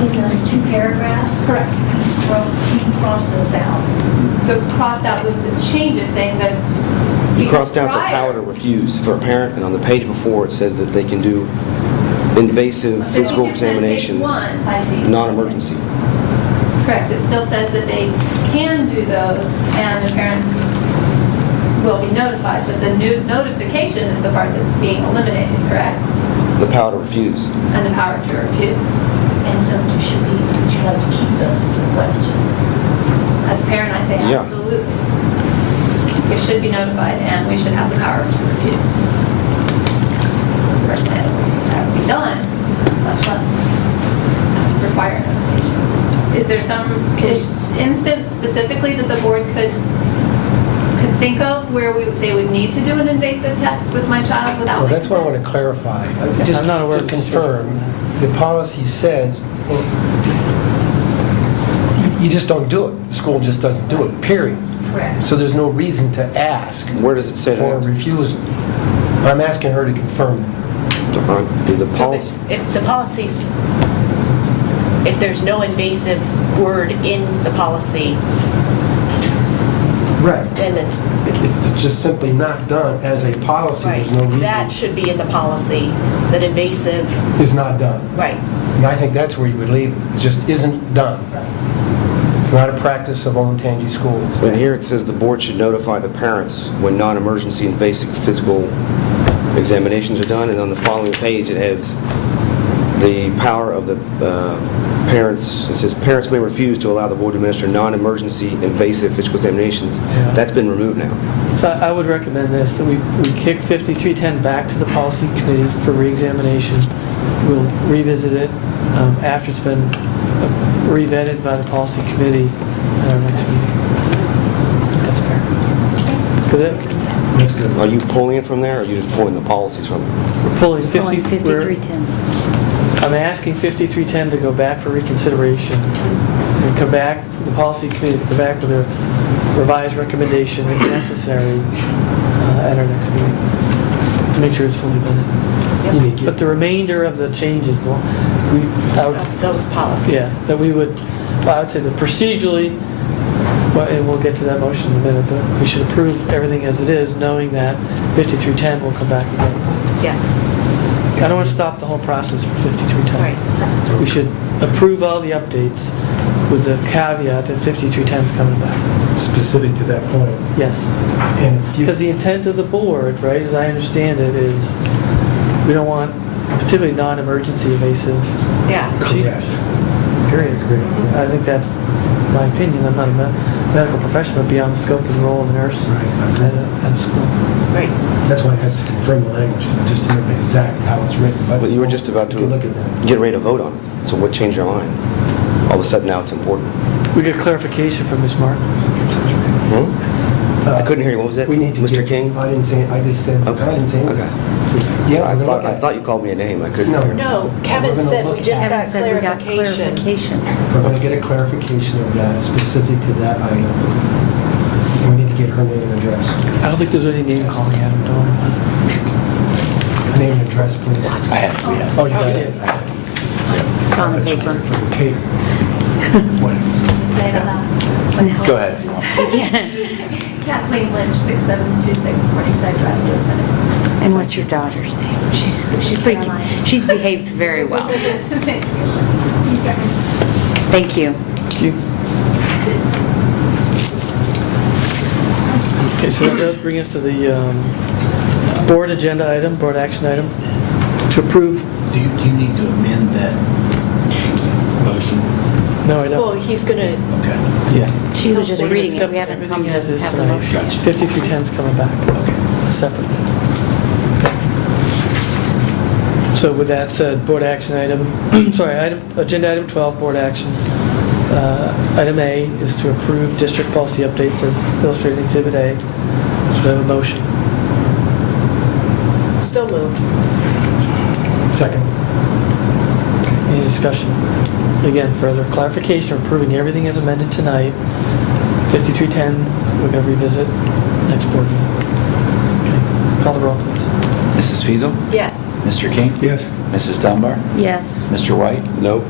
In those 2 paragraphs? Correct. You crossed those out. The crossed out was the changes saying that. You because crossed out the prior- power to refuse for a parent, and on the page before, it says that they can do invasive physical 5210, page examinations, 1. I see. non-emergency. Correct, it still says that they can do those, and the parents will be notified, but the new notification is the part that's being eliminated, correct? The power to refuse. And the power to refuse. And so would you like to keep those as a question? As a parent, I say Yeah. absolutely. We should be notified, and we should have the power to refuse. Personally, I don't think that would be done, much less require notification. Is there some instance specifically that the board could think of where they would need to do an invasive test with my child without Well, my that's what I consent? want to clarify. I'm Just not aware to of the confirm, the policy says you just don't do it. The school just doesn't do it, period. Correct. So there's no reason to ask Where does it say for a that? refusal. I'm asking her to confirm that. The So policy. if the policies, if there's no invasive word in the policy, Right. then it's, If it's just simply not done as a policy, right. there's no reason That should be in the policy, that invasive, it's not done. right. And I think that's where you would leave it. It just isn't done. It's not a practice of Olentangy schools. And here it says the board should notify the parents when non-emergency invasive physical examinations are done, and on the following page it has the power of the parents. It says parents may refuse to allow the board to administer non-emergency invasive physical examinations. Yeah. That's been removed now. So I would recommend this, that we kick 5310 back to the policy committee for reexamination. We'll revisit it after it's been re-vetted by the policy committee at our next meeting. That's fair. Is it? That's good. Are you pulling it from there, or are you just pulling the policies from it? We're pulling 50. 5310. I'm asking 5310 to go back for reconsideration and come back, the policy committee to come back with a revised recommendation if necessary at our next meeting to make sure it's fully vetted. You need to But the remainder of the changes, I would, Of those policies. yeah, that we would, well, I would say that procedurally, well, and we'll get to that motion in a minute, but we should approve everything as it is, knowing that 5310 will come back again. Yes, I don't want to stop the whole process for 5310. right. We should approve all the updates with the caveat that 5310 is coming back. specific to that point. Yes. And if you, Because the intent of the board, right, as I understand it, is we don't want particularly non-emergency invasive Yeah. procedures. Period. Agree, yeah. I think that's my opinion. I'm not a medical professional, but beyond the scope of the role of a nurse Right. at a school. Right. that's why it has to confirm the language, just to know exactly how it's written. But you were just about We to can look at that. get ready to vote on it, so what changed your mind? All of a sudden now it's important. We get clarification from Ms. Martin. Hmm? I couldn't hear you. What was that? We need to Mr. get- King? I didn't say, I just said, Okay. I didn't say anything. Okay. So, yeah, I we're gonna thought, look I at thought you called me a name. I couldn't No. hear. No, Kevin We're gonna said we look just at- got Kevin said we got clarification. We're going to get a clarification of that, specific to that item. And we need to to get her name and address. I don't think there's any name calling, Adam, don't worry about Name and address, please. I have, we have. Oh, you got it? It's on the paper. For the tape. What? Say it aloud. Go ahead. Kathleen Lynch, 6726 Morningside Drive, Listening. And what's your daughter's name? She's pretty, Caroline. she's behaved very well. Thank you. Thank you. Thank you. Okay, so that does bring us to the board agenda item, board action item, to approve. Do you need to amend that motion? No, I Well, don't. he's going to, Okay. Yeah. She was just We're gonna reading it. accept We haven't come to everything as is have the tonight. motion. Gotcha. 5310's coming back. Okay. Separate. Okay. So with that said, board action item, agenda item 12, board action. Item A is to approve district policy updates as illustrated in Exhibit A. So we have a motion. so moved. Second. Any discussion? Again, further clarification, approving everything as amended tonight. 5310, we're going to revisit next board meeting. Okay. Call the roll, please. Mrs. Fiesel, Yes. Mr. King, Yes. Mrs. Dunbar, Yes. Mr. White, No.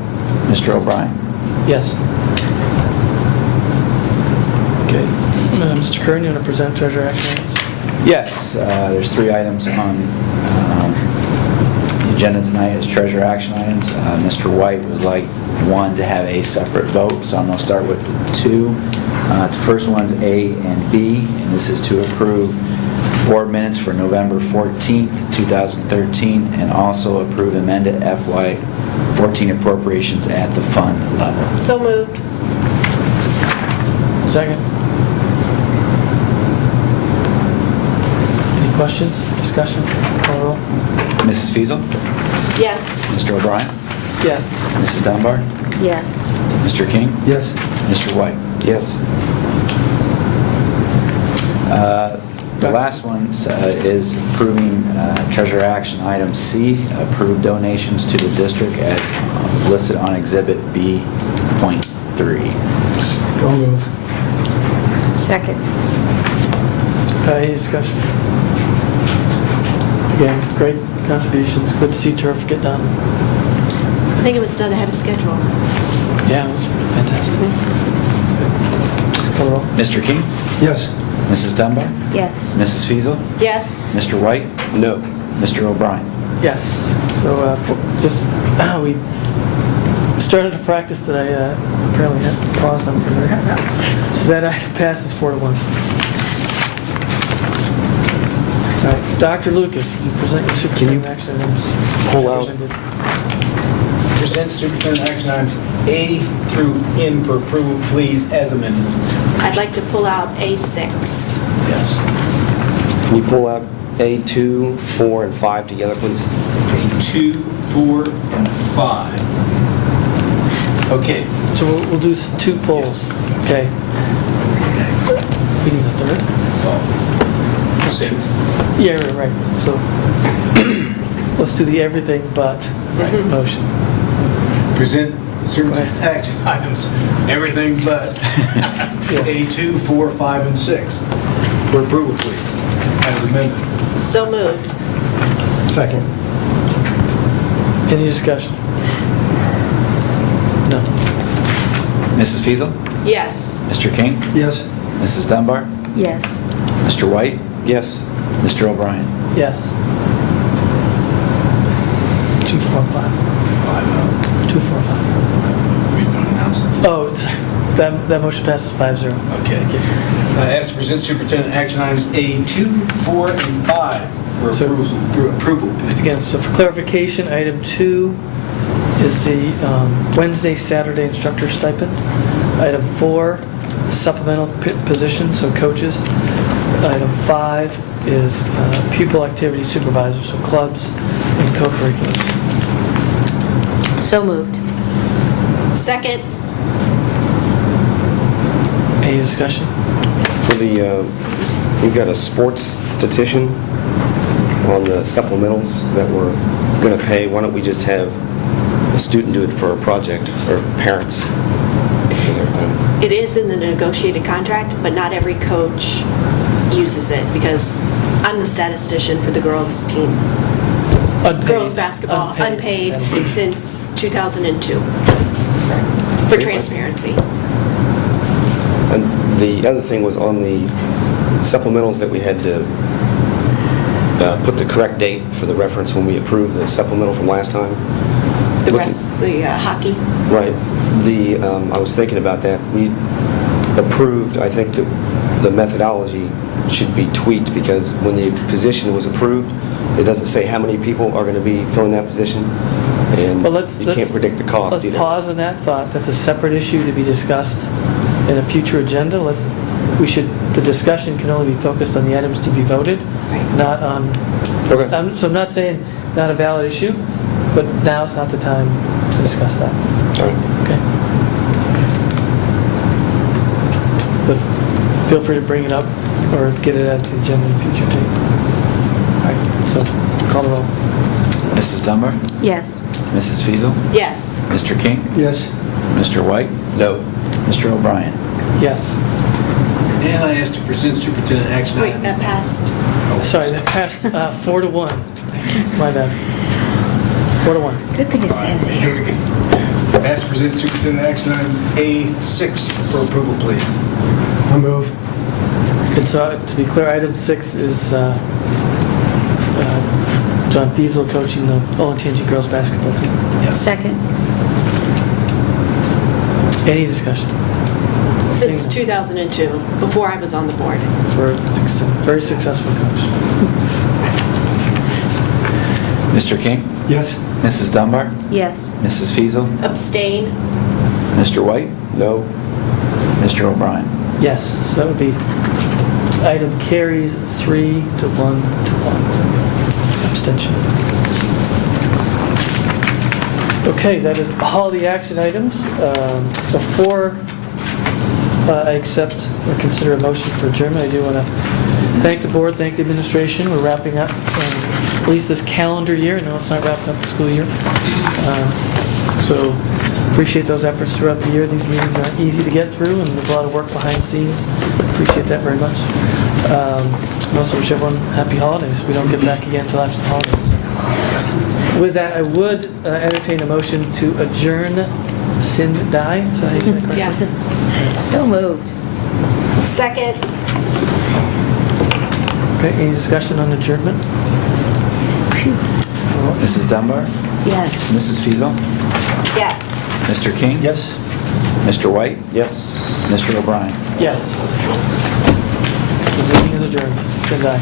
Mr. O'Brien. Yes. Okay. Mr. Kern, you want to present treasure action items? Yes, there's 3 items on the agenda tonight as treasure action items. Mr. White would like one to have a separate vote, so I'm going to start with the 2. The first one's A and B, and this is to approve board minutes for November 14th, 2013, and also approve amended FY14 appropriations at the fund level. So moved. Second. Any questions, discussion? Call the roll. Mrs. Fiesel, Yes. Mr. O'Brien, Yes. Mrs. Dunbar, Yes. Mr. King, Yes. Mr. White. Yes. The last one is approving treasure action item C, approve donations to the district as listed on Exhibit B.3. So move. Second. Any discussion? Again, great contributions. Good to see turf get done. I think it was done ahead of schedule. Yeah, it was fantastic. Call the roll. Mr. King, Yes. Mrs. Dunbar, Yes. Mrs. Fiesel, Yes. Mr. White, No. Mr. O'Brien. Yes. So just, we started to practice that I apparently had to pause on for there. So that item passes 4-1. All right, Dr. Lucas, would you present your superintendent action items? pull out- Present superintendent action items A through N for approval, please, as amended. I'd like to pull out A6. Yes. Can you pull out A2, 4, and 5 together, please? A2, 4, and 5. Okay. So we'll do 2 polls, okay? We need a third? Six. Yeah, right. So let's do the everything but motion. Present superintendent action items, everything but A2, 4, 5, and 6 for approval, please, as amended. So moved. Second. Any discussion? No. Mrs. Fiesel, Yes. Mr. King, Yes. Mrs. Dunbar, Yes. Mr. White, Yes. Mr. O'Brien. Yes. 2, 4, 5. 2, 4, 5. We don't announce it. Oh, that motion passes 5-0. Okay. Asked to present superintendent action items A2, 4, and 5 for So- approval, please. Again, so for clarification, item 2 is the Wednesday, Saturday instructor stipend. Item 4, supplemental position, so coaches. Item 5 is pupil activity supervisors, so clubs and co-curriculars. So moved. Second. Any discussion? For the, we've got a sports statistician on the supplementals that we're going to pay. Why don't we just have a student do it for a project, or parents? It is in the negotiated contract, but not every coach uses it because I'm the statistician for the girls' team. Unpaid. Girls basketball, unpaid since 2002, for transparency. And the other thing was on the supplementals that we had to put the correct date for the reference when we approved the supplemental from last time. The hockey. Right. I was thinking about that. We approved, I think the methodology should be tweaked because when the position was approved, it doesn't say how many people are going to be filling that position, and you can't predict the cost Let's either. pause on that thought. That's a separate issue to be discussed in a future agenda. The discussion can only be focused on the items to be voted, not on. Okay. So I'm not saying not a valid issue, but now's not the time to discuss that. All right. Okay. But feel free to bring it up or get it at the agenda in a future date. All right, so call the roll. Mrs. Dunbar? Yes. Mrs. Fiesel, Yes. Mr. King? Yes. Mr. White? No. Mr. O'Brien? Yes. And I asked to present superintendent action Wait, item. that passed. Sorry, that passed 4-1. My bad. 4-1. Good thing it's Sandy. Here we go. Asked to present superintendent action item A6 for approval, please. I'll move. And so, to be clear, item 6 is John Fiesel coaching the Olentangy girls basketball team. Yes. Second. Any discussion? Since 2002, before I was on the board. For an extent, very successful coach. Mr. King? Yes. Mrs. Dunbar? Yes. Mrs. Fiesel, Abstain. Mr. White? No. Mr. O'Brien? Yes, so that would be, item carries 3 to 1 to 1. Abstention. Okay, that is all the action items. Before I accept or consider a motion for adjournment, I do want to thank the board, thank the administration. We're wrapping up at least this calendar year. No, it's not wrapping up the school year. So appreciate those efforts throughout the year. These meetings aren't easy to get through, and there's a lot of work behind the scenes. Appreciate that very much. I also wish everyone happy holidays. We don't get back again until after the holidays. With that, I would entertain a motion to adjourn Sin Die. Is that how you say it correctly? Yeah. So moved. Second. Okay, any discussion on adjournment? Mrs. Dunbar? Yes. Mrs. Fiesel, Yes. Mr. King? Yes. Mr. White? Yes. Mr. O'Brien? Yes. The meeting is adjourned. Sin Die.